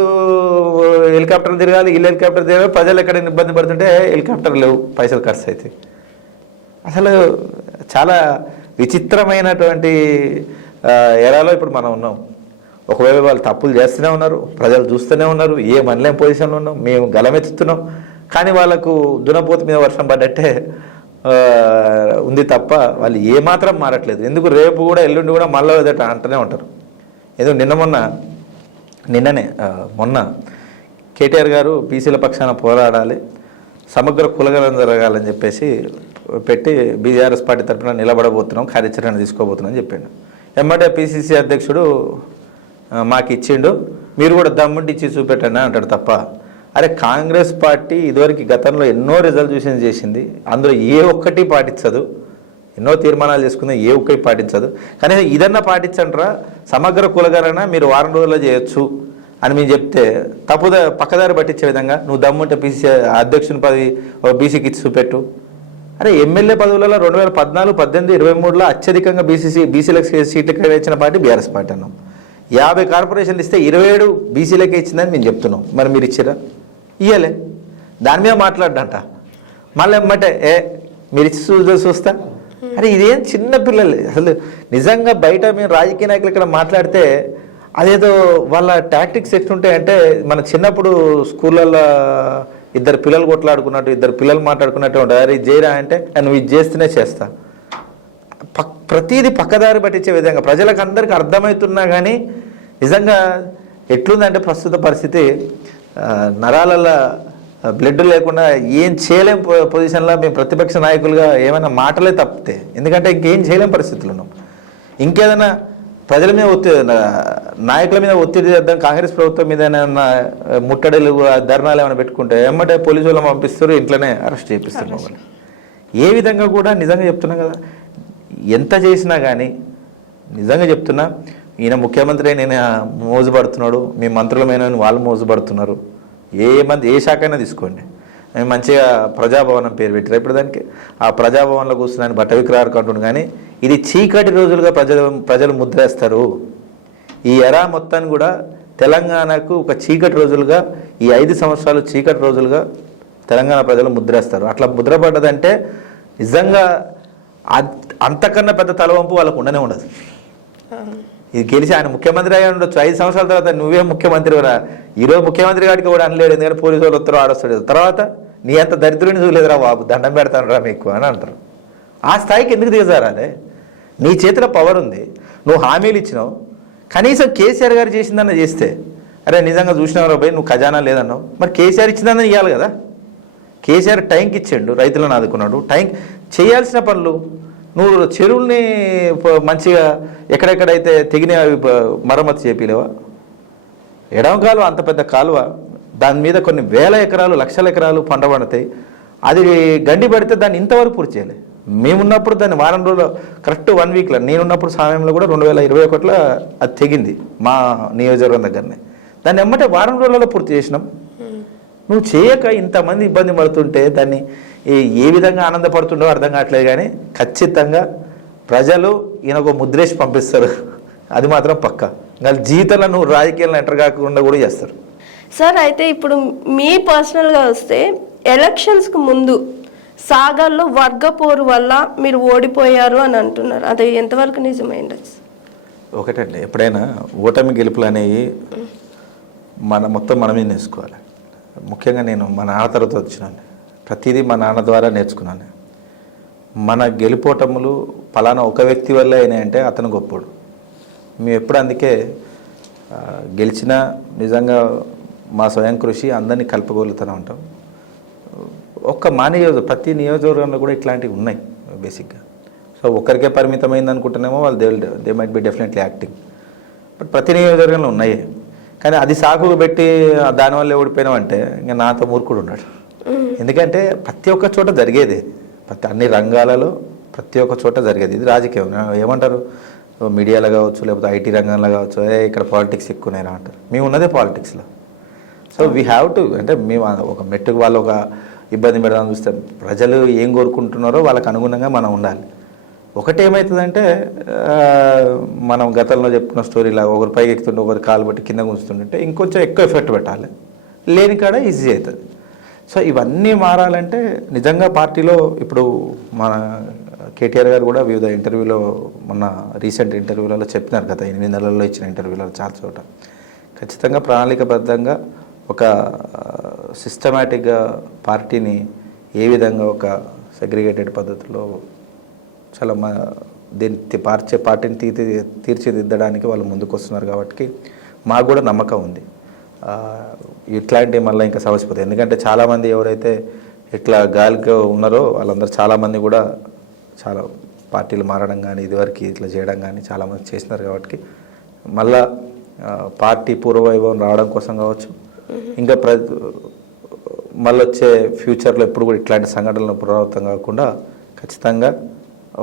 హెలికాప్టర్ తిరగాలి, వీళ్ళు హెలికాప్టర్ తిరగాలి, ప్రజలు ఎక్కడైనా ఇబ్బంది పడుతుంటే హెలికాప్టర్ లేవు, పైసలు ఖర్చు అవుతాయి. అసలు చాలా విచిత్రమైనటువంటి ఎరాలో ఇప్పుడు మనం ఉన్నాం. ఒకవేళ వాళ్ళు తప్పులు చేస్తూనే ఉన్నారు, ప్రజలు చూస్తూనే ఉన్నారు, ఏ మనలేం పొజిషన్లో ఉన్నాం, మేము గలమెత్తుతున్నాం. కానీ వాళ్ళకు దునపోతు మీద వర్షం పడ్డట్టే ఉంది తప్ప వాళ్ళు ఏమాత్రం మారట్లేదు. ఎందుకు రేపు కూడా ఎల్లుండి కూడా మళ్ళీ ఎదట అంటూనే ఉంటారు. ఏదో నిన్ననే మొన్న కేటీఆర్ గారు బీసీల పక్షాన పోరాడాలి, సమగ్ర కులగలం జరగాలని చెప్పేసి పెట్టి బీఆర్ఎస్ పార్టీ తరఫున నిలబడబోతున్నాం, కార్యాచరణ తీసుకోబోతున్నాం అని చెప్పాడు. ఎమ్మటే పిసిసి అధ్యక్షుడు మాకు ఇచ్చిండు, మీరు కూడా దమ్ముంటి ఇచ్చి చూపెట్టండి అంటాడు తప్ప, అరే కాంగ్రెస్ పార్టీ ఇదివరకు గతంలో ఎన్నో రిజల్యూషన్ చేసింది, అందులో ఏ ఒక్కటి పాటించదు, ఎన్నో తీర్మానాలు చేసుకుంది, ఏ ఒక్కటి పాటించదు. కానీ ఇదన్నా పాటించండిరా, సమగ్ర కులగరణ మీరు వారం రోజుల్లో చేయొచ్చు అని మేము చెప్తే పక్కదారి పట్టించే విధంగా నువ్వు దమ్ముంటే బీసీ అధ్యక్షుని పదవి బీసీకి ఇచ్చి చూపెట్టు. అరే ఎమ్మెల్యే పదవులలో 2014, 18, 23లో అత్యధికంగా బీసీలకు సీట్లు ఇచ్చిన పార్టీ బీఆర్ఎస్ పార్టీ అన్నాం. 50 కార్పొరేషన్లు ఇస్తే 27 బీసీలకే ఇచ్చిందని మేము చెప్తున్నాం. మరి మీరు ఇచ్చిరా? ఇయ్యలే. దాని మీద మాట్లాడంట. మళ్ళీ ఎమ్మటే మీరు ఇచ్చి చూస్తా. అరే ఇదేం చిన్న పిల్లలు. అసలు నిజంగా బయట మేము రాజకీయ నాయకులు ఇక్కడ మాట్లాడితే అదేదో వాళ్ళ టాక్టిక్స్ ఎట్లుంటాయంటే, మన చిన్నప్పుడు స్కూళ్ళల్లో ఇద్దరు పిల్లలు కొట్లాడుకున్నట్టు, ఇద్దరు పిల్లలు మాట్లాడుకున్నట్టు ఉంటుంది. అరే ఇది చేయరా అంటే నువ్వు ఇది చేస్తూనే చేస్తా. ప్రతిదీ పక్కదారి పట్టించే విధంగా ప్రజలకు అందరికీ అర్థమవుతున్నా కానీ నిజంగా ఎట్లుందంటే ప్రస్తుత పరిస్థితి నరాలలో బ్లడ్ లేకుండా ఏం చేయలేం పొజిషన్లో మేము ప్రతిపక్ష నాయకులుగా ఏమైనా మాటలే తప్పితే, ఎందుకంటే ఇంకేం చేయలేం పరిస్థితులు ఉన్నాం. ఇంకేదైనా ప్రజల మీద నాయకుల మీద ఒత్తిడి చేద్దాం, కాంగ్రెస్ ప్రభుత్వం మీద ఏమైనా ముట్టడిలు ధర్నాలు ఏమైనా పెట్టుకుంటే ఎమ్మటే పోలీసు వాళ్ళని పంపిస్తారు, ఇంట్లోనే అరెస్ట్ చేపిస్తారు మమ్మల్ని. ఏ విధంగా కూడా నిజంగా చెప్తున్నాం కదా, ఎంత చేసినా కానీ నిజంగా చెప్తున్నా, ఈయన ముఖ్యమంత్రి నేను మోజుపడుతున్నాడు, మీ మంత్రులమైన వాళ్ళు మోజుపడుతున్నారు. ఏ శాఖ అయినా తీసుకోండి, మేము మంచిగా ప్రజాభవనం పేరు పెట్టారు ఇప్పుడు దానికి. ఆ ప్రజాభవన్లో కూర్చున్నాను బట్ట విక్రయార్కు అంటుండు. కానీ ఇది చీకటి రోజులుగా ప్రజలు ముద్రేస్తారు. ఈ ఎరా మొత్తాన్ని కూడా తెలంగాణకు ఒక చీకటి రోజులుగా, ఈ 5 సంవత్సరాలు చీకటి రోజులుగా తెలంగాణ ప్రజలు ముద్రేస్తారు. అట్లా ముద్రపడ్డదంటే నిజంగా అంతకన్నా పెద్ద తలవంపు వాళ్ళకు ఉండనే ఉండదు. ఇది గెలిచి ఆయన ముఖ్యమంత్రి అయ్యి ఉండొచ్చు, 5 సంవత్సరాల తర్వాత నువ్వే ముఖ్యమంత్రి కూడా, ఈరోజు ముఖ్యమంత్రి గారికి కూడా అనలేడు, ఎందుకంటే పోలీసు వాళ్ళు ఉత్తరం ఆడొస్తాడు. తర్వాత నీ అంత దరిద్రుని చూడలేదురా బాబు, దండం పెడతాను రా మీకు అని అంటారు. ఆ స్థాయికి ఎందుకు దిగజారాలే? నీ చేతిలో పవర్ ఉంది, నువ్వు హామీలు ఇచ్చినావు, కనీసం కేసీఆర్ గారు చేసిందన్న చేస్తే, అరే నిజంగా చూసినావు పోయి నువ్వు ఖజానా లేదన్నావు, మరి కేసీఆర్ ఇచ్చిందని ఇవ్వాలి కదా. కేసీఆర్ టైంకి ఇచ్చాడు, రైతులను ఆదుకున్నాడు, టైం చేయాల్సిన పనులు. నువ్వు చెరువుల్ని మంచిగా ఎక్కడెక్కడైతే తెగిన మరమ్మతు చేపిలేవా? ఎడమ కాలువ అంత పెద్ద కాలువ, దాని మీద కొన్ని వేల ఎకరాలు, లక్షల ఎకరాలు పంట పండుతాయి. అది గండి పడితే దాన్ని ఇంతవరకు పూర్తి చేయలే. మేమున్నప్పుడు దాన్ని వారం రోజులు కరెక్ట్ 1 వీక్లో, నేనున్నప్పుడు సమయంలో కూడా 2021లో అది తెగింది మా నియోజకవర్గం దగ్గరనే. దాన్ని ఎమ్మటే వారం రోజులలో పూర్తి చేసినాం. నువ్వు చేయక ఇంతమంది ఇబ్బంది పడుతుంటే దాన్ని ఏ విధంగా ఆనందపడుతుండో అర్థం కావట్లేదు. కానీ ఖచ్చితంగా ప్రజలు ఈయనకు ముద్రేసి పంపిస్తారు, అది మాత్రం పక్క. ఇంకా జీవితంలో నువ్వు రాజకీయాలను ఎంటర్ కాకుండా కూడా చేస్తారు. సార్ అయితే ఇప్పుడు మీ పర్సనల్గా వస్తే ఎలక్షన్స్కి ముందు సాగర్లో వర్గపోరు వల్ల మీరు ఓడిపోయారు అని అంటున్నారు, అది ఎంతవరకు నిజమైంది? ఒకటండి, ఎప్పుడైనా ఓటమి గెలుపులు అనేవి మొత్తం మనమే నేర్చుకోవాలి. ముఖ్యంగా నేను మా నాన్న తర్వాత వచ్చినాను, ప్రతిదీ మా నాన్న ద్వారా నేర్చుకున్నాను. మన గెలుపోటములు ఫలానా ఒక వ్యక్తి వల్ల అయినాయంటే అతను గొప్పోడు. మేము ఎప్పుడు అందుకే గెలిచినా నిజంగా మా స్వయం కృషి అందరినీ కలుపుకోలుతూనే ఉంటాం. ప్రతి నియోజకవర్గంలో కూడా ఇట్లాంటివి ఉన్నాయి బేసిక్గా. సో ఒక్కరికే పరిమితమైంది అనుకుంటున్నామో వాళ్ళు they might be definitely acting, but ప్రతి నియోజకవర్గంలో ఉన్నాయి. కానీ అది సాకుగా పెట్టి దానివల్ల ఓడిపోయినామంటే ఇంకా నాతో మూర్ఖుడు ఉన్నాడు. ఎందుకంటే ప్రతి ఒక్క చోట జరిగేది, అన్ని రంగాలలో ప్రతి ఒక్క చోట జరిగేది. ఇది రాజకీయం ఏమంటారు, మీడియాలో కావచ్చు, లేకపోతే ఐటీ రంగంలో కావచ్చు, ఇక్కడ పాలిటిక్స్ ఎక్కువనేరా అంటారు. మేము ఉన్నదే పాలిటిక్స్లో. సో వీ హ్యావ్ టు, అంటే మేము ఒక మెట్టుకు వాళ్ళు ఒక ఇబ్బంది పెడదామని చూస్తే ప్రజలు ఏం కోరుకుంటున్నారో వాళ్ళకి అనుగుణంగా మనం ఉండాలి. ఒకటేమవుతుందంటే మనం గతంలో చెప్పుకున్న స్టోరీలా ఒకరు పైకి ఎక్కుతుంటే ఒకరు కాలు బట్టి కింద కూర్చుంటుంటే ఇంకొంచెం ఎక్కువ ఎఫెక్ట్ పెట్టాలి, లేని కాడ ఈజీ అవుతుంది. సో ఇవన్నీ మారాలంటే నిజంగా పార్టీలో ఇప్పుడు మన కేటీఆర్ గారు కూడా వివిధ ఇంటర్వ్యూలో మొన్న రీసెంట్ ఇంటర్వ్యూలలో చెప్పినారు, గత 8 నెలల్లో ఇచ్చిన ఇంటర్వ్యూలలో చాలా చోట ఖచ్చితంగా ప్రణాళికబద్ధంగా ఒక సిస్టమేటిక్గా పార్టీని ఏ విధంగా ఒక సెగ్రిగేటెడ్ పద్ధతిలో చాలా దీన్ని పార్టీని తీర్చిదిద్దడానికి వాళ్ళు ముందుకు వస్తున్నారు. కాబట్టి మాకు కూడా నమ్మకం ఉంది ఇట్లాంటివి మళ్ళీ ఇంకా సమస్య పోతాయి. ఎందుకంటే చాలామంది ఎవరైతే ఇట్లా గాలిగా ఉన్నారో వాళ్ళందరూ చాలామంది కూడా చాలా పార్టీలు మారడం కానీ ఇదివరకు ఇట్లా చేయడం కానీ చాలామంది చేసినారు. కాబట్టి మళ్ళా పార్టీ పూర్వవైభవం రావడం కోసం కావచ్చు, ఇంకా మళ్ళీ వచ్చే ఫ్యూచర్లో ఎప్పుడు కూడా ఇట్లాంటి సంఘటనలు పునరావృతం కాకుండా ఖచ్చితంగా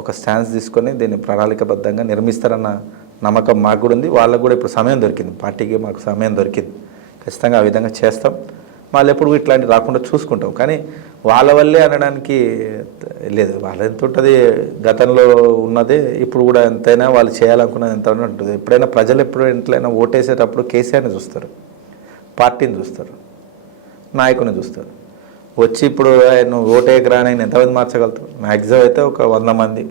ఒక స్టాన్స్ తీసుకొని దీన్ని ప్రణాళికబద్ధంగా నిర్మిస్తారన్న నమ్మకం మాకు కూడా ఉంది. వాళ్ళకు కూడా ఇప్పుడు సమయం దొరికింది, పార్టీకి మాకు సమయం దొరికింది, ఖచ్చితంగా ఆ విధంగా చేస్తాం. మళ్ళీ ఎప్పుడు ఇట్లాంటివి రాకుండా చూసుకుంటాం. కానీ వాళ్ళ వల్లే అనడానికి లేదు, వాళ్ళ ఎంత ఉంటుంది గతంలో ఉన్నదే ఇప్పుడు కూడా ఎంతైనా వాళ్ళు చేయాలనుకున్నది ఎంత ఉంటుంది. ఎప్పుడైనా ప్రజలు ఎంతైనా ఓటేసేటప్పుడు కేసీఆర్ని చూస్తారు, పార్టీని చూస్తారు, నాయకుని చూస్తారు. వచ్చి ఇప్పుడు నువ్వు ఓటేకి రానని ఎంతమంది మార్చగలుగుతావు? మ్యాక్సిమం అయితే ఒక 100 మంది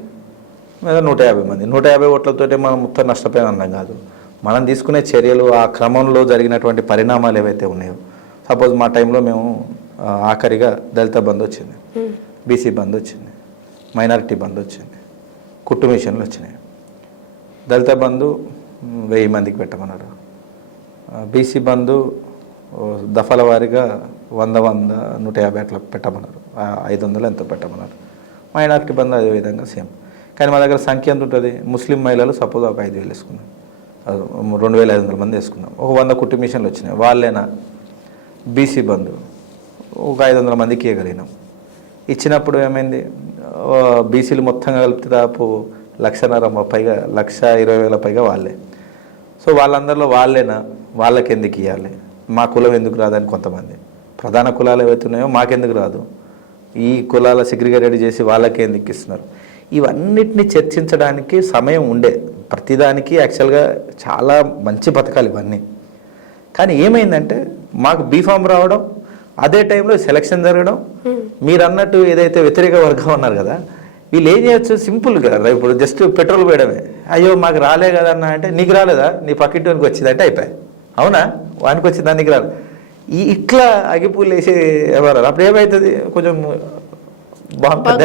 లేదా 150 మంది. 150 ఓట్లతోటే మనం మొత్తం నష్టపోయిన అన్నాం కాదు. మనం తీసుకునే చర్యలు, ఆ క్రమంలో జరిగినటువంటి పరిణామాలు ఏవైతే ఉన్నాయో, సపోజ్ మా టైంలో మేము ఆఖరిగా దళిత బంద్ వచ్చింది, బీసీ బంద్ వచ్చింది, మైనారిటీ బంద్ వచ్చింది, కుట్టు మిషన్లు వచ్చినాయి. దళిత బంధు 1000 మందికి పెట్టమన్నారు, బీసీ బంధు దఫల వారీగా 100, 150 అట్లా పెట్టమన్నారు, 500 ఎంతో పెట్టమన్నారు. మైనారిటీ బంధు అదేవిధంగా సేమ్. కానీ మా దగ్గర సంఖ్య ఎంత ఉంటుంది? ముస్లిం మహిళలు సపోజ్ ఒక 5000 వేసుకున్నాం, 2500 మంది వేసుకున్నాం, ఒక 100 కుట్టు మిషన్లు వచ్చినాయి, వాళ్ళేనా? బీసీ బంధు ఒక 500 మందికి ఇవ్వగలిగినాం. ఇచ్చినప్పుడు ఏమైంది? బీసీలు మొత్తంగా కలిపితే దాపు 1,50,000 పైగా, 1,20,000 పైగా వాళ్ళే. సో వాళ్ళందరిలో వాళ్ళేనా? వాళ్ళకి ఎందుకు ఇవ్వాలి? మా కులం ఎందుకు రాదని కొంతమంది, ప్రధాన కులాలు ఏవైతే ఉన్నాయో మాకెందుకు రాదు, ఈ కులాల సెగ్రిగేటెడ్ చేసి వాళ్ళకే ఎందుకు ఇస్తున్నారు? ఇవన్నిటిని చర్చించడానికి సమయం ఉండే. ప్రతిదానికి యాక్చువల్గా చాలా మంచి పథకాలు ఇవన్నీ. కానీ ఏమైందంటే మాకు బీఫామ్ రావడం, అదే టైంలో సెలక్షన్ జరగడం. మీరు అన్నట్టు ఏదైతే వ్యతిరేక వర్గం ఉన్నారు కదా, వీళ్ళు ఏం చేయొచ్చు? సింపుల్గా ఇప్పుడు జస్ట్ పెట్రోల్ పోయడమే. అయ్యో మాకు రాలే కదా అన్న అంటే, నీకు రాలేదా? నీ పక్కింటి వానికి వచ్చిందంటే అయిపోయి, అవునా వానికి వచ్చిందా నీకు రాదు. ఇట్లా అగిపూలు వేసి ఎవరు అప్పుడు ఏమవుతుంది? కొంచెం బాగుంటుంది,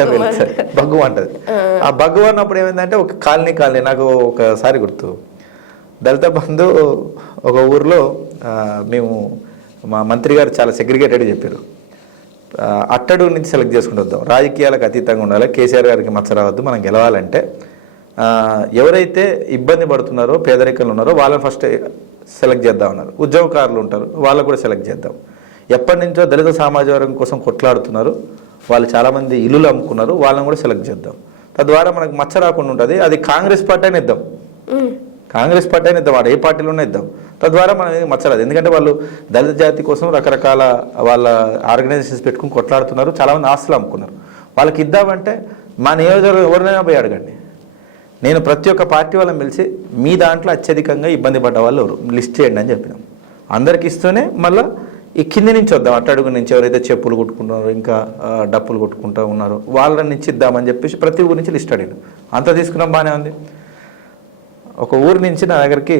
బగ్గు అంటుంది. ఆ బగ్గు అన్నప్పుడు ఏమైందంటే ఒక కాలనీ నాకు ఒకసారి గుర్తు, దళిత బంధు ఒక ఊర్లో మేము మా మంత్రి గారు చాలా సెగ్రిగేటెడ్ చెప్పారు, అట్టడుగు నుంచి సెలెక్ట్ చేసుకుంటూ వద్దాం, రాజకీయాలకు అతీతంగా ఉండాలి, కేసీఆర్ గారికి మచ్చ రావద్దు, మనం గెలవాలంటే ఎవరైతే ఇబ్బంది పడుతున్నారో, పేదరికంలో ఉన్నారో వాళ్ళని ఫస్ట్ సెలెక్ట్ చేద్దాం అన్నారు. ఉద్యోగకారులు ఉంటారు, వాళ్ళకు కూడా సెలెక్ట్ చేద్దాం. ఎప్పటి నుంచో దళిత సమాజ వర్గం కోసం కొట్లాడుతున్నారు, వాళ్ళు చాలామంది ఇల్లులు అమ్ముకున్నారు, వాళ్ళని కూడా సెలెక్ట్ చేద్దాం. తద్వారా మనకు మచ్చ రాకుండా ఉంటుంది. అది కాంగ్రెస్ పార్టీ అని ఇద్దాం, కాంగ్రెస్ పార్టీ అని ఇద్దాం, వాడు ఏ పార్టీలోనే ఇద్దాం. తద్వారా మనం మచ్చరాదు. ఎందుకంటే వాళ్ళు దళిత జాతి కోసం రకరకాల వాళ్ళ ఆర్గనైజేషన్స్ పెట్టుకుని కొట్లాడుతున్నారు, చాలామంది ఆస్తులు అమ్ముకున్నారు. వాళ్ళకి ఇద్దామంటే మా నియోజకవర్గం ఎవరినైనా పోయి అడగండి, నేను ప్రతి ఒక్క పార్టీ వాళ్ళని పిలిచి మీ దాంట్లో అత్యధికంగా ఇబ్బంది పడ్డ వాళ్ళు ఎవరు లిస్ట్ చేయండి అని చెప్పినాం. అందరికి ఇస్తూనే మళ్ళీ ఈ కింది నుంచి వద్దాం, అట్టడుగు నుంచి ఎవరైతే చెప్పులు కొట్టుకుంటున్నారో, ఇంకా డప్పులు కొట్టుకుంటూ ఉన్నారో వాళ్ళ నుంచి ఇద్దామని చెప్పేసి ప్రతి ఊరి నుంచి లిస్ట్ అడిగాను. అంతా తీసుకున్నాం, బాగానే ఉంది. ఒక ఊరి నుంచి నా దగ్గరికి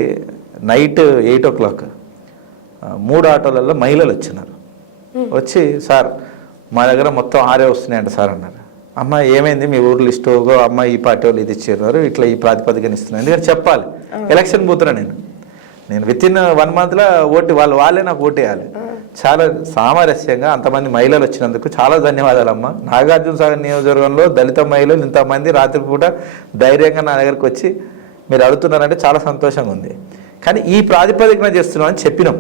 నైట్ 8 o'clock 3 ఆటోలలో మహిళలు వచ్చినారు. వచ్చి సార్ మా దగ్గర మొత్తం 6 వస్తున్నాయంట సార్ అన్నారు. అమ్మ ఏమైంది మీ ఊరు లిస్టు? అమ్మ ఈ పార్టీ వాళ్ళు ఇది ఇచ్చారు, ఇట్లా ఈ ప్రాతిపదికన ఇస్తున్నారు. ఎందుకంటే చెప్పాలి, ఎలక్షన్ పోతున్నా నేను వితిన్ 1 monthలో వాళ్ళే నాకు ఓటు వేయాలి. చాలా సామరస్యంగా అంతమంది మహిళలు వచ్చినందుకు చాలా ధన్యవాదాలు అమ్మ. నాగార్జున సాగర్ నియోజకవర్గంలో దళిత మహిళలు ఇంతమంది రాత్రిపూట ధైర్యంగా నా దగ్గరకు వచ్చి మీరు అడుగుతున్నారంటే చాలా సంతోషంగా ఉంది. కానీ ఈ ప్రాతిపదికన చేస్తున్నాం అని చెప్పినాం.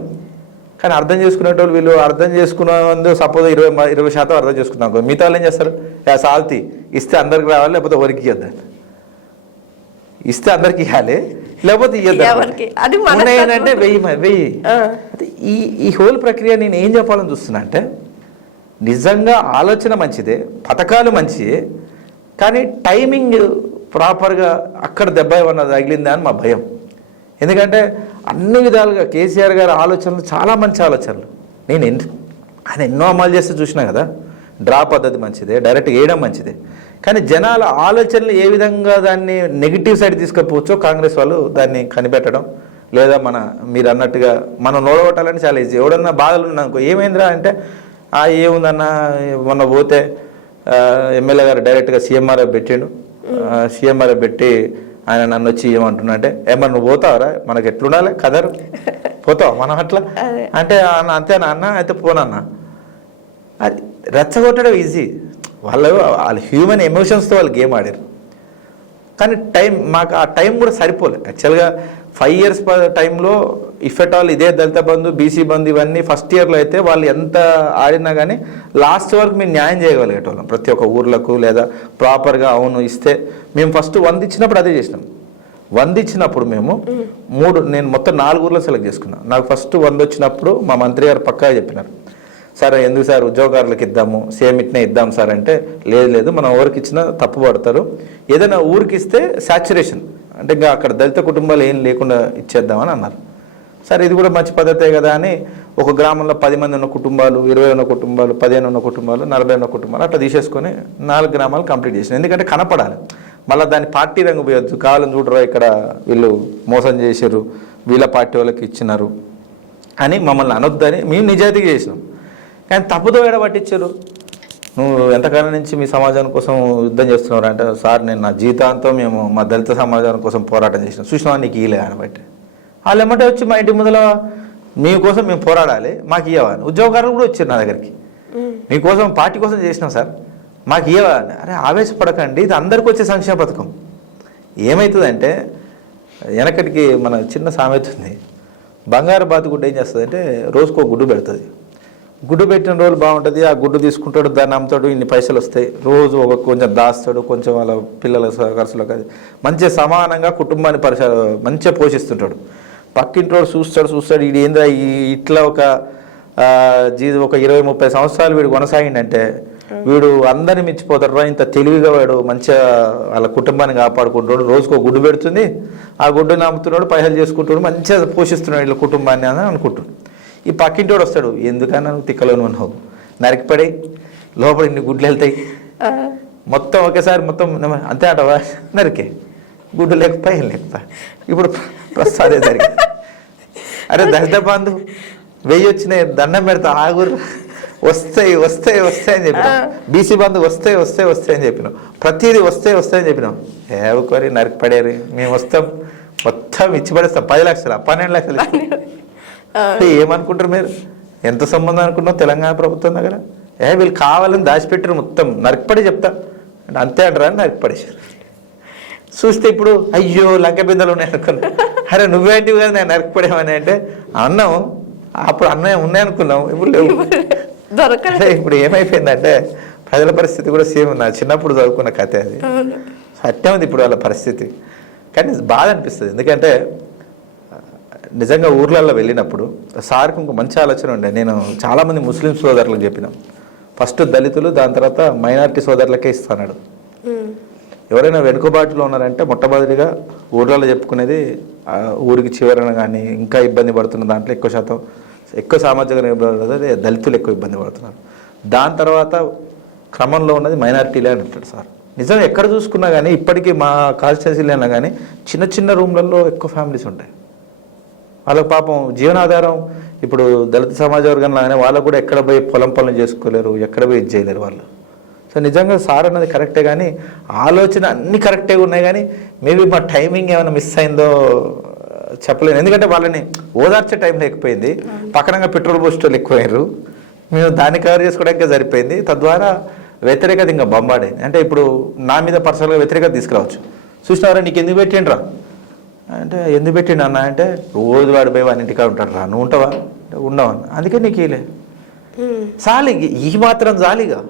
కానీ అర్థం చేసుకునేటోళ్ళు వీళ్ళు అర్థం చేసుకున్న సపోజ్ 20% అర్థం చేసుకున్నాం. మిగతా వాళ్ళు ఏం చేస్తారు? సాల్తీ ఇస్తే అందరికి రావాలి, లేకపోతే ఎవరికి ఇవ్వద్దాం. ఇస్తే అందరికి ఇవ్వాలి, లేకపోతే ఇవ్వద్దాం. ఏంటంటే 1000 ఈ హోల్ ప్రక్రియ నేను ఏం చెప్పాలని చూస్తున్నా అంటే, నిజంగా ఆలోచన మంచిదే, పథకాలు మంచిదే, కానీ టైమింగ్ ప్రాపర్గా అక్కడ దెబ్బ ఏమన్నా తగిలిందా అని మా భయం. ఎందుకంటే అన్ని విధాలుగా కేసీఆర్ గారి ఆలోచనలు చాలా మంచి ఆలోచనలు. ఆయన ఎన్నో అమలు చేస్తే చూసినా కదా. డ్రా పద్ధతి మంచిదే, డైరెక్ట్ వేయడం మంచిదే, కానీ జనాల ఆలోచనలు ఏ విధంగా దాన్ని నెగిటివ్ సైడ్ తీసుకుపోవచ్చో కాంగ్రెస్ వాళ్ళు దాన్ని కనిపెట్టడం, లేదా మీరు అన్నట్టుగా మనం నోడగొట్టాలని చాలా ఈజీ. ఎవడన్నా బాధలు ఉన్నానుకో, ఏమైందిరా అంటే ఏముందన్న మొన్న పోతే ఎమ్మెల్యే గారు డైరెక్ట్గా సీఎంఆర్ఎఫ్ పెట్టిండు, సీఎంఆర్ఎఫ్ పెట్టి ఆయన నన్ను వచ్చి ఏమంటున్నా అంటే ఏమన్నా నువ్వు పోతావరా, మనకి ఎట్లుండాలి కదరు పోతావు మనం అట్లా అంటే అంతేనా అన్న, అయితే పోనన్నా. అది రెచ్చగొట్టడం ఈజీ, వాళ్ళు హ్యూమన్ ఎమోషన్స్తో వాళ్ళు గేమ్ ఆడారు. కానీ మాకు ఆ టైం కూడా సరిపోలేదు. యాక్చువల్గా 5 years టైంలో ఇఫ్ ఎట్ ఆల్ ఇదే దళిత బంధు, బీసీ బంధు ఇవన్నీ ఫస్ట్ ఇయర్లో అయితే వాళ్ళు ఎంత ఆడినా కానీ లాస్ట్ వరకు మేము న్యాయం చేయగలిగేటోళ్ళం ప్రతి ఒక్క ఊర్లకు, లేదా ప్రాపర్గా అవును ఇస్తే. మేము ఫస్ట్ 100 ఇచ్చినప్పుడు అదే చేసినాం. 100 ఇచ్చినప్పుడు మేము నేను మొత్తం 4 ఊర్లో సెలెక్ట్ చేసుకున్నాను. నాకు ఫస్ట్ 100 వచ్చినప్పుడు మా మంత్రి గారు పక్కా చెప్పినారు, సార్ ఎందుకు సార్ ఉద్యోగాలకు ఇద్దాము, సేమ్ ఇట్నే ఇద్దాం సార్ అంటే, లేదు మనం ఎవరికి ఇచ్చినా తప్పు పడతారు, ఏదైనా ఊరికి ఇస్తే సాచురేషన్ అంటే ఇంకా అక్కడ దళిత కుటుంబాలు ఏం లేకుండా ఇచ్చేద్దామని అన్నారు. సరే ఇది కూడా మంచి పద్ధతే కదా అని ఒక గ్రామంలో 10 మంది ఉన్న కుటుంబాలు, 20 ఉన్న కుటుంబాలు, 15 ఉన్న కుటుంబాలు, 40 ఉన్న కుటుంబాలు అట్లా తీసేసుకొని 4 గ్రామాలు కంప్లీట్ చేసినాం. ఎందుకంటే కనపడాలి, మళ్ళీ దాన్ని పార్టీ రంగు పోయొద్దు, కావాలని చూడరా ఇక్కడ వీళ్ళు మోసం చేశారు, వీళ్ళ పార్టీ వాళ్ళకి ఇచ్చినారు అని మమ్మల్ని అనొద్దని మేము నిజాయితీగా చేసినాం. కానీ తప్పుదో ఎడబట్టించారు. నువ్వు ఎంతకాలం నుంచి మీ సమాజం కోసం యుద్ధం చేస్తున్నారు అంటే, సార్ నేను నా జీవితాంతం మేము మా దళిత సమాజం కోసం పోరాటం చేసినాం, చూసినా నీకు ఇయ్యలే అని బట్టి వాళ్ళు ఎమ్మటే వచ్చి మా ఇంటి ముందర మీకోసం మేము పోరాడాలి మాకు ఇవ్వని. ఉద్యోగాలు కూడా వచ్చారు నా దగ్గరికి, మీకోసం పార్టీ కోసం చేసినాం సార్ మాకు ఇవ్వని. అరే ఆవేశపడకండి, ఇది అందరికీ వచ్చే సంక్షేమ పథకం. ఏమవుతుందంటే వెనకటికి మన చిన్న సామెత ఉంది, బంగారు బాతుగుడ్డ ఏం చేస్తుంది అంటే రోజుకో గుడ్డు పెడుతుంది. గుడ్డు పెట్టిన రోజులు బాగుంటుంది, ఆ గుడ్డు తీసుకుంటాడు, దాన్ని అమ్ముతాడు, ఇన్ని పైసలు వస్తాయి, రోజు కొంచెం దాస్తాడు, కొంచెం వాళ్ళ పిల్లల ఖర్చులకు అది మంచిగా సమానంగా కుటుంబాన్ని మంచిగా పోషిస్తుంటాడు. పక్కింటోడు చూస్తాడు ఇది ఏంద్రా ఇట్లా ఒక 20-30 సంవత్సరాలు వీడు కొనసాగిందంటే వీడు అందరిని మించిపోతాడు, ఇంత తెలివిగా వాడు మంచిగా వాళ్ళ కుటుంబాన్ని కాపాడుకుంటాడు, రోజుకో గుడ్డు పెడుతుంది, ఆ గుడ్డుని అమ్ముతున్నాడు, పైసలు చేసుకుంటాడు, మంచిగా పోషిస్తున్నాడు వీళ్ళ కుటుంబాన్ని అని అనుకుంటాడు. ఈ పక్కింటోడు వస్తాడు, ఎందుకన్నా నువ్వు తిక్కలోను ఉన్నావు, నరికిపడి లోపల ఇన్ని గుడ్లు వెళ్తాయి మొత్తం ఒకేసారి మొత్తం అంతే అంటవా, నరికే గుడ్డు లేకపోయి ఏం లేకపోయి. ఇప్పుడు ప్రస్తుతం అదే జరిగింది. అరే దళిత బంధు 1000 వచ్చినాయి, దండం పెడతా ఆగురు, వస్తాయి అని చెప్పినాం. బీసీ బంధు వస్తాయి అని చెప్పినాం. ప్రతిదీ వస్తాయి అని చెప్పినాం. ఏవరి నరికిపడేరు, మేము వస్తాం మొత్తం ఇచ్చి పడేస్తాం. 10 లక్షలు 12 లక్షలు ఏమనుకుంటారు మీరు, ఎంత సంబంధం అనుకున్నావు తెలంగాణ ప్రభుత్వం దగ్గర? వీళ్ళు కావాలని దాచిపెట్టారు, మొత్తం నరికిపడి చెప్తా అంటే అంతే అంటారా అని నరికిపడేశారు. చూస్తే ఇప్పుడు అయ్యో లంక బిందెలు ఉన్నాయి అనుకున్నా. అరే నువ్వేంటివి కదా నేను నరికిపడేమని అంటే అన్నాం, అప్పుడు అన్నయ్య ఉన్నాయనుకున్నాం, ఇప్పుడు లేవు. ఇప్పుడు ఏమైపోయిందంటే ప్రజల పరిస్థితి కూడా సేమ్ నా చిన్నప్పుడు చదువుకున్న కథ అది. సత్యం ఉంది ఇప్పుడు వాళ్ళ పరిస్థితి. కానీ బాధ అనిపిస్తుంది, ఎందుకంటే నిజంగా ఊర్లలో వెళ్ళినప్పుడు సార్కి ఇంకో మంచి ఆలోచన ఉండే. నేను చాలామంది ముస్లిం సోదరులకు చెప్పినాం, ఫస్ట్ దళితులు, దాని తర్వాత మైనారిటీ సోదరులకే ఇస్తాడు. ఎవరైనా వెనుకబాటులో ఉన్నారంటే మొట్టమొదటిగా ఊర్లలో చెప్పుకునేది ఊరికి చివరన కానీ ఇంకా ఇబ్బంది పడుతున్న దాంట్లో ఎక్కువ సామాజిక నిలబడి దళితులు ఎక్కువ ఇబ్బంది పడుతున్నారు. దాని తర్వాత క్రమంలో ఉన్నది మైనారిటీలే అని అంటాడు సార్. నిజం ఎక్కడ చూసుకున్నా కానీ ఇప్పటికీ మా కాన్స్టిట్యున్సీలో అయినా కానీ చిన్న రూమ్లలో ఎక్కువ ఫ్యామిలీస్ ఉంటాయి. వాళ్ళకు పాపం జీవనాధారం ఇప్పుడు దళిత సమాజ వర్గం లాగానే వాళ్ళకు కూడా ఎక్కడ పోయి పొలం పనులు చేసుకోలేరు, ఎక్కడ పోయి ఇది చేయలేరు వాళ్ళు. సో నిజంగా సార్ అన్నది కరెక్టే, కానీ ఆలోచన అన్నీ కరెక్టే ఉన్నాయి, కానీ మేబీ మా టైమింగ్ ఏమైనా మిస్ అయిందో చెప్పలేను. ఎందుకంటే వాళ్ళని ఓదార్చే టైం లేకపోయింది, పక్కనంగా పెట్రోల్ పోస్టర్లు ఎక్కువయ్యారు, మేము దాన్ని కవర్ చేసుకోవడానికే సరిపోయింది. తద్వారా వ్యతిరేకత ఇంకా బొంబాడైంది. అంటే ఇప్పుడు నా మీద పర్సనల్గా వ్యతిరేకత తీసుకురావచ్చు. చూసినారా నీకు ఎందుకు పెట్టిండ్రా అంటే, ఎందుకు పెట్టిండు అన్న అంటే, రోజు వాడిపోయి వాడి ఇంటికాడ ఉంటాడు రా, నువ్వు ఉంటావా ఉండవా, అందుకే నీకు ఇలే చాలు, ఈ మాత్రం చాలిగా.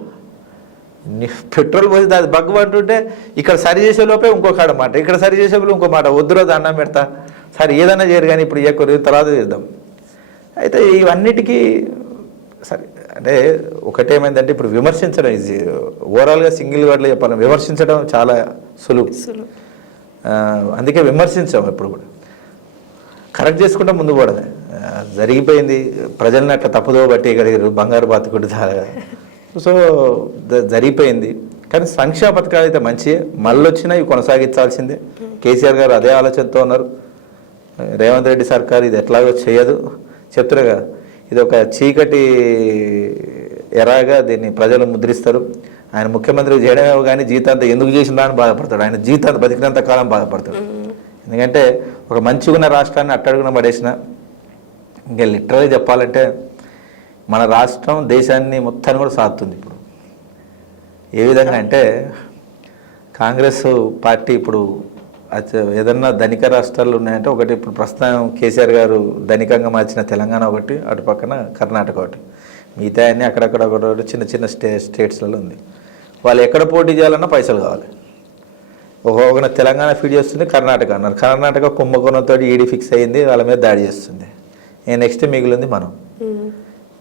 పెట్రోల్ పోసి అది బగ్గు అంటుంటే ఇక్కడ సరి చేసే లోపే ఇంకొక మాట, ఇక్కడ సరి చేసే లోపే ఇంకో మాట, వద్దు రోజు అన్నం పెడతా సరే ఏదన్నా చేయరు కానీ ఇప్పుడు ఏ తర్వాత చేద్దాం. అయితే ఇవన్నిటికీ సరే అంటే ఒకటేమైందంటే ఇప్పుడు విమర్శించడం ఈజీ, ఓవరాల్గా సింగిల్ వర్డ్లో చెప్పాలి, విమర్శించడం చాలా సులువు. అందుకే విమర్శించాం ఎప్పుడు కూడా, కరెక్ట్ చేసుకుంటే ముందు పోవడమే. జరిగిపోయింది, ప్రజల్ని అట్లా తప్పుదో బట్టి గడిగారు, బంగారు బాతుకుడు. సో జరిగిపోయింది. కానీ సంక్షేమ పథకాలు అయితే మంచివే, మళ్ళీ వచ్చినా ఇవి కొనసాగించాల్సిందే. కేసీఆర్ గారు అదే ఆలోచనతో ఉన్నారు. రేవంత్ రెడ్డి సర్కార్ ఇది ఎట్లాగో చేయదు చెప్తున్నా, ఇది ఒక చీకటి ఎరాగా దీన్ని ప్రజలు ముద్రిస్తారు. ఆయన ముఖ్యమంత్రి చేయడమే కానీ జీవితాంతం ఎందుకు చేసిందా అని బాధపడతాడు. ఆయన జీవితాంతం బతికినంత కాలం బాధపడతాడు. ఎందుకంటే ఒక మంచిగా ఉన్న రాష్ట్రాన్ని అట్టడుగున పడేసిన, ఇంకా లిటరల్గా చెప్పాలంటే మన రాష్ట్రం దేశాన్ని మొత్తాన్ని కూడా సాగుతుంది. ఇప్పుడు ఏ విధంగా అంటే కాంగ్రెస్ పార్టీ ఇప్పుడు ఏదన్నా ధనిక రాష్ట్రాలు ఉన్నాయంటే ఒకటి ఇప్పుడు ప్రస్తుతం కేసీఆర్ గారు ధనికంగా మార్చిన తెలంగాణ ఒకటి, అటు పక్కన కర్ణాటక ఒకటి, మిగతా అన్నీ అక్కడక్కడ ఒకటి చిన్న చిన్న స్టేట్స్లలో ఉంది. వాళ్ళు ఎక్కడ పోటీ చేయాలన్నా పైసలు కావాలి. ఒక తెలంగాణ ఫీడ్ చేస్తుంది, కర్ణాటక అన్నారు. కర్ణాటక కుంభకోణంతో ఈడీ ఫిక్స్ అయ్యింది, వాళ్ళ మీద దాడి చేస్తుంది. నెక్స్ట్ మిగిలింది మనం.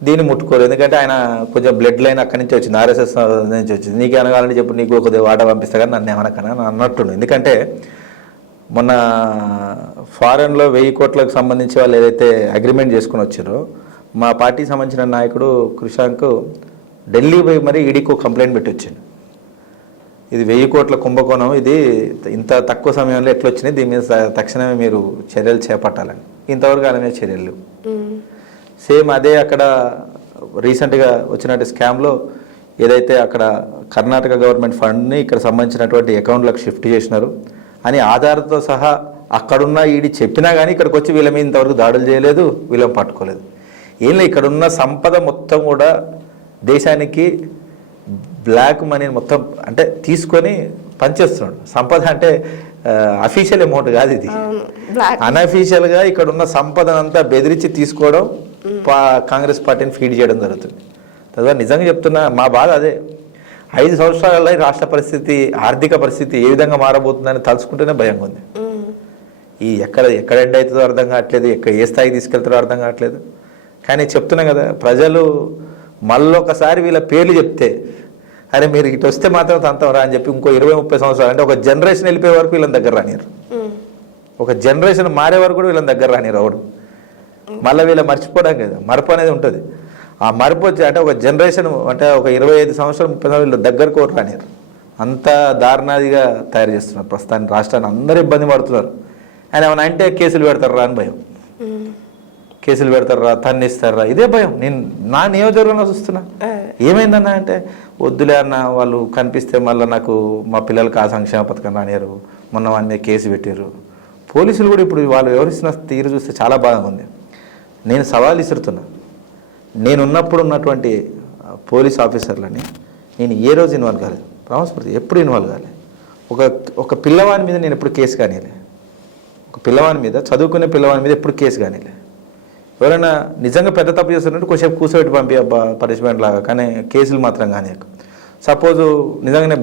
దీన్ని ముట్టుకోరు, ఎందుకంటే ఆయన కొంచెం బ్లడ్ లైన్ అక్కడి నుంచి వచ్చింది, ఆర్ఎస్ఎస్ నుంచి వచ్చింది. నీకు అనగాలని చెప్పి నీకు కొద్దిగా వాట పంపిస్తా కానీ నన్ను ఏమనకనా అన్నట్టుండు. ఎందుకంటే మొన్న ఫారెన్లో 1000 కోట్లకు సంబంధించి వాళ్ళు ఏదైతే అగ్రిమెంట్ చేసుకుని వచ్చారో, మా పార్టీకి సంబంధించిన నాయకుడు కృషాంక్ ఢిల్లీ పోయి మరి ఈడీకి కంప్లైంట్ పెట్టి వచ్చింది. ఇది 1000 కోట్ల కుంభకోణం, ఇది ఇంత తక్కువ సమయంలో ఎట్లా వచ్చినాయి, దీని మీద తక్షణమే మీరు చర్యలు చేపట్టాలని. ఇంతవరకు ఆయన మీద చర్యలు. సేమ్ అదే అక్కడ రీసెంట్గా వచ్చినట్టు స్కామ్లో ఏదైతే అక్కడ కర్ణాటక గవర్నమెంట్ ఫండ్ని ఇక్కడ సంబంధించినటువంటి అకౌంట్లకు షిఫ్ట్ చేసినారు అని ఆధారంతో సహా అక్కడున్న ఈడీ చెప్పినా కానీ ఇక్కడికి వచ్చి వీళ్ళ మీద ఇంతవరకు దాడులు చేయలేదు, వీళ్ళని పట్టుకోలేదు. ఏం లేదు, ఇక్కడున్న సంపద మొత్తం కూడా దేశానికి బ్లాక్ మనీని మొత్తం అంటే తీసుకొని పనిచేస్తున్నాడు. సంపద అంటే అఫీషియల్ అమౌంట్ కాదు, ఇది అన్అఫీషియల్గా ఇక్కడ ఉన్న సంపదనంతా బెదిరించి తీసుకోవడం, కాంగ్రెస్ పార్టీని ఫీడ్ చేయడం జరుగుతుంది. తద్వారా నిజంగా చెప్తున్నా, మా బాధ అదే. 5 సంవత్సరాలలో రాష్ట్ర పరిస్థితి, ఆర్థిక పరిస్థితి ఏ విధంగా మారబోతుందని తలుచుకుంటేనే భయంగా ఉంది. ఈ ఎక్కడ ఎండ్ అవుతుందో అర్థం కావట్లేదు, ఏ స్థాయికి తీసుకెళ్తారో అర్థం కావట్లేదు. కానీ చెప్తున్నా కదా, ప్రజలు మళ్ళొకసారి వీళ్ళ పేర్లు చెప్తే అరే మీరు ఇటు వస్తే మాత్రం తంతం రా అని చెప్పి ఇంకో 20-30 సంవత్సరాలు అంటే ఒక జనరేషన్ వెళ్ళిపోయే వరకు వీళ్ళని దగ్గర రానిరు, ఒక జనరేషన్ మారే వరకు కూడా వీళ్ళని దగ్గర రానిరు. అవడు మళ్ళీ వీళ్ళ మర్చిపోవడం కదా, మరపు అనేది ఉంటుంది. ఆ మరపు వచ్చి అంటే ఒక జనరేషన్ అంటే ఒక 25 సంవత్సరాలు 30 సంవత్సరాలు వీళ్ళు దగ్గరకు కూడా రానిరు. అంత దారుణాదిగా తయారు చేస్తున్నారు ప్రస్తుతానికి రాష్ట్రాన్ని. అందరూ ఇబ్బంది పడుతున్నారు. ఆయన ఏమైనా అంటే కేసులు పెడతారా అని భయం, కేసులు పెడతారా, తన్నిస్తారా, ఇదే భయం. నేను నా నియోజకవర్గంలో చూస్తున్నా. ఏమైందన్నా అంటే వద్దులే అన్న, వాళ్ళు కనిపిస్తే మళ్ళీ నాకు మా పిల్లలకి ఆ సంక్షేమ పథకం రానియరు, మొన్న వాని మీద కేసు పెట్టారు. పోలీసులు కూడా ఇప్పుడు వాళ్ళు వ్యవహరిస్తున్న తీరు చూస్తే చాలా బాగా ఉంది. నేను సవాల్ ఇస్తున్నా, నేనున్నప్పుడు ఉన్నటువంటి పోలీస్ ఆఫీసర్లని నేను ఏ రోజు ఇన్వాల్వ్ కాలేదు, ప్రామిస్పూర్తి ఎప్పుడు ఇన్వాల్వ్ కాలేదు. ఒక పిల్లవాని మీద నేను ఎప్పుడు కేసు కానీలే, ఒక పిల్లవాని మీద, చదువుకునే పిల్లవాని మీద ఎప్పుడు కేసు కానీలే. ఎవరైనా నిజంగా పెద్ద తప్పు చేస్తున్నట్టు కొంచెం కూర్చోబెట్టి పంపి పనిష్మెంట్ లాగా, కానీ కేసులు మాత్రం కానీ. సపోజు నిజంగానే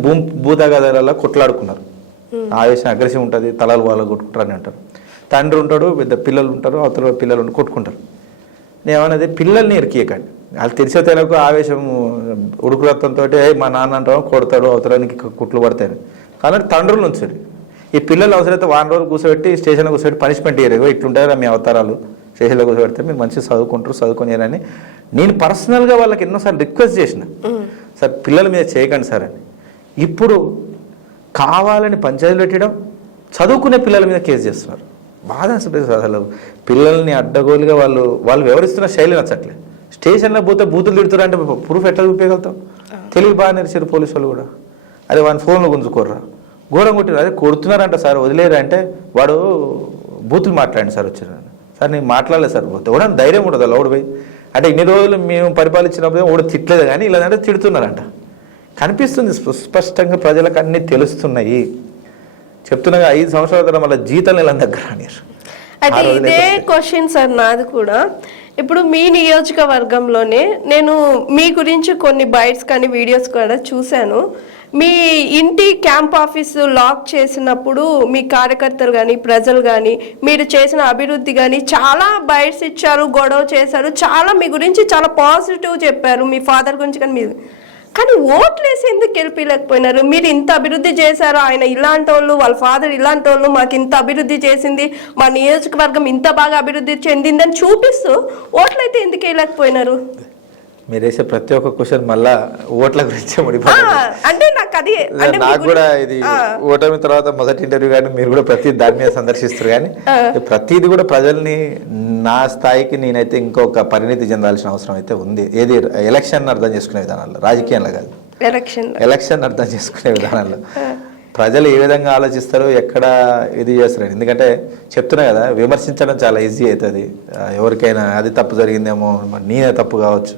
భూతగాదాలలో కొట్లాడుకున్నారు, ఆవేశం అగ్రెసివ్ ఉంటుంది, తలలు వాళ్ళు కొట్టుకుంటారు అని అంటారు. తండ్రి ఉంటాడు, పెద్ద పిల్లలు ఉంటారు, అవతల పిల్లలు కొట్టుకుంటారు. నేను ఏమన్నది, పిల్లల్ని ఇరికియకండి. వాళ్ళు తెలిసే తెలకు ఆవేశం ఉడుకురత్తంతో మా నాన్న అంటాం కొడతాడు, అవతలానికి కుట్లు పడతాయి. కాబట్టి తండ్రులు ఉంచాడు. ఈ పిల్లలు అవసరమైతే 1 రోజులు కూర్చోబెట్టి స్టేషన్లో కూర్చోబెట్టి పనిష్మెంట్ ఇయ్యరు. ఇట్లుంటారా మీ అవతారాలు, స్టేషన్లో కూర్చోబెడితే మీరు మంచిగా చదువుకునేరని నేను పర్సనల్గా వాళ్ళకి ఎన్నోసార్లు రిక్వెస్ట్ చేసిన, సార్ పిల్లల మీద చేయకండి సార్ అని. ఇప్పుడు కావాలని పంచాయతీలు పెట్టడం, చదువుకునే పిల్లల మీద కేసు చేస్తున్నారు. బాధ అసలు పిల్లల్ని అడ్డగోలుగా వాళ్ళు వ్యవహరిస్తున్న శైలి నచ్చట్లే. స్టేషన్లో పోతే బూతులు తిడుతున్నారు అంటే ప్రూఫ్ ఎట్లా చూపించగలుగుతాం? తెలివి బాగా నేర్చారు పోలీసు వాళ్ళు కూడా. అదే వాడిని ఫోన్లో గుంజుకోర్రా, ఘోరం కొట్టినారు, అదే కొడుతున్నారంట సార్ వదిలేరా అంటే వాడు బూతులు మాట్లాడండి సార్ వచ్చారు. సార్ నేను మాట్లాడలేదు సార్, ఎవడన్నా ధైర్యం ఉండదు అలా ఓడిపోయి. అంటే ఇన్ని రోజులు మేము పరిపాలించినప్పుడు ఓడి తిట్టలేదు, కానీ ఇలా అంటే తిడుతున్నారంట. కనిపిస్తుంది స్పష్టంగా, ప్రజలకు అన్నీ తెలుస్తున్నాయి. చెప్తున్నాగా 5 సంవత్సరాల తర్వాత మళ్ళీ జీతాలు ఇలా దగ్గర రానిరు. అయితే ఇదే క్వశ్చన్ సార్ నాది కూడా. ఇప్పుడు మీ నియోజకవర్గంలోనే నేను మీ గురించి కొన్ని బైట్స్ కానీ వీడియోస్ కూడా చూశాను. మీ ఇంటి క్యాంప్ ఆఫీసు లాక్ చేసినప్పుడు మీ కార్యకర్తలు కానీ ప్రజలు కానీ మీరు చేసిన అభివృద్ధి కానీ చాలా బైట్స్ ఇచ్చారు, గొడవ చేశారు, చాలా మీ గురించి చాలా పాజిటివ్ చెప్పారు మీ ఫాదర్ గురించి. కానీ ఓట్లు వేసి ఎందుకు గెలిపించలేకపోయినారు? మీరు ఇంత అభివృద్ధి చేశారు, ఆయన ఇలాంటి వాళ్ళు, వాళ్ళ ఫాదర్ ఇలాంటి వాళ్ళు, మాకు ఇంత అభివృద్ధి చేసింది, మా నియోజకవర్గం ఇంత బాగా అభివృద్ధి చెందిందని చూపిస్తూ ఓట్లు అయితే ఎందుకు వేయలేకపోయినారు? మీరు వేసే ప్రతి ఒక్క క్వశ్చన్ మళ్ళా ఓట్ల గురించే ముడిపోతుంది. అంటే నాకు అది నాకు కూడా ఇది ఓటమి తర్వాత మొదటి ఇంటర్వ్యూ కానీ మీరు కూడా ప్రతి దాని మీద సందర్శిస్తారు కానీ ప్రతిది కూడా ప్రజల్ని నా స్థాయికి నేనైతే ఇంకొక పరిణితి చెందాల్సిన అవసరం అయితే ఉంది. ఏది ఎలక్షన్ అర్థం చేసుకునే విధానాల్లో, రాజకీయంలో కాదు, ఎలక్షన్ అర్థం చేసుకునే విధానాల్లో ప్రజలు ఏ విధంగా ఆలోచిస్తారో, ఎక్కడ ఇది చేస్తారు. ఎందుకంటే చెప్తున్నా కదా, విమర్శించడం చాలా ఈజీ అవుతుంది ఎవరికైనా. అది తప్పు జరిగిందేమో, నేనే తప్పు కావచ్చు,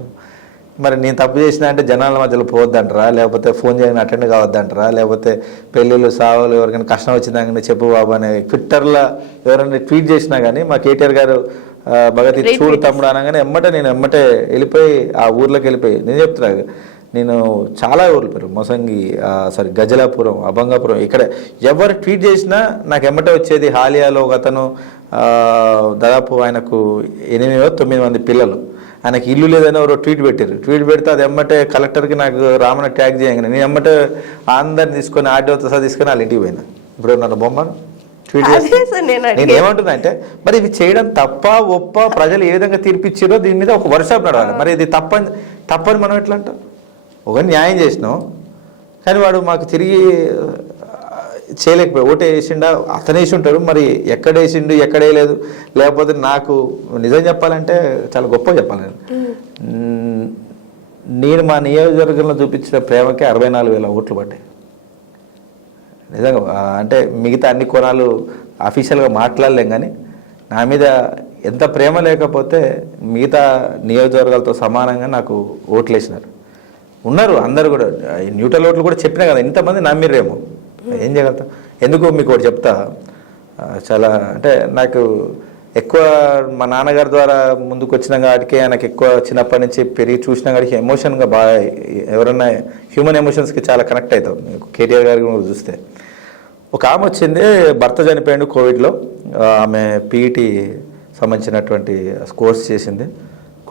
మరి నేను తప్పు చేసినా అంటే జనాల మధ్యలో పోవద్దంటారా, లేకపోతే ఫోన్ చేయని అటెండ్ కావద్దంటారా, లేకపోతే పెళ్ళిళ్ళు సావులు ఎవరికైనా కష్టం వచ్చిందని చెప్పు బాబు అని ట్విట్టర్లో ఎవరైనా ట్వీట్ చేసినా కానీ మా కేటీఆర్ గారు భగత్ చూడు తమ్ముడు అనగానే నేను ఎమ్మటే వెళ్ళిపోయి ఆ ఊర్లోకి వెళ్ళిపోయి నేను చెప్తున్నా. నేను చాలా ఊర్లు పేరు మొసంగి, గజలాపురం, అభంగాపురం, ఇక్కడ ఎవరు ట్వీట్ చేసినా నాకు ఎమ్మటే వచ్చేది. హాలియాలో ఒక అతను దాదాపు ఆయనకు 8-9 మంది పిల్లలు, ఆయనకి ఇల్లు లేదని ఎవరో ట్వీట్ పెట్టారు. ట్వీట్ పెడితే అది ఎమ్మటే కలెక్టర్కి నాకు రామన ట్యాగ్ చేయగానే నేను ఎమ్మటే అందరిని తీసుకొని ఆర్డీఓతో సహా తీసుకొని వాళ్ళ ఇంటికి పోయినా. ఇప్పుడు నన్ను బొమ్మను ట్వీట్ చేసి నేను ఏమంటున్నా అంటే, మరి ఇవి చేయడం తప్ప ఒప్ప, ప్రజలు ఏ విధంగా తీర్పిచ్చారో దీని మీద ఒక వర్క్షాప్ నడవాలి. మరి ఇది తప్పని మనం ఎట్లా అంటాం? ఒక న్యాయం చేసినాం కానీ వాడు మాకు తిరిగి చేయలేకపోయి ఓటే వేసిండా, అతను వేసి ఉంటాడు, మరి ఎక్కడ వేసిండు ఎక్కడ వేయలేదు. లేకపోతే నాకు నిజం చెప్పాలంటే చాలా గొప్ప చెప్పాలి, నేను మా నియోజకవర్గంలో చూపించిన ప్రేమకే 64,000 ఓట్లు పడ్డాయి నిజంగా. అంటే మిగతా అన్ని కోణాలు అఫీషియల్గా మాట్లాడలేం కానీ నా మీద ఎంత ప్రేమ లేకపోతే మిగతా నియోజకవర్గాలతో సమానంగా నాకు ఓట్లు వేసినారు. ఉన్నారు అందరు కూడా, న్యూట్రల్ ఓట్లు కూడా చెప్పినా కదా, ఇంతమంది నమ్మిర్రేమో, ఏం చేయగలుగుతాం. ఎందుకు మీకు ఒకటి చెప్తా, చాలా అంటే నాకు ఎక్కువ మా నాన్నగారి ద్వారా ముందుకు వచ్చిన కాడికి నాకు ఎక్కువ చిన్నప్పటి నుంచి పెరిగి చూసిన కాడికి ఎమోషన్గా బాగా, ఎవరన్నా హ్యూమన్ ఎమోషన్స్కి చాలా కనెక్ట్ అవుతాం. కేటీఆర్ గారి చూస్తే ఒక ఆమె వచ్చింది, భర్త చనిపోయాడు కోవిడ్లో, ఆమె పీఈటీ సంబంధించినటువంటి కోర్స్ చేసింది,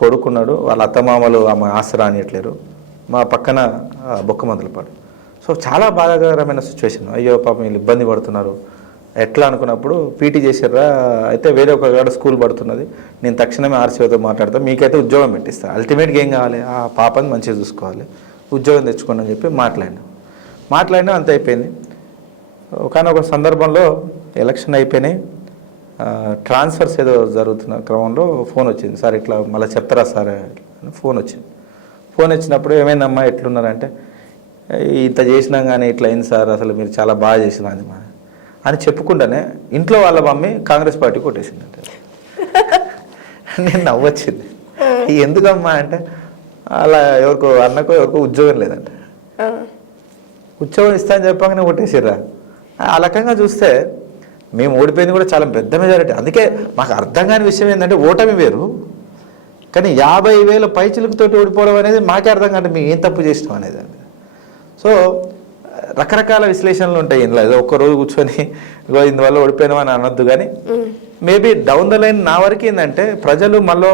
కొడుకున్నాడు, వాళ్ళ అత్తమామలు ఆమె ఆసరా అనియట్లేరు, మా పక్కన బొక్కమందులపాడు. సో చాలా బాధాకరమైన సిచ్యువేషన్. అయ్యో పాపం వీళ్ళు ఇబ్బంది పడుతున్నారు ఎట్లా అనుకున్నప్పుడు పీటీ చేసారా, అయితే వేరే ఒక కాడ స్కూల్ పడుతున్నది, నేను తక్షణమే ఆర్సీఓతో మాట్లాడతాను, మీకైతే ఉద్యోగం పెట్టిస్తాను, అల్టిమేట్గా ఏం కావాలి, ఆ పాపని మంచిగా చూసుకోవాలి, ఉద్యోగం తెచ్చుకోండి అని చెప్పి మాట్లాడినా అంత అయిపోయింది. కానీ ఒక సందర్భంలో ఎలక్షన్ అయిపోయినాయి, ట్రాన్స్ఫర్స్ ఏదో జరుగుతున్న క్రమంలో ఫోన్ వచ్చింది, సార్ ఇట్లా మళ్ళీ చెప్తారా సార్ అని ఫోన్ వచ్చింది. ఫోన్ వచ్చినప్పుడు ఏమైందమ్మా ఎట్లున్నారంటే, ఇంత చేసినాం కానీ ఇట్లా అయింది సార్, అసలు మీరు చాలా బాగా చేసినా అని చెప్పుకుండానే ఇంట్లో వాళ్ళ మమ్మీ కాంగ్రెస్ పార్టీ కొట్టేసిందంటే నేను నవ్వొచ్చింది. ఎందుకమ్మా అంటే, అలా ఎవరికో అన్నకో ఎవరికో ఉద్యోగం లేదంట, ఉద్యోగం ఇస్తా అని చెప్పగానే కొట్టేసిర్రా. ఆ రకంగా చూస్తే మేము ఓడిపోయింది కూడా చాలా పెద్ద మెజారిటీ. అందుకే మాకు అర్థం కాని విషయం ఏంటంటే, ఓటమి వేరు కానీ 50,000 పైచిలుకుతోటి ఓడిపోవడం అనేది మాకే అర్థం కాదు, మేము ఏం తప్పు చేసినాం అనేది. సో రకరకాల విశ్లేషణలు ఉంటాయి ఇందులో. ఏదో ఒక్కరోజు కూర్చొని ఇందువల్ల ఓడిపోయినాం అని అనొద్దు కానీ మేబీ డౌన్ ద లైన్ నా వరకు ఏంటంటే, ప్రజలు మళ్ళీ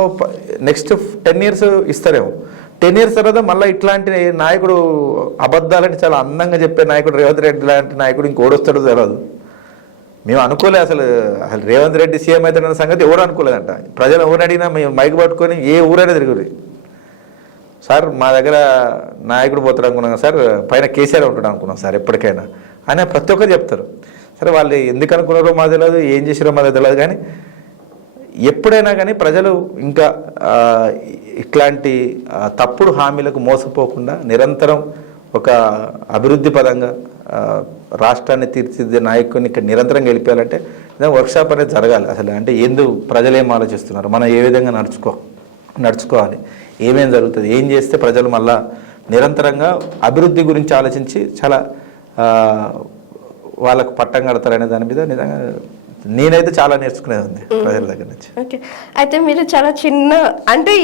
నెక్స్ట్ 10 years ఇస్తారేమో, 10 years తర్వాత మళ్ళీ ఇట్లాంటి నాయకుడు, అబద్ధాలంటే చాలా అందంగా చెప్పే నాయకుడు రేవంత్ రెడ్డి లాంటి నాయకుడు ఇంకోడొస్తాడో తెలియదు. మేము అనుకోలే అసలు రేవంత్ రెడ్డి సీఎం అవుతాడన్న సంగతి ఎవరు అనుకోలేదంట. ప్రజలు ఎవరు అడిగినా మేము మైక్ పట్టుకొని ఏ ఊరైనా తిరుగురు, సార్ మా దగ్గర నాయకుడు పోతాడు అనుకున్నాం సార్, పైన కేసీఆర్ ఉంటాడు అనుకున్నాం సార్ ఎప్పటికైనా అని ప్రతి ఒక్కరు చెప్తారు. సరే వాళ్ళు ఎందుకు అనుకున్నారో మాకు తెలియదు, ఏం చేసారో మాకు తెలియదు, కానీ ఎప్పుడైనా కానీ ప్రజలు ఇంకా ఇట్లాంటి తప్పుడు హామీలకు మోసపోకుండా నిరంతరం ఒక అభివృద్ధి పదంగా రాష్ట్రాన్ని తీర్చిదిద్దే నాయకుడిని ఇక్కడ నిరంతరం గెలిపేయాలంటే వర్క్షాప్ అనేది జరగాలి. అసలు అంటే ఎందుకు ప్రజలు ఏం ఆలోచిస్తున్నారు, మనం ఏ విధంగా నడుచుకోవాలి, ఏమేం జరుగుతుంది, ఏం చేస్తే ప్రజలు మళ్ళా నిరంతరంగా అభివృద్ధి గురించి ఆలోచించి చాలా వాళ్ళకు పట్టం కడతారనే దాని మీద నిజంగా నేనైతే చాలా నేర్చుకునేది ఉంది ప్రజల దగ్గర నుంచి. ఓకే, అయితే మీరు చాలా చిన్న అంటే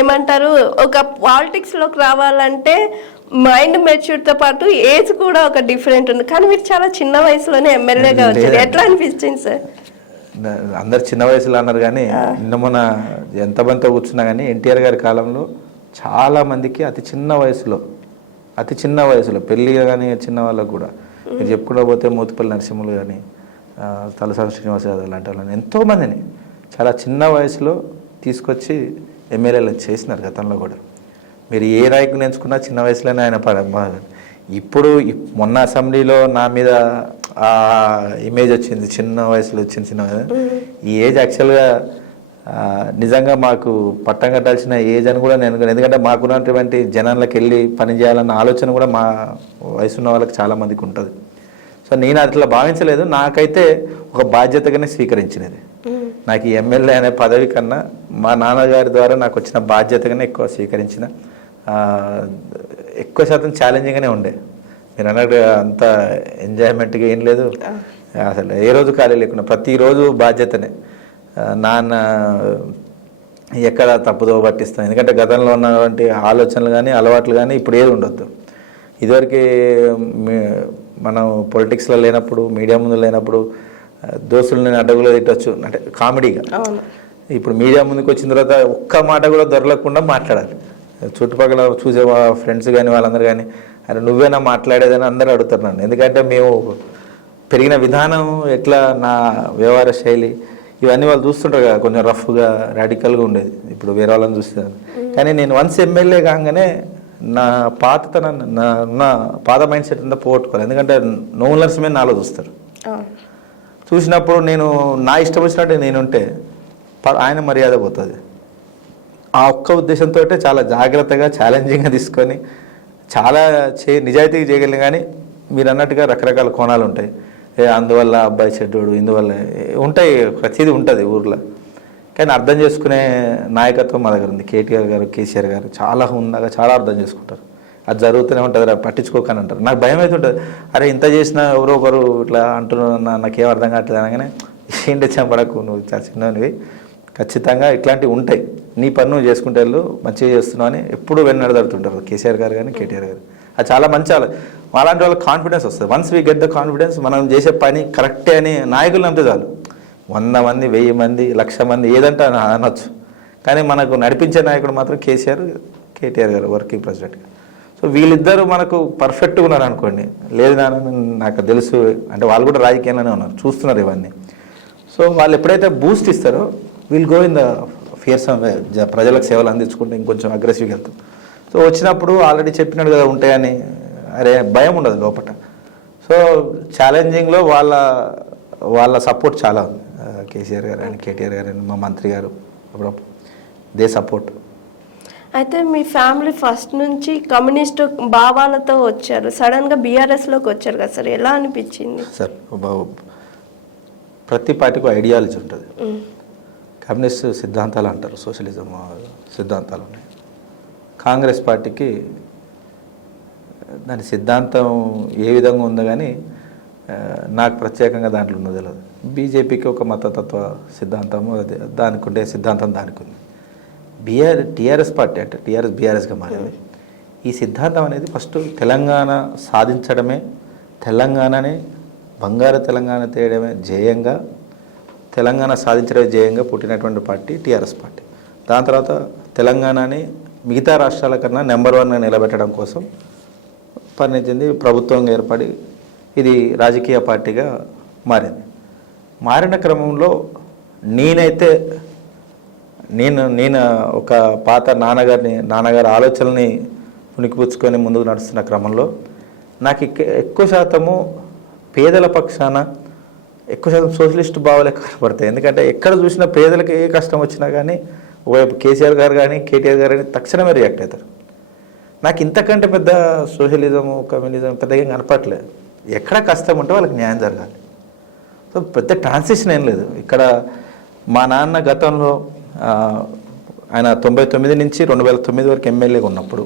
ఏమంటారు, ఒక పాలిటిక్స్లోకి రావాలంటే మైండ్ మెచ్యూర్తో పాటు ఏజ్ కూడా ఒక డిఫరెంట్ ఉంది, కానీ మీరు చాలా చిన్న వయసులోనే ఎమ్మెల్యేగా వచ్చారు. ఎట్లా అనిపించింది సార్? అందరు చిన్న వయసులో అన్నారు, కానీ నిన్న మొన్న ఎంతమందితో కూర్చున్నా కానీ ఎన్టీఆర్ గారి కాలంలో చాలా మందికి అతి చిన్న వయసులో పెళ్ళి కానీ చిన్న వాళ్ళకు కూడా మీరు చెప్పుకుంటూ పోతే మోతుపల్లి నరసింహులు కానీ తలసాని శ్రీనివాస్ యాదవ్ లాంటి వాళ్ళని ఎంతోమందిని చాలా చిన్న వయసులో తీసుకొచ్చి ఎమ్మెల్యేలు చేసినారు గతంలో కూడా. మీరు ఏ నాయకుని ఎంచుకున్నా చిన్న వయసులోనే ఆయన ఇప్పుడు మొన్న అసెంబ్లీలో నా మీద ఆ ఇమేజ్ వచ్చింది, చిన్న వయసులో వచ్చింది చిన్న ఈ ఏజ్ యాక్చువల్గా నిజంగా మాకు పట్టం కట్టాల్సిన ఏజ్ అని కూడా నేను, ఎందుకంటే మాకున్నటువంటి జనాలకు వెళ్ళి పని చేయాలన్న ఆలోచన కూడా మా వయసు ఉన్న వాళ్ళకి చాలామందికి ఉంటుంది. సో నేను అట్లా భావించలేదు, నాకైతే ఒక బాధ్యతగానే స్వీకరించినది. నాకు ఈ ఎమ్మెల్యే అనే పదవి కన్నా మా నాన్నగారి ద్వారా నాకు వచ్చిన బాధ్యతగానే ఎక్కువ స్వీకరించిన. ఎక్కువ శాతం ఛాలెంజింగ్గానే ఉండే. మీరు అన్నట్టు అంత ఎంజాయ్మెంట్గా ఏం లేదు, అసలు ఏ రోజు ఖాళీ లేకుండా ప్రతిరోజు బాధ్యతనే. నాన్న ఎక్కడ తప్పుదో పట్టిస్తాను, ఎందుకంటే గతంలో ఉన్నటువంటి ఆలోచనలు కానీ అలవాట్లు కానీ ఇప్పుడు ఏది ఉండొద్దు. ఇదివరకు మనం పొలిటిక్స్లో లేనప్పుడు, మీడియా ముందు లేనప్పుడు దోస్తులని అడ్డగులో తిట్టచ్చు అంటే కామెడీగా. ఇప్పుడు మీడియా ముందుకు వచ్చిన తర్వాత ఒక్క మాట కూడా దొరకకుండా మాట్లాడాలి. చుట్టుపక్కల చూసే ఫ్రెండ్స్ కానీ వాళ్ళందరూ కానీ అరే నువ్వేనా మాట్లాడేదని అందరూ అడుగుతారు నన్ను. ఎందుకంటే మేము పెరిగిన విధానం ఎట్లా, నా వ్యవహార శైలి ఇవన్నీ వాళ్ళు చూస్తుంటారు కదా, కొంచెం రఫ్గా రాడికల్గా ఉండేది. ఇప్పుడు వేరే వాళ్ళని చూస్తాను, కానీ నేను వన్స్ ఎమ్మెల్యే కాగానే నా పాతతనాన్ని నా పాత మైండ్ సెట్ అంతా పోగొట్టుకోవాలి. ఎందుకంటే నోలర్స్ మీద నాలో చూస్తారు. చూసినప్పుడు నేను నా ఇష్టం వచ్చినట్టు నేనుంటే ఆయన మర్యాద పోతుంది. ఆ ఒక్క ఉద్దేశంతో చాలా జాగ్రత్తగా ఛాలెంజింగ్గా తీసుకొని చాలా నిజాయితీగా చేయగలిగిన. కానీ మీరు అన్నట్టుగా రకరకాల కోణాలు ఉంటాయి. అందువల్ల అబ్బాయి చెడ్డోడు, ఇందువల్ల ఉంటాయి, ప్రతిదీ ఉంటుంది ఊర్లో. కానీ అర్థం చేసుకునే నాయకత్వం మా దగ్గర ఉంది. కేటీఆర్ గారు, కేసీఆర్ గారు చాలా ఉందాగా చాలా అర్థం చేసుకుంటారు. అది జరుగుతూనే ఉంటుంది, రా పట్టించుకోకని అంటారు. నాకు భయం అవుతుంటుంది, అరే ఇంత చేసినా ఎవరో ఒకరు ఇట్లా అంటున్నా నాకేం అర్థం కావట్లేదు అనగానే ఏంటి చంపడకు, నువ్వు చాలా చిన్నవి, ఖచ్చితంగా ఇట్లాంటివి ఉంటాయి, నీ పని నువ్వు చేసుకుంటే వెళ్ళు, మంచిగా చేస్తున్నావు అని ఎప్పుడు వెన్నడదడుతుంటారు కేసీఆర్ గారు కానీ కేటీఆర్ గారు. అది చాలా మంచి అలాంటి వాళ్ళకి కాన్ఫిడెన్స్ వస్తుంది. Once we get the confidence, మనం చేసే పని కరెక్టే అని నాయకులు నమ్మితే చాలు. 100 మంది 1000 మంది 1,00,000 మంది ఏదంటే అనొచ్చు, కానీ మనకు నడిపించే నాయకుడు మాత్రం కేసీఆర్, కేటీఆర్ గారు వర్కింగ్ ప్రెసిడెంట్గా. సో వీళ్ళిద్దరూ మనకు పర్ఫెక్ట్గా ఉన్నారు అనుకోండి. లేదు నాకు తెలుసు అంటే వాళ్ళు కూడా రాజకీయంలోనే ఉన్నారు, చూస్తున్నారు ఇవన్నీ. సో వాళ్ళు ఎప్పుడైతే బూస్ట్ ఇస్తారో వీల్ గో ఇన్ ద ఫియర్సమ్ వే, ప్రజలకు సేవలు అందించుకుంటే ఇంకొంచెం అగ్రెసివ్గా వెళ్తాం. సో వచ్చినప్పుడు ఆల్రెడీ చెప్పినాడు కదా ఉంటాయని, అరే భయం ఉండదు లోపల. సో ఛాలెంజింగ్లో వాళ్ళ సపోర్ట్ చాలా ఉంది. కేసీఆర్ గారు అని, కేటీఆర్ గారు అని, మా మంత్రి గారు అప్పుడప్పుడు దే సపోర్ట్. అయితే మీ ఫ్యామిలీ ఫస్ట్ నుంచి కమ్యూనిస్ట్ భావాలతో వచ్చారు, సడన్గా బీఆర్ఎస్లోకి వచ్చారు కదా సార్, ఎలా అనిపించింది సార్? ప్రతి పార్టీకి ఐడియాలజీ ఉంటుంది. కమ్యూనిస్ట్ సిద్ధాంతాలు అంటారు, సోషలిజం సిద్ధాంతాలు ఉన్నాయి. కాంగ్రెస్ పార్టీకి దాని సిద్ధాంతం ఏ విధంగా ఉందో కానీ నాకు ప్రత్యేకంగా దాంట్లో ఉన్నది తెలియదు. బీజేపీకి ఒక మతతత్వ సిద్ధాంతము, అదే దానికి ఉండే సిద్ధాంతం దానికి ఉంది. టీఆర్ఎస్ పార్టీ అంటే టీఆర్ఎస్ బీఆర్ఎస్గా మారింది. ఈ సిద్ధాంతం అనేది ఫస్ట్ తెలంగాణ సాధించడమే, తెలంగాణని బంగారు తెలంగాణ తేయడమే జయంగా, తెలంగాణ సాధించడమే జయంగా పుట్టినటువంటి పార్టీ టీఆర్ఎస్ పార్టీ. దాని తర్వాత తెలంగాణని మిగతా రాష్ట్రాల కన్నా నెంబర్ 1గా నిలబెట్టడం కోసం పనిచేసింది, ప్రభుత్వంగా ఏర్పడి ఇది రాజకీయ పార్టీగా మారింది. మారిన క్రమంలో నేను ఒక పాత నాన్నగారి ఆలోచనల్ని పుణికిపుచ్చుకొని ముందుకు నడుస్తున్న క్రమంలో నాకు ఎక్కువ శాతము పేదల పక్షాన, ఎక్కువ శాతం సోషలిస్ట్ భావాలే కనబడతాయి. ఎందుకంటే ఎక్కడ చూసినా పేదలకు ఏ కష్టం వచ్చినా కానీ ఒకవైపు కేసీఆర్ గారు కానీ కేటీఆర్ గారు కానీ తక్షణమే రియాక్ట్ అవుతారు. నాకు ఇంతకంటే పెద్ద సోషలిజము కమ్యూనిజం పెద్దగా కనపడలేదు. ఎక్కడ కష్టం ఉంటే వాళ్ళకి న్యాయం జరగాలి. సో పెద్ద ట్రాన్సిషన్ ఏం లేదు ఇక్కడ. మా నాన్న గతంలో ఆయన 99 నుంచి 2009 వరకు ఎమ్మెల్యేగా ఉన్నప్పుడు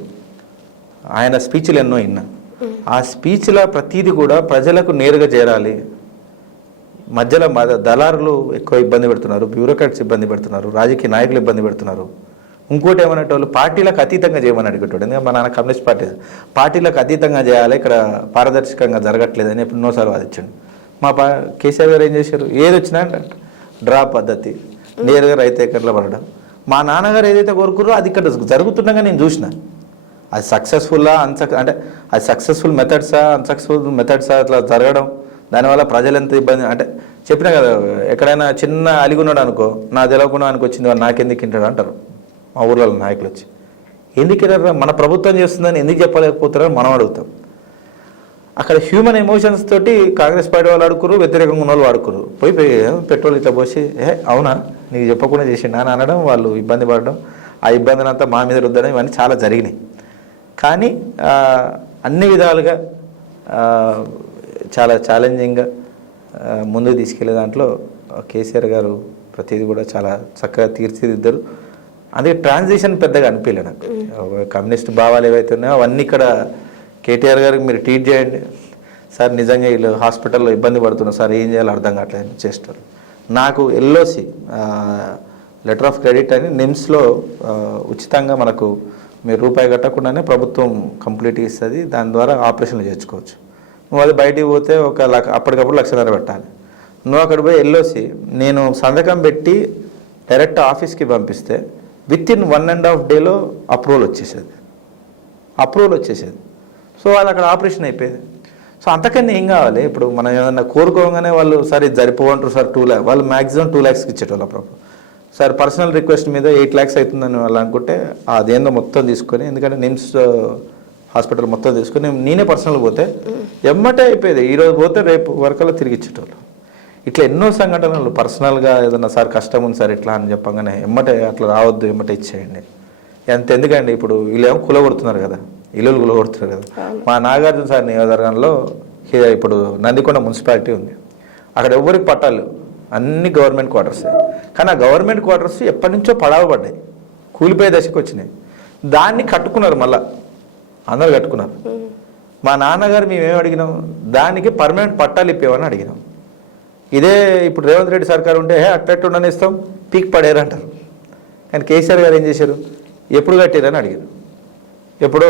ఆయన స్పీచ్లు ఎన్నో విన్నా. ఆ స్పీచ్ల ప్రతీది కూడా ప్రజలకు నేరుగా చేరాలి, మధ్యలో దళారులు ఎక్కువ ఇబ్బంది పెడుతున్నారు, బ్యూరోక్రాట్స్ ఇబ్బంది పెడుతున్నారు, రాజకీయ నాయకులు ఇబ్బంది పెడుతున్నారు, ఇంకోటి ఏమనేటోళ్ళు పార్టీలకు అతీతంగా చేయమని అడిగేటోడు. ఎందుకంటే మా నాన్న కమ్యూనిస్ట్ పార్టీలకు అతీతంగా చేయాలి, ఇక్కడ పారదర్శకంగా జరగట్లేదని ఎన్నోసార్లు వాదించండి. కేసీఆర్ గారు ఏం చేశారు, ఏది వచ్చినా అంటే డ్రా పద్ధతి, నేరుగా రైతు ఎకర్లో పడడం. మా నాన్నగారు ఏదైతే కోరుకురో అది ఇక్కడ జరుగుతుండగా నేను చూసిన. అది సక్సెస్ఫుల్లా అంటే అది సక్సెస్ఫుల్ మెథడ్సా అన్సక్సెస్ఫుల్ మెథడ్సా అట్లా జరగడం, దానివల్ల ప్రజలు ఎంత ఇబ్బంది అంటే చెప్పినా కదా, ఎక్కడైనా చిన్న అలిగున్నాడు అనుకో, నా తెలవకుండా అనుకు వచ్చింది వాడు నాకెందుకు తింటాడు అంటారు మా ఊర్లో నాయకులు వచ్చి. ఎందుకు తినరా, మన ప్రభుత్వం చేస్తుందని ఎందుకు చెప్పలేకపోతారని మనం అడుగుతాం. అక్కడ హ్యూమన్ ఎమోషన్స్ తోటి కాంగ్రెస్ పార్టీ వాళ్ళు అడుగురు, వ్యతిరేకంగా ఉన్న వాళ్ళు అడుగురు. పోయి పెట్రోల్ ఇట్లా పోసి అవునా నీకు చెప్పకుండా చేసిండు అని అనడం, వాళ్ళు ఇబ్బంది పడడం, ఆ ఇబ్బందిని అంతా మా మీద రుద్దడం, ఇవన్నీ చాలా జరిగినాయి. కానీ అన్ని విధాలుగా చాలా ఛాలెంజింగ్గా ముందుకు తీసుకెళ్లే దాంట్లో కేసీఆర్ గారు ప్రతిదీ కూడా చాలా చక్కగా తీర్చిదిద్దరు. అందుకే ట్రాన్సిషన్ పెద్దగా అనిపించలే నాకు. కమ్యూనిస్ట్ భావాలు ఏవైతే ఉన్నాయో అవన్నీ ఇక్కడ కేటీఆర్ గారికి మీరు ట్రీట్ చేయండి సార్, నిజంగా వీళ్ళు హాస్పిటల్లో ఇబ్బంది పడుతున్నారు సార్, ఏం చేయాలో అర్థం కావట్లేదు చేస్తారు. నాకు ఎల్ఓసి లెటర్ ఆఫ్ క్రెడిట్ అని నిమ్స్లో ఉచితంగా మనకు మీరు రూపాయి కట్టకుండానే ప్రభుత్వం కంప్లీట్గా ఇస్తుంది, దాని ద్వారా ఆపరేషన్లు చేయించుకోవచ్చు. నువ్వు అది బయటికి పోతే అప్పటికప్పుడు 1,00,000 పెట్టాలి. నువ్వు అక్కడ పోయి ఎల్ఓసి నేను సంతకం పెట్టి డైరెక్ట్ ఆఫీస్కి పంపిస్తే విత్ ఇన్ 1.5 డేలో అప్రూవల్ వచ్చేసేది. సో వాళ్ళు అక్కడ ఆపరేషన్ అయిపోయేది. సో అంతకన్నా ఏం కావాలి, ఇప్పుడు మనం ఏదన్నా కోరుకోగానే వాళ్ళు సరే సరిపోవంటారు సార్ 2 lakhs, వాళ్ళు మ్యాక్సిమం 2 lakhs ఇచ్చేటోళ్ళు అప్పుడు. సార్ పర్సనల్ రిక్వెస్ట్ మీద 8 lakhs అవుతుందని వాళ్ళు అనుకుంటే అదేందో మొత్తం తీసుకొని, ఎందుకంటే నిమ్స్ హాస్పిటల్ మొత్తం తీసుకొని నేనే పర్సనల్ పోతే ఎమ్మటే అయిపోయేది. ఈరోజు పోతే రేపు వరకల్లా తిరిగి ఇచ్చేటోళ్ళు. ఇట్లా ఎన్నో సంఘటనలు పర్సనల్గా ఏదన్నా సార్ కష్టం ఉంది సార్ ఇట్లా అని చెప్పగానే ఎమ్మటే అట్లా రావద్దు, ఎమ్మటే ఇచ్చేయండి. ఎందుకండి ఇప్పుడు వీళ్ళేమో కులగొడుతున్నారు కదా, ఇల్లులు కులగొడుతున్నారు కదా. మా నాగార్జున సార్ నియోజకవర్గంలో ఇప్పుడు నందికొండ మున్సిపాలిటీ ఉంది, అక్కడ ఎవరికి పట్టాలు అన్ని గవర్నమెంట్ క్వార్టర్సే. కానీ ఆ గవర్నమెంట్ క్వార్టర్స్ ఎప్పటి నుంచో పడవబడ్డాయి, కూలిపోయే దశకు వచ్చినాయి. దాన్ని కట్టుకున్నారు, మళ్ళా అందరు కట్టుకున్నారు. మా నాన్నగారు మేమేమి అడిగినాం, దానికి పర్మనెంట్ పట్టాలు ఇప్పేవని అడిగినాం. ఇదే ఇప్పుడు రేవంత్ రెడ్డి సర్కారు ఉంటే అట్టట్టు ఉండని ఇస్తాం, పీక్ పడేరంటారు. కానీ కేసీఆర్ గారు ఏం చేశారు, ఎప్పుడు కట్టారని అడిగారు. ఎప్పుడో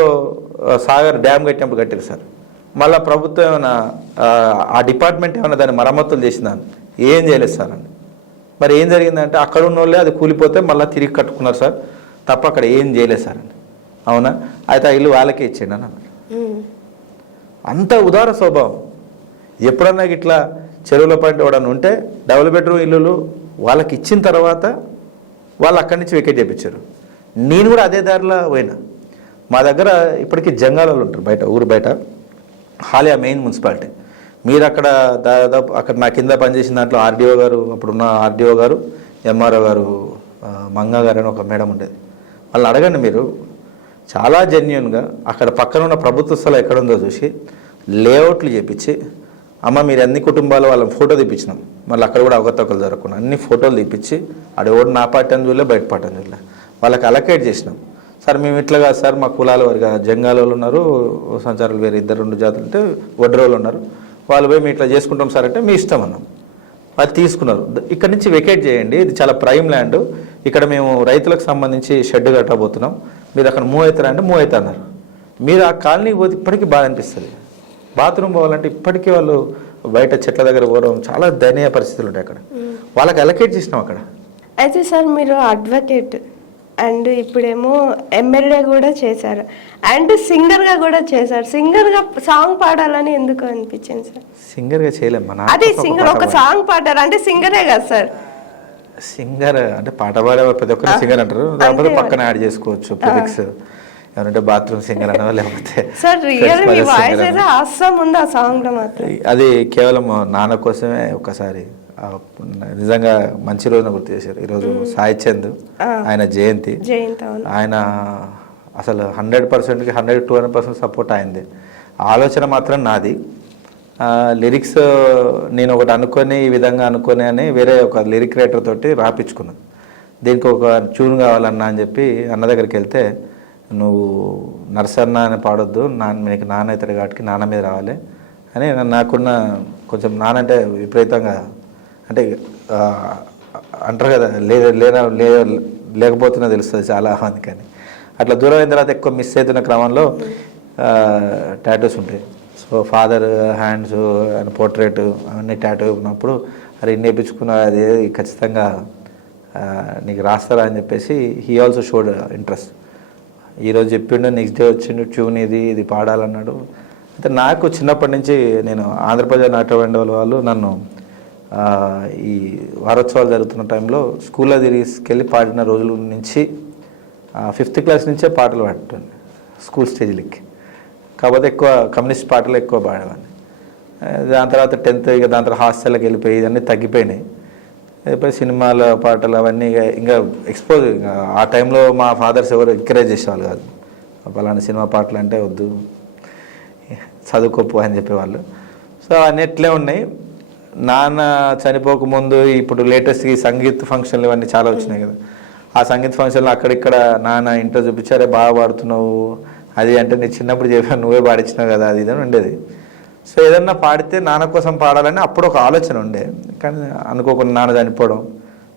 సాగర్ డ్యామ్ కట్టినప్పుడు కట్టారు సార్. మళ్ళీ ప్రభుత్వం ఏమైనా ఆ డిపార్ట్మెంట్ ఏమైనా దాన్ని మరమ్మతులు చేసిందని ఏం చేయలేదు సార్ అని. మరి ఏం జరిగిందంటే అక్కడ ఉన్న వాళ్ళే అది కూలిపోతే మళ్ళీ తిరిగి కట్టుకున్నారు సార్, తప్ప అక్కడ ఏం చేయలేదు సార్ అని. అవునా, అయితే ఆ ఇల్లు వాళ్ళకే ఇచ్చేయండి అని అన్నారు. అంత ఉదార స్వభావం. ఎప్పుడన్నా ఇట్లా చెరువుల పాయింట్ ఎవడన్నా ఉంటే డబుల్ బెడ్రూమ్ ఇల్లులు వాళ్ళకి ఇచ్చిన తర్వాత వాళ్ళు అక్కడి నుంచి వెకేట్ చేయించారు. నేను కూడా అదే దారిలో పోయినా. మా దగ్గర ఇప్పటికీ జంగాలలో ఉంటారు బయట, ఊరు బయట హాలియా మెయిన్ మున్సిపాలిటీ. మీరు అక్కడ దాదాపు అక్కడ నా కింద పనిచేసిన దాంట్లో ఆర్డీఓ గారు, అప్పుడున్న ఆర్డీఓ గారు, ఎంఆర్ఓ గారు మంగా గారు అని ఒక మేడం ఉండేది. వాళ్ళు అడగండి మీరు, చాలా జెన్యున్గా అక్కడ పక్కన ఉన్న ప్రభుత్వ స్థలం ఎక్కడుందో చూసి లేఅవుట్లు చేపించి, అమ్మ మీరు అన్ని కుటుంబాలు వాళ్ళని ఫోటో తీపించినాం, మళ్ళీ అక్కడ కూడా అవకతవకలు జరగకుండా అన్ని ఫోటోలు తీపించి, ఆడ ఎవడు నా పార్టీ అని చూడలే బయట పార్టీ అని చూడలే, వాళ్ళకి అలకేట్ చేసినాం. సార్ మేము ఇట్లా కాదు సార్, మా కులాల వారిగా జంగాల వాళ్ళు ఉన్నారు, సంచారాలు వేరే 2 జాతులు అంటే వడ్రోళ్ళు ఉన్నారు, వాళ్ళు పోయి మేము ఇట్లా చేసుకుంటాం సార్ అంటే మీ ఇష్టం అన్నాం. అది తీసుకున్నారు. ఇక్కడ నుంచి వెకేట్ చేయండి, ఇది చాలా ప్రైమ్ ల్యాండ్, ఇక్కడ మేము రైతులకు సంబంధించి షెడ్ కట్టబోతున్నాం, మీరు అక్కడ మూవ్ అవుతారా అంటే మూవ్ అవుతా అన్నారు. మీరు ఆ కాలనీకి పోతే ఇప్పటికీ బాగా అనిపిస్తుంది. బాత్రూమ్ పోవాలంటే ఇప్పటికీ వాళ్ళు బయట చెట్ల దగ్గర పోవడం, చాలా దయనీయ పరిస్థితులు ఉంటాయి అక్కడ. వాళ్ళకి అలకేట్ చేసినాం అక్కడ. అయితే సార్ మీరు అడ్వకేట్ అండ్ ఇప్పుడేమో ఎమ్మెల్యే కూడా చేశారు అండ్ సింగర్గా కూడా చేశారు. సింగర్గా సాంగ్ పాడాలని ఎందుకు అనిపించింది సార్? సింగర్గా చేయలేమ్మా. అదే సింగర్ ఒక సాంగ్ పాడారు అంటే సింగరే కదా సార్. సింగర్ అంటే పాట పాడే ప్రతి ఒక్కరు సింగర్ అంటారు, లేకపోతే పక్కన యాడ్ చేసుకోవచ్చు ప్రిఫిక్స్. ఎవరంటే బాత్రూమ్ సింగర్ అనో లేకపోతే సార్ రియల్ మీ వాయిస్ అయితే అస్సం ఉంది ఆ సాంగ్ లో మాత్రం. అది కేవలం నాన్న కోసమే. ఒకసారి నిజంగా మంచి రోజున గుర్తు చేశారు. ఈరోజు సాయి చంద్ ఆయన జయంతి. ఆయన అసలు 100%కి 100-200% సపోర్ట్ అయింది. ఆలోచన మాత్రం నాది. లిరిక్స్ నేను ఒకటి అనుకొని ఈ విధంగా అనుకొని అని వేరే ఒక లిరిక్ రైటర్ తోటి రాపించుకున్నాను. దీనికి ఒక ట్యూన్ కావాలన్నా అని చెప్పి అన్న దగ్గరికి వెళ్తే, నువ్వు నర్సన్న అని పాడొద్దు, నీకు నాన్న అవుతాడు కాబట్టి నాన్న మీద రావాలి అని. నాకున్న కొంచెం నాన్న అంటే విపరీతంగా అంటే అంటారు కదా, లేకపోతున్నా తెలుస్తుంది చాలా మందికని. అట్లా దూరం అయిన తర్వాత ఎక్కువ మిస్ అవుతున్న క్రమంలో టాటూస్ ఉంటాయి. So father hands and portrait అవన్నీ టాటూ ఉన్నప్పుడు అది నేర్పించుకున్న అది ఖచ్చితంగా నీకు రాస్తారా అని చెప్పేసి హీ ఆల్సో షోడ్ ఇంట్రెస్ట్. ఈరోజు చెప్పిండు, నెక్స్ట్ డే వచ్చిండు ట్యూన్ ఇది పాడాలన్నాడు. అయితే నాకు చిన్నప్పటి నుంచి నేను ఆంధ్రప్రదేశ్ నాట్యమండలి వాళ్ళు నన్ను ఈ వారోత్సవాలు జరుగుతున్న టైంలో స్కూల్లో తీసుకెళ్ళి పాడిన రోజుల నుంచి 5th క్లాస్ నుంచే పాటలు పాడుతాను స్కూల్ స్టేజ్లకి. కాకపోతే ఎక్కువ కమ్యూనిస్ట్ పాటలు ఎక్కువ పాడేవాడిని. దాని తర్వాత 10th ఇక దాని తర్వాత హాస్టల్కి వెళ్ళిపోయి ఇవన్నీ తగ్గిపోయినాయి. అయిపోయి సినిమాల పాటలు అవన్నీ ఇంకా ఎక్స్పోజ్. ఇంకా ఆ టైంలో మా ఫాదర్స్ ఎవరు ఎంకరేజ్ చేసేవాళ్ళు కాదు, పలానా సినిమా పాటలు అంటే వద్దు, చదువుకోపు అని చెప్పేవాళ్ళు. సో అన్నిట్లే ఉన్నాయి. నాన్న చనిపోకముందు ఇప్పుడు లేటెస్ట్ ఈ సంగీత్ ఫంక్షన్లు ఇవన్నీ చాలా వచ్చినాయి కదా. ఆ సంగీత ఫంక్షన్లో అక్కడిక్కడ నాన్న ఇంట్లో చూపించారే బాగా పాడుతున్నావు అది అంటే నేను చిన్నప్పుడు చెప్పాను నువ్వే పాడించినావు కదా అది ఇదని ఉండేది. సో ఏదన్నా పాడితే నాన్న కోసం పాడాలని అప్పుడు ఒక ఆలోచన ఉండే. కానీ అనుకోకుండా నాన్న చనిపోవడం,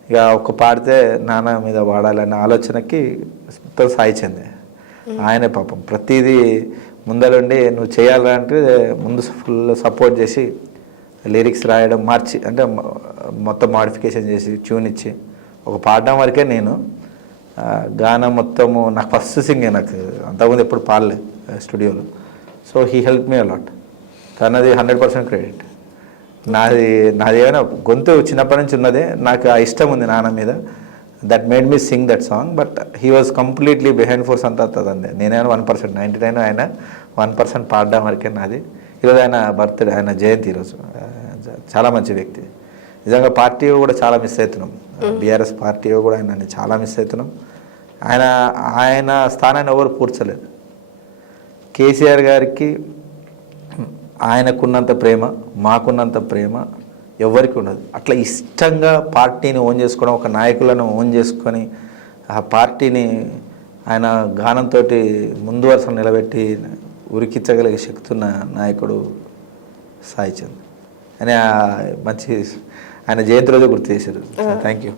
ఇక ఒక్క పాడితే నాన్న మీద పాడాలనే ఆలోచనకి సాయి చెందే. ఆయనే పాపం ప్రతిదీ ముందరుండి నువ్వు చేయాలంటే ముందు ఫుల్ సపోర్ట్ చేసి లిరిక్స్ రాయడం మార్చి అంటే మొత్తం మాడిఫికేషన్ చేసి ట్యూన్ ఇచ్చి ఒక పాడడం వరకే నేను గానం మొత్తము నాకు ఫస్ట్ సింగే, నాకు అంతకుముందు ఎప్పుడు పాడలే స్టూడియోలో. So he help me a lot. తనది 100% క్రెడిట్. నాది ఏమైనా గొంతు చిన్నప్పటి నుంచి ఉన్నదే, నాకు ఆ ఇష్టం ఉంది నాన్న మీద. That made me Singh that song. But he was completely behind force అంతా అందే. నేనైనా 1%, 99 ఆయన 1% పాడడం వరకే నాది. ఈరోజు ఆయన బర్త్డే, ఆయన జయంతి ఈరోజు. చాలా మంచి వ్యక్తి నిజంగా. పార్టీ కూడా చాలా మిస్ అవుతున్నాం, బీఆర్ఎస్ పార్టీ కూడా ఆయన చాలా మిస్ అవుతున్నాం. ఆయన స్థానాన్ని ఎవరు పూడ్చలేదు. కేసీఆర్ గారికి ఆయనకున్నంత ప్రేమ మాకున్నంత ప్రేమ ఎవరికి ఉండదు. అట్లా ఇష్టంగా పార్టీని ఓన్ చేసుకోవడం, ఒక నాయకులను ఓన్ చేసుకొని ఆ పార్టీని ఆయన గానంతో ముందు వరుస నిలబెట్టి ఉరికించగలిగే శక్తి ఉన్న నాయకుడు సాయి చంద్ అని మంచి ఆయన జయంతి రోజు గుర్తు చేశారు. Thank you.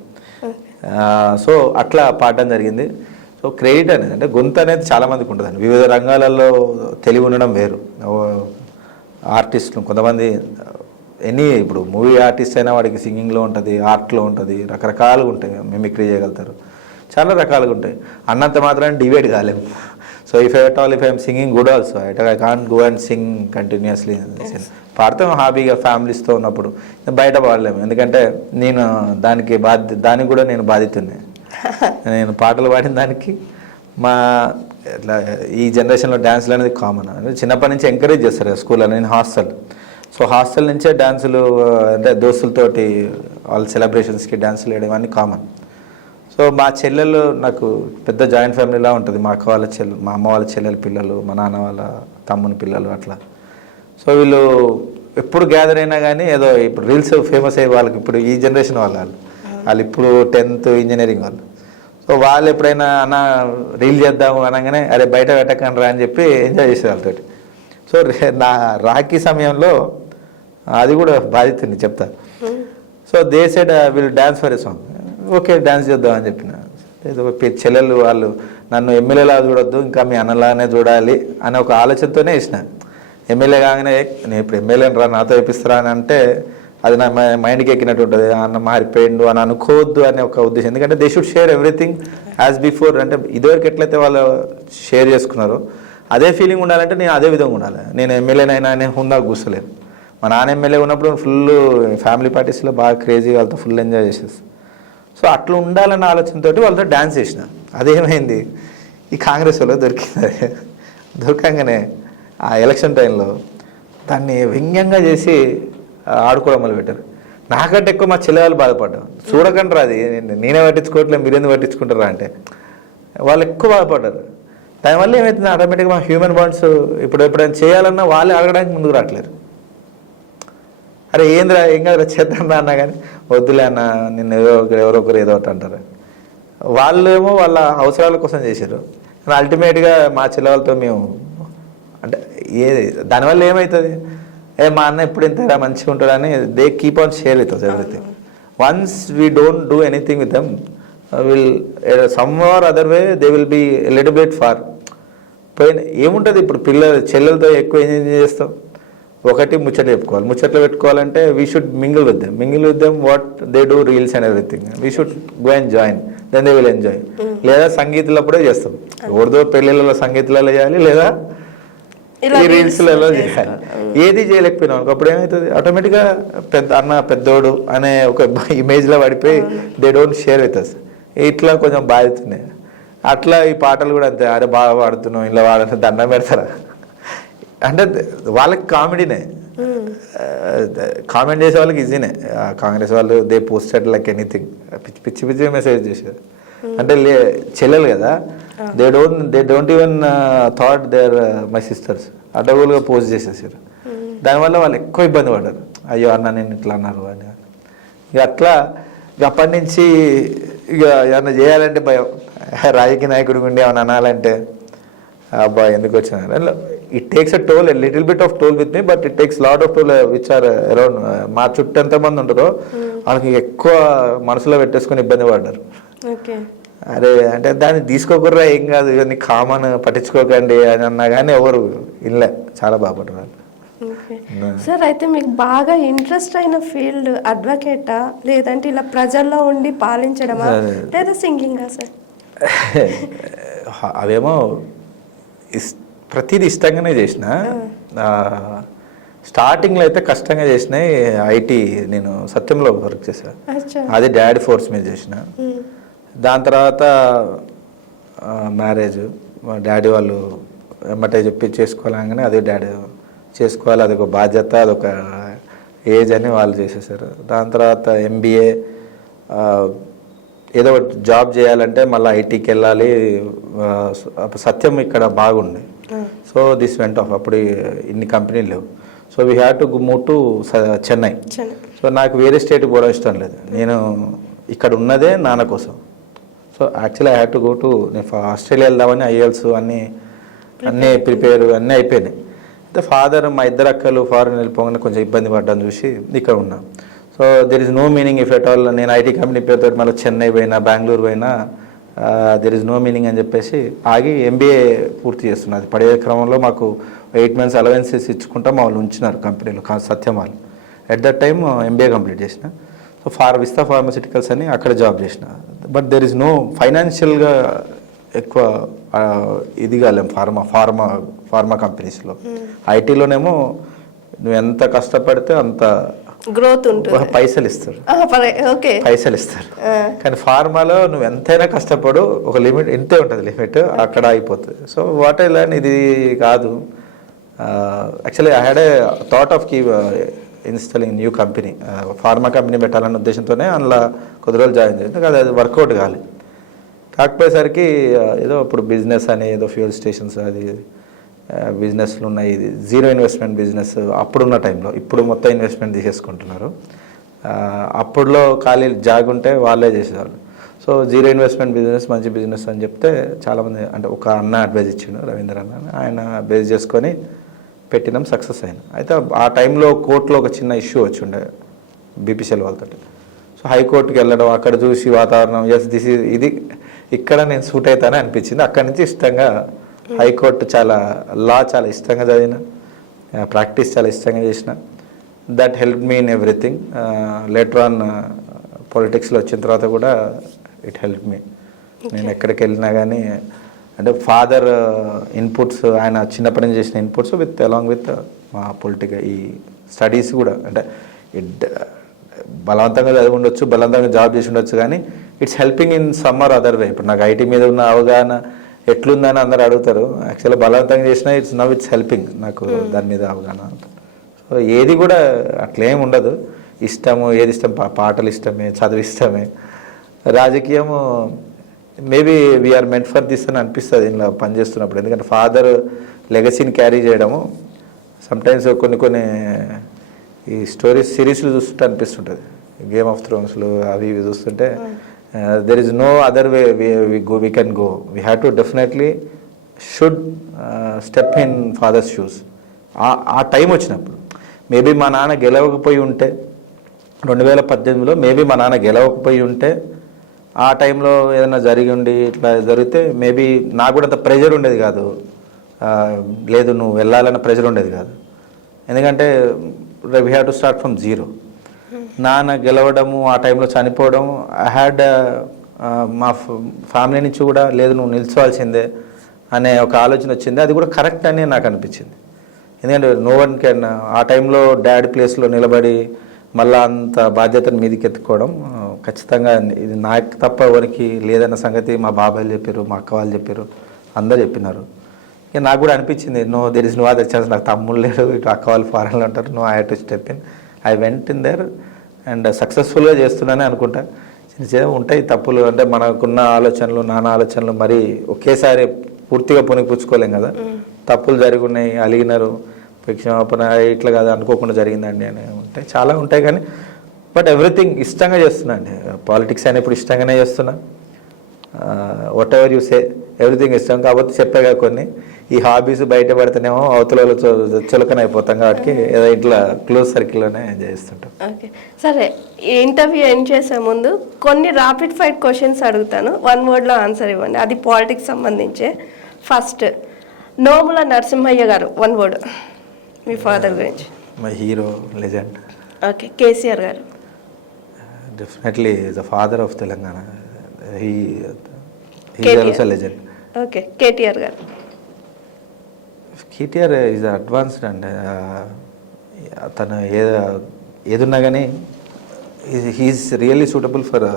సో అట్లా పాడడం జరిగింది. సో క్రెడిట్ అనేది అంటే గొంతు అనేది చాలామందికి ఉంటుందండి. వివిధ రంగాలలో తెలివి ఉండడం వేరు. ఆర్టిస్టులు కొంతమంది ఇప్పుడు మూవీ ఆర్టిస్ట్ అయినా వాడికి సింగింగ్లో ఉంటుంది, ఆర్ట్లో ఉంటుంది, రకరకాలుగా ఉంటాయి. మిమిక్రీ చేయగలుగుతారు, చాలా రకాలుగా ఉంటాయి. అన్నంత మాత్రాన్ని డివైడ్ కాలేము. So if I'm singing good also I can't go and sing continuously. పాడతాం హాబీగా ఫ్యామిలీస్తో ఉన్నప్పుడు, బయట పాడలేము. ఎందుకంటే నేను దానికి కూడా నేను బాధితున్నే. నేను పాటలు పాడిన దానికి ఇట్లా ఈ జనరేషన్లో డ్యాన్సులు అనేది కామన్. చిన్నప్పటి నుంచి ఎంకరేజ్ చేస్తారు స్కూల్లో. నేను హాస్టల్, సో హాస్టల్ నుంచే డ్యాన్సులు అంటే దోస్తులతోటి వాళ్ళ సెలబ్రేషన్స్కి డ్యాన్సులు వేయడం అన్నీ కామన్. సో మా చెల్లెలు నాకు పెద్ద జాయింట్ ఫ్యామిలీలా ఉంటుంది. మా అక్క వాళ్ళ మా అమ్మ వాళ్ళ చెల్లెల పిల్లలు, మా నాన్న వాళ్ళ తమ్ముని పిల్లలు అట్లా. సో వీళ్ళు ఎప్పుడు గ్యాదర్ అయినా కానీ ఏదో ఇప్పుడు రీల్స్ ఫేమస్ అయ్యే వాళ్ళకి ఇప్పుడు ఈ జనరేషన్ వాళ్ళు ఇప్పుడు 10th ఇంజనీరింగ్ వాళ్ళు. సో వాళ్ళు ఎప్పుడైనా అన్న రీల్ చేద్దాము అనగానే అరే బయట పెట్టకండి రా అని చెప్పి ఎంజాయ్ చేసే వాళ్ళతోటి. సో నా రాఖీ సమయంలో అది కూడా బాధితుంది చెప్తా. సో దే సెడ్ వీళ్ళు dance for a song. Okay dance చేద్దాం అని చెప్పిన. ఏదో చెల్లెళ్ళు వాళ్ళు నన్ను ఎమ్మెల్యేలా చూడొద్దు, ఇంకా మీ అన్నలానే చూడాలి అనే ఒక ఆలోచనతోనే ఇచ్చిన. ఎమ్మెల్యే కాగానే నేను ఇప్పుడు ఎమ్మెల్యేని రా నాతో వేపిస్తారా అని అంటే అది నా మైండ్కి ఎక్కినట్టు ఉంటుంది. అన్న మారిపోయిండు అని అనుకోవద్దు అనే ఒక ఉద్దేశం. ఎందుకంటే they should share everything as before. అంటే ఇదివరకు ఎట్లయితే వాళ్ళు షేర్ చేసుకున్నారో అదే ఫీలింగ్ ఉండాలంటే నేను అదే విధంగా ఉండాలి. నేను ఎమ్మెల్యేనైనా నేను హుందాకు కూర్చోలేను. మా నాన్న ఎమ్మెల్యే ఉన్నప్పుడు ఫుల్ ఫ్యామిలీ పార్టీస్లో బాగా క్రేజీ వాళ్ళతో ఫుల్ ఎంజాయ్ చేసేస్తాను. సో అట్లా ఉండాలన్న ఆలోచనతో వాళ్ళతో డ్యాన్స్ చేసిన. అదేమైంది ఈ కాంగ్రెస్ వాళ్ళు దొరకంగానే ఆ ఎలక్షన్ టైంలో దాన్ని వ్యంగ్యంగా చేసి ఆడుకోవడం మొదలుపెట్టారు. నాకంటే ఎక్కువ మా చెల్లెవాళ్ళు బాధపడ్డారు. చూడకండి రా అది నేనే పట్టించుకోవట్లేదు మీరెందుకు పట్టించుకుంటారా అంటే వాళ్ళు ఎక్కువ బాధపడ్డారు. దానివల్ల ఏమవుతుంది ఆటోమేటిక్గా మా హ్యూమన్ బాండ్స్ ఇప్పుడు ఎప్పుడైనా చేయాలన్నా వాళ్ళే అడగడానికి ముందుకు రావట్లేరు. అరే ఏంద్రా ఏం కాదురా చేద్దాం అన్నా కానీ వద్దులే అన్న నిన్ను ఎవరొకరు ఏదో ఒకటి అంటారు. వాళ్ళేమో వాళ్ళ అవసరాల కోసం చేశారు. కానీ అల్టిమేట్గా మా చెల్లెలతో మేము అంటే దానివల్ల ఏమవుతుంది మా అన్న ఎప్పుడు ఇంతగా మంచిగా ఉంటాడని they keep on share with us everything. Once we don't do anything with them will some or other way they will be little bit far. పోయిన ఏముంటుంది ఇప్పుడు చెల్లెలతో ఎక్కువ ఎంజాయ్ చేస్తాం. ఒకటి ముచ్చట్లు చెప్పుకోవాలి, ముచ్చట్లు పెట్టుకోవాలంటే we should mingle with them what they do reels and everything. We should go and join, then they will enjoy. లేదా సంగీతంలోప్పుడే చేస్తాం, ఎవరిదో పెళ్ళిళ్ళలో సంగీతాలలో చేయాలి, లేదా ఈ రీల్స్లలో చేయాలి. ఏది చేయలేకపోయినాం అనుకో, అప్పుడు ఏమవుతుంది, ఆటోమేటిక్గా పెద్దోడు అనే ఒక ఇమేజ్లో పడిపోయి they don't share with us. ఇట్లా కొంచెం బాధితున్నాయి. అట్లా ఈ పాటలు కూడా అంతే, అరే బాగా పాడుతున్నాం, ఇలా వాడంటే దండం పెడతారా అంటే వాళ్ళకి కామెడీనే. కామెంట్ చేసే వాళ్ళకి ఈజీనే. కాంగ్రెస్ వాళ్ళు దే పోస్టెడ్ లైక్ ఎనీథింగ్, పిచ్చి పిచ్చి మెసేజ్ చేశారు. అంటే చెల్లెలు కదా, they don't even thought there my sisters, అడ్డగోలుగా పోస్ట్ చేసేసారు. దానివల్ల వాళ్ళు ఎక్కువ ఇబ్బంది పడ్డారు, అయ్యో అన్న నేను ఇట్లా అన్నారు అని. ఇక అట్లా ఇక అప్పటి నుంచి ఇక ఏమన్నా చేయాలంటే భయం. రాజకీయ నాయకుడి గుండి ఏమన్నా అనాలంటే అబ్బా ఎందుకు వచ్చిన. It takes a toll, a little bit of toll with me, but it takes lot of toll which are around. మా చుట్టూ ఎంతమంది ఉంటారో వాళ్ళకి ఎక్కువ మనసులో పెట్టేసుకొని ఇబ్బంది పడ్డారు. అరే అంటే దాన్ని తీసుకోకూడరా, ఏం కాదు, ఇవన్నీ కామన్, పట్టించుకోకండి అని అన్నా కానీ ఎవరు ఇల్లే, చాలా బాగుపడ్డారు. సార్ అయితే మీకు బాగా ఇంట్రెస్ట్ అయిన ఫీల్డ్ అడ్వకేటా, లేదంటే ఇలా ప్రజల్లో ఉండి పాలించడమా, లేదా సింగింగా సార్? అవేమో ప్రతిదీ ఇష్టంగానే చేసిన. స్టార్టింగ్లో అయితే కష్టంగా చేసినాయి. ఐటీ నేను సత్యంలో వర్క్ చేశాను, అది డాడీ ఫోర్స్ మీద చేసిన. దాని తర్వాత మ్యారేజ్, మా డాడీ వాళ్ళు ఎమ్మటే చెప్పి చేసుకోవాలని, అదే డాడీ చేసుకోవాలి, అదొక బాధ్యత, అదొక ఏజ్ అని వాళ్ళు చేసేసారు. దాని తర్వాత ఎంబీఏ, ఏదో ఒకటి జాబ్ చేయాలంటే మళ్ళీ ఐటీకి వెళ్ళాలి. సత్యం ఇక్కడ బాగుంది, సో దిస్ వెంట్ ఆఫ్. అప్పుడు ఇన్ని కంపెనీలు లేవు, so we have to move to Chennai. So నాకు వేరే స్టేట్ పోవడం ఇష్టం లేదు, నేను ఇక్కడ ఉన్నదే నాన్న కోసం. So actually I have to go to, నేను ఆస్ట్రేలియా వెళ్దామని ఐఎల్స్ అన్నీ ప్రిపేర్ అన్నీ అయిపోయినాయి. అయితే ఫాదర్, మా ఇద్దరు అక్కలు ఫారెన్ వెళ్ళిపోగానే కొంచెం ఇబ్బంది పడ్డాను చూసి ఇక్కడ ఉన్నా. So there is no meaning if at all, నేను ఐటీ కంపెనీ పేరుతో మళ్ళీ చెన్నై పోయినా, బెంగళూరు పోయినా, దెర్ ఇస్ నో మీనింగ్ అని చెప్పేసి ఆగి ఎంబీఏ పూర్తి చేస్తున్నది. పడే క్రమంలో మాకు 8 months అలవెన్సెస్ ఇచ్చుకుంటా మా వాళ్ళు ఉంచినారు కంపెనీలో, సత్యం వాళ్ళు. At that time MBA complete చేసిన. సో విస్తా ఫార్మస్యూటికల్స్ అని అక్కడ జాబ్ చేసిన. బట్ దెర్ ఇస్ నో ఫైనాన్షియల్గా ఎక్కువ ఇది కాలేం ఫార్మా కంపెనీస్లో. ఐటీలోనేమో నువ్వు ఎంత కష్టపడితే అంత గ్రోత్ ఉంటుంది, పైసలు ఇస్తారు. కానీ ఫార్మాలో నువ్వు ఎంతైనా కష్టపడు, ఒక లిమిట్ ఇంతే ఉంటుంది, లిమిట్ అక్కడ అయిపోతుంది. సో వాట్ ఐ లర్న్, ఇది కాదు. Actually I had a thought of installing new company, pharma company పెట్టాలన్న ఉద్దేశంతోనే అందులో కొద్ది రోజులు జాయిన్ చేసింది. అది వర్కౌట్ కాకపోయేసరికి ఏదో ఇప్పుడు బిజినెస్ అని, ఏదో ఫ్యూయల్ స్టేషన్స్ అది బిజినెస్లు ఉన్నాయి, ఇది జీరో ఇన్వెస్ట్మెంట్ బిజినెస్ అప్పుడున్న టైంలో. ఇప్పుడు మొత్తం ఇన్వెస్ట్మెంట్ తీసేసుకుంటున్నారు. అప్పుడులో ఖాళీ జాగుంటే వాళ్ళే చేసేవాళ్ళు. సో జీరో ఇన్వెస్ట్మెంట్ బిజినెస్ మంచి బిజినెస్ అని చెప్తే చాలామంది, అంటే ఒక అన్న అడ్వైజ్ ఇచ్చిండు, రవీంద్ర అన్న, ఆయన బేస్ చేసుకొని పెట్టినాం, సక్సెస్ అయినా. అయితే ఆ టైంలో కోర్టులో ఒక చిన్న ఇష్యూ వచ్చి ఉండే బీపీసీఎల్ వాళ్ళతో. సో హైకోర్టుకి వెళ్ళడం, అక్కడ చూసి వాతావరణం, ఇది ఇక్కడ నేను సూట్ అవుతానని అనిపించింది. అక్కడి నుంచి ఇష్టంగా హైకోర్టు చాలా ఇష్టంగా చదివిన, ప్రాక్టీస్ చాలా ఇష్టంగా చేసిన. That help me in everything. Later on పొలిటిక్స్లో వచ్చిన తర్వాత కూడా ఇట్ హెల్ప్ మీ. నేను ఎక్కడికి వెళ్ళినా కానీ, అంటే ఫాదర్ ఇన్పుట్స్, ఆయన చిన్నప్పటి నుంచి చేసిన ఇన్పుట్స్ అలాంగ్ విత్ మా పొలిటికల్ ఈ స్టడీస్ కూడా, అంటే బలవంతంగా చదివి ఉండొచ్చు, బలవంతంగా జాబ్ చేసి ఉండొచ్చు, కానీ it's helping in some or other way. ఇప్పుడు నాకు ఐటీ మీద ఉన్న అవగాహన ఎట్లుందని అందరు అడుగుతారు. యాక్చువల్గా బలవంతంగా చేసినా ఇట్స్ హెల్పింగ్ నాకు దాని మీద అవగాహన. సో ఏది కూడా అట్లేం ఉండదు, ఇష్టము, ఏది ఇష్టం, పాటలు ఇష్టమే, చదువు ఇష్టమే. రాజకీయము maybe we're meant for this అని అనిపిస్తుంది ఇంట్లో పనిచేస్తున్నప్పుడు. ఎందుకంటే ఫాదర్ లెగసీని క్యారీ చేయడము, సమ్టైమ్స్ కొన్ని ఈ సిరీస్లు చూస్తుంటే అనిపిస్తుంటుంది, గేమ్ ఆఫ్ థ్రోన్స్లు అవి ఇవి చూస్తుంటే, there is no other way we can go. We have to definitely should step in father's shoes. ఆ టైం వచ్చినప్పుడు మేబీ మా నాన్న గెలవకపోయి ఉంటే, 2018లో మేబీ మా నాన్న గెలవకపోయి ఉంటే ఆ టైంలో ఏదైనా జరిగి ఉండి ఇట్లా జరిగితే మేబీ నాకు కూడా అంత ప్రెషర్ ఉండేది కాదు. లేదు నువ్వు వెళ్ళాలన్న ప్రెషర్ ఉండేది కాదు. ఎందుకంటే we have to start from zero. నాన్న గెలవడము, ఆ టైంలో చనిపోవడం, ఐ హ్యాడ్ మా ఫ్యామిలీ నుంచి కూడా లేదు నువ్వు నిల్చోవాల్సిందే అనే ఒక ఆలోచన వచ్చింది. అది కూడా కరెక్ట్ అని నాకు అనిపించింది. ఎందుకంటే నో వన్ కెన్ ఆ టైంలో డాడీ ప్లేస్లో నిలబడి మళ్ళీ అంత బాధ్యతను మీదకి ఎత్తుకోవడం ఖచ్చితంగా ఇది నాకు తప్ప ఎవరికి లేదన్న సంగతి మా బాబాయ్లు చెప్పారు, మా అక్క వాళ్ళు చెప్పారు, అందరు చెప్పినారు. ఇక నాకు కూడా అనిపించింది there is no other chance. నాకు తమ్ముళ్ళు లేరు, ఇటు అక్క వాళ్ళు ఫారెన్లో ఉంటారు. No I had to step in. I went in there and సక్సెస్ఫుల్గా చేస్తున్నానే అనుకుంటా. చిన్న చిన్న ఉంటాయి తప్పులు, అంటే మనకున్న ఆలోచనలు, నాన్న ఆలోచనలు మరి ఒకేసారి పూర్తిగా పుచ్చుకోలేం కదా. తప్పులు జరిగి ఉన్నాయి, అలిగినారు, క్షమాపణ ఇట్లా కాదు అనుకోకుండా జరిగిందండి అని ఉంటాయి, చాలా ఉంటాయి. కానీ బట్ ఎవ్రీథింగ్ ఇష్టంగా చేస్తున్నా అండి. పాలిటిక్స్ అయినా ఇప్పుడు ఇష్టంగానే చేస్తున్నా. What ever you say everything ఇష్టం. కాబట్టి చెప్పాగా కొన్ని ఈ హాబీస్ బయట పడితేనేమో అవతల చులకన అయిపోతాం, కాబట్టి ఏదో ఇట్లా క్లోజ్ సర్కిల్లోనే ఎంజాయ్ చేస్తుంటాం. ఓకే సరే, ఈ ఇంటర్వ్యూ ఎండ్ చేసే ముందు కొన్ని ర్యాపిడ్ ఫైర్ క్వశ్చన్స్ అడుగుతాను, 1 wordలో ఆన్సర్ ఇవ్వండి. అది పాలిటిక్స్ సంబంధించే. ఫస్ట్, నోముల నరసింహయ్య గారు 1 word మీ ఫాదర్ గురించి. My hero, legend. Okay. KCR గారు. Definitely the father of Telangana. He also legend. Okay. KTR గారు. కేటీఆర్ ఈజ్ అడ్వాన్స్డ్ అండ్ తను ఏదున్నా కానీ he is really suitable for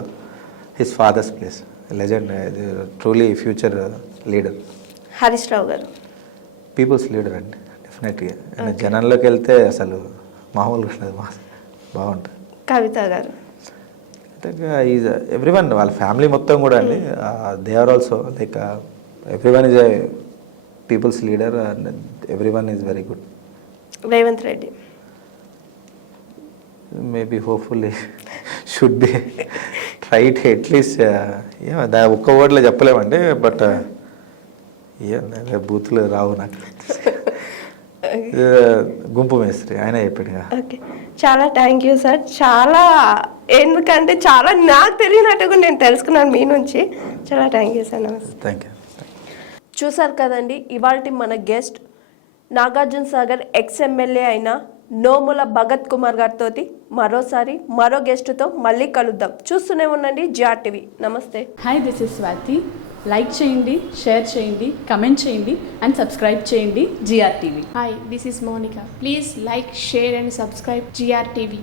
his father's place. Legend, truly future leader. Harish Rao గారు. పీపుల్స్ లీడర్ అండి డెఫినెట్గా. జనంలోకి వెళ్తే అసలు మామూలుగా ఉండదు, బాగుంటుంది. కవిత గారు. ఈజ్ ఎవ్రీవన్, వాళ్ళ ఫ్యామిలీ మొత్తం కూడా అండి. They are also like everyone is a people's leader and everyone is very good. Revanth Reddy. Maybe hopefully should be tried at least. ఒక్క వర్డ్లో చెప్పలేమండి, బట్ బూతులు రావు నాకు. గుంపు మేస్త్రి ఆయన చెప్పాడుగా. ఓకే, చాలా థ్యాంక్ యూ సార్. చాలా ఎందుకంటే చాలా నాకు తెలియనట్టుగా నేను తెలుసుకున్నాను మీ నుంచి. చాలా థ్యాంక్ యూ సార్. నమస్తే. Thank you. చూసారు కదండి, ఇవాళ మన గెస్ట్ నాగార్జున సాగర్ ఎక్స్-ఎమ్మెల్యే అయిన నోముల భగత్ కుమార్ గారితో మరోసారి మరో గెస్ట్తో మళ్ళీ కలుద్దాం. చూస్తూనే ఉండండి జిఆర్ టీవీ. నమస్తే. Hi, this is Swathi. Like చేయండి, షేర్ చేయండి, కమెంట్ చేయండి అండ్ సబ్స్క్రైబ్ చేయండి GR TV. Hi, this is Monica. Please like, share and subscribe GR TV.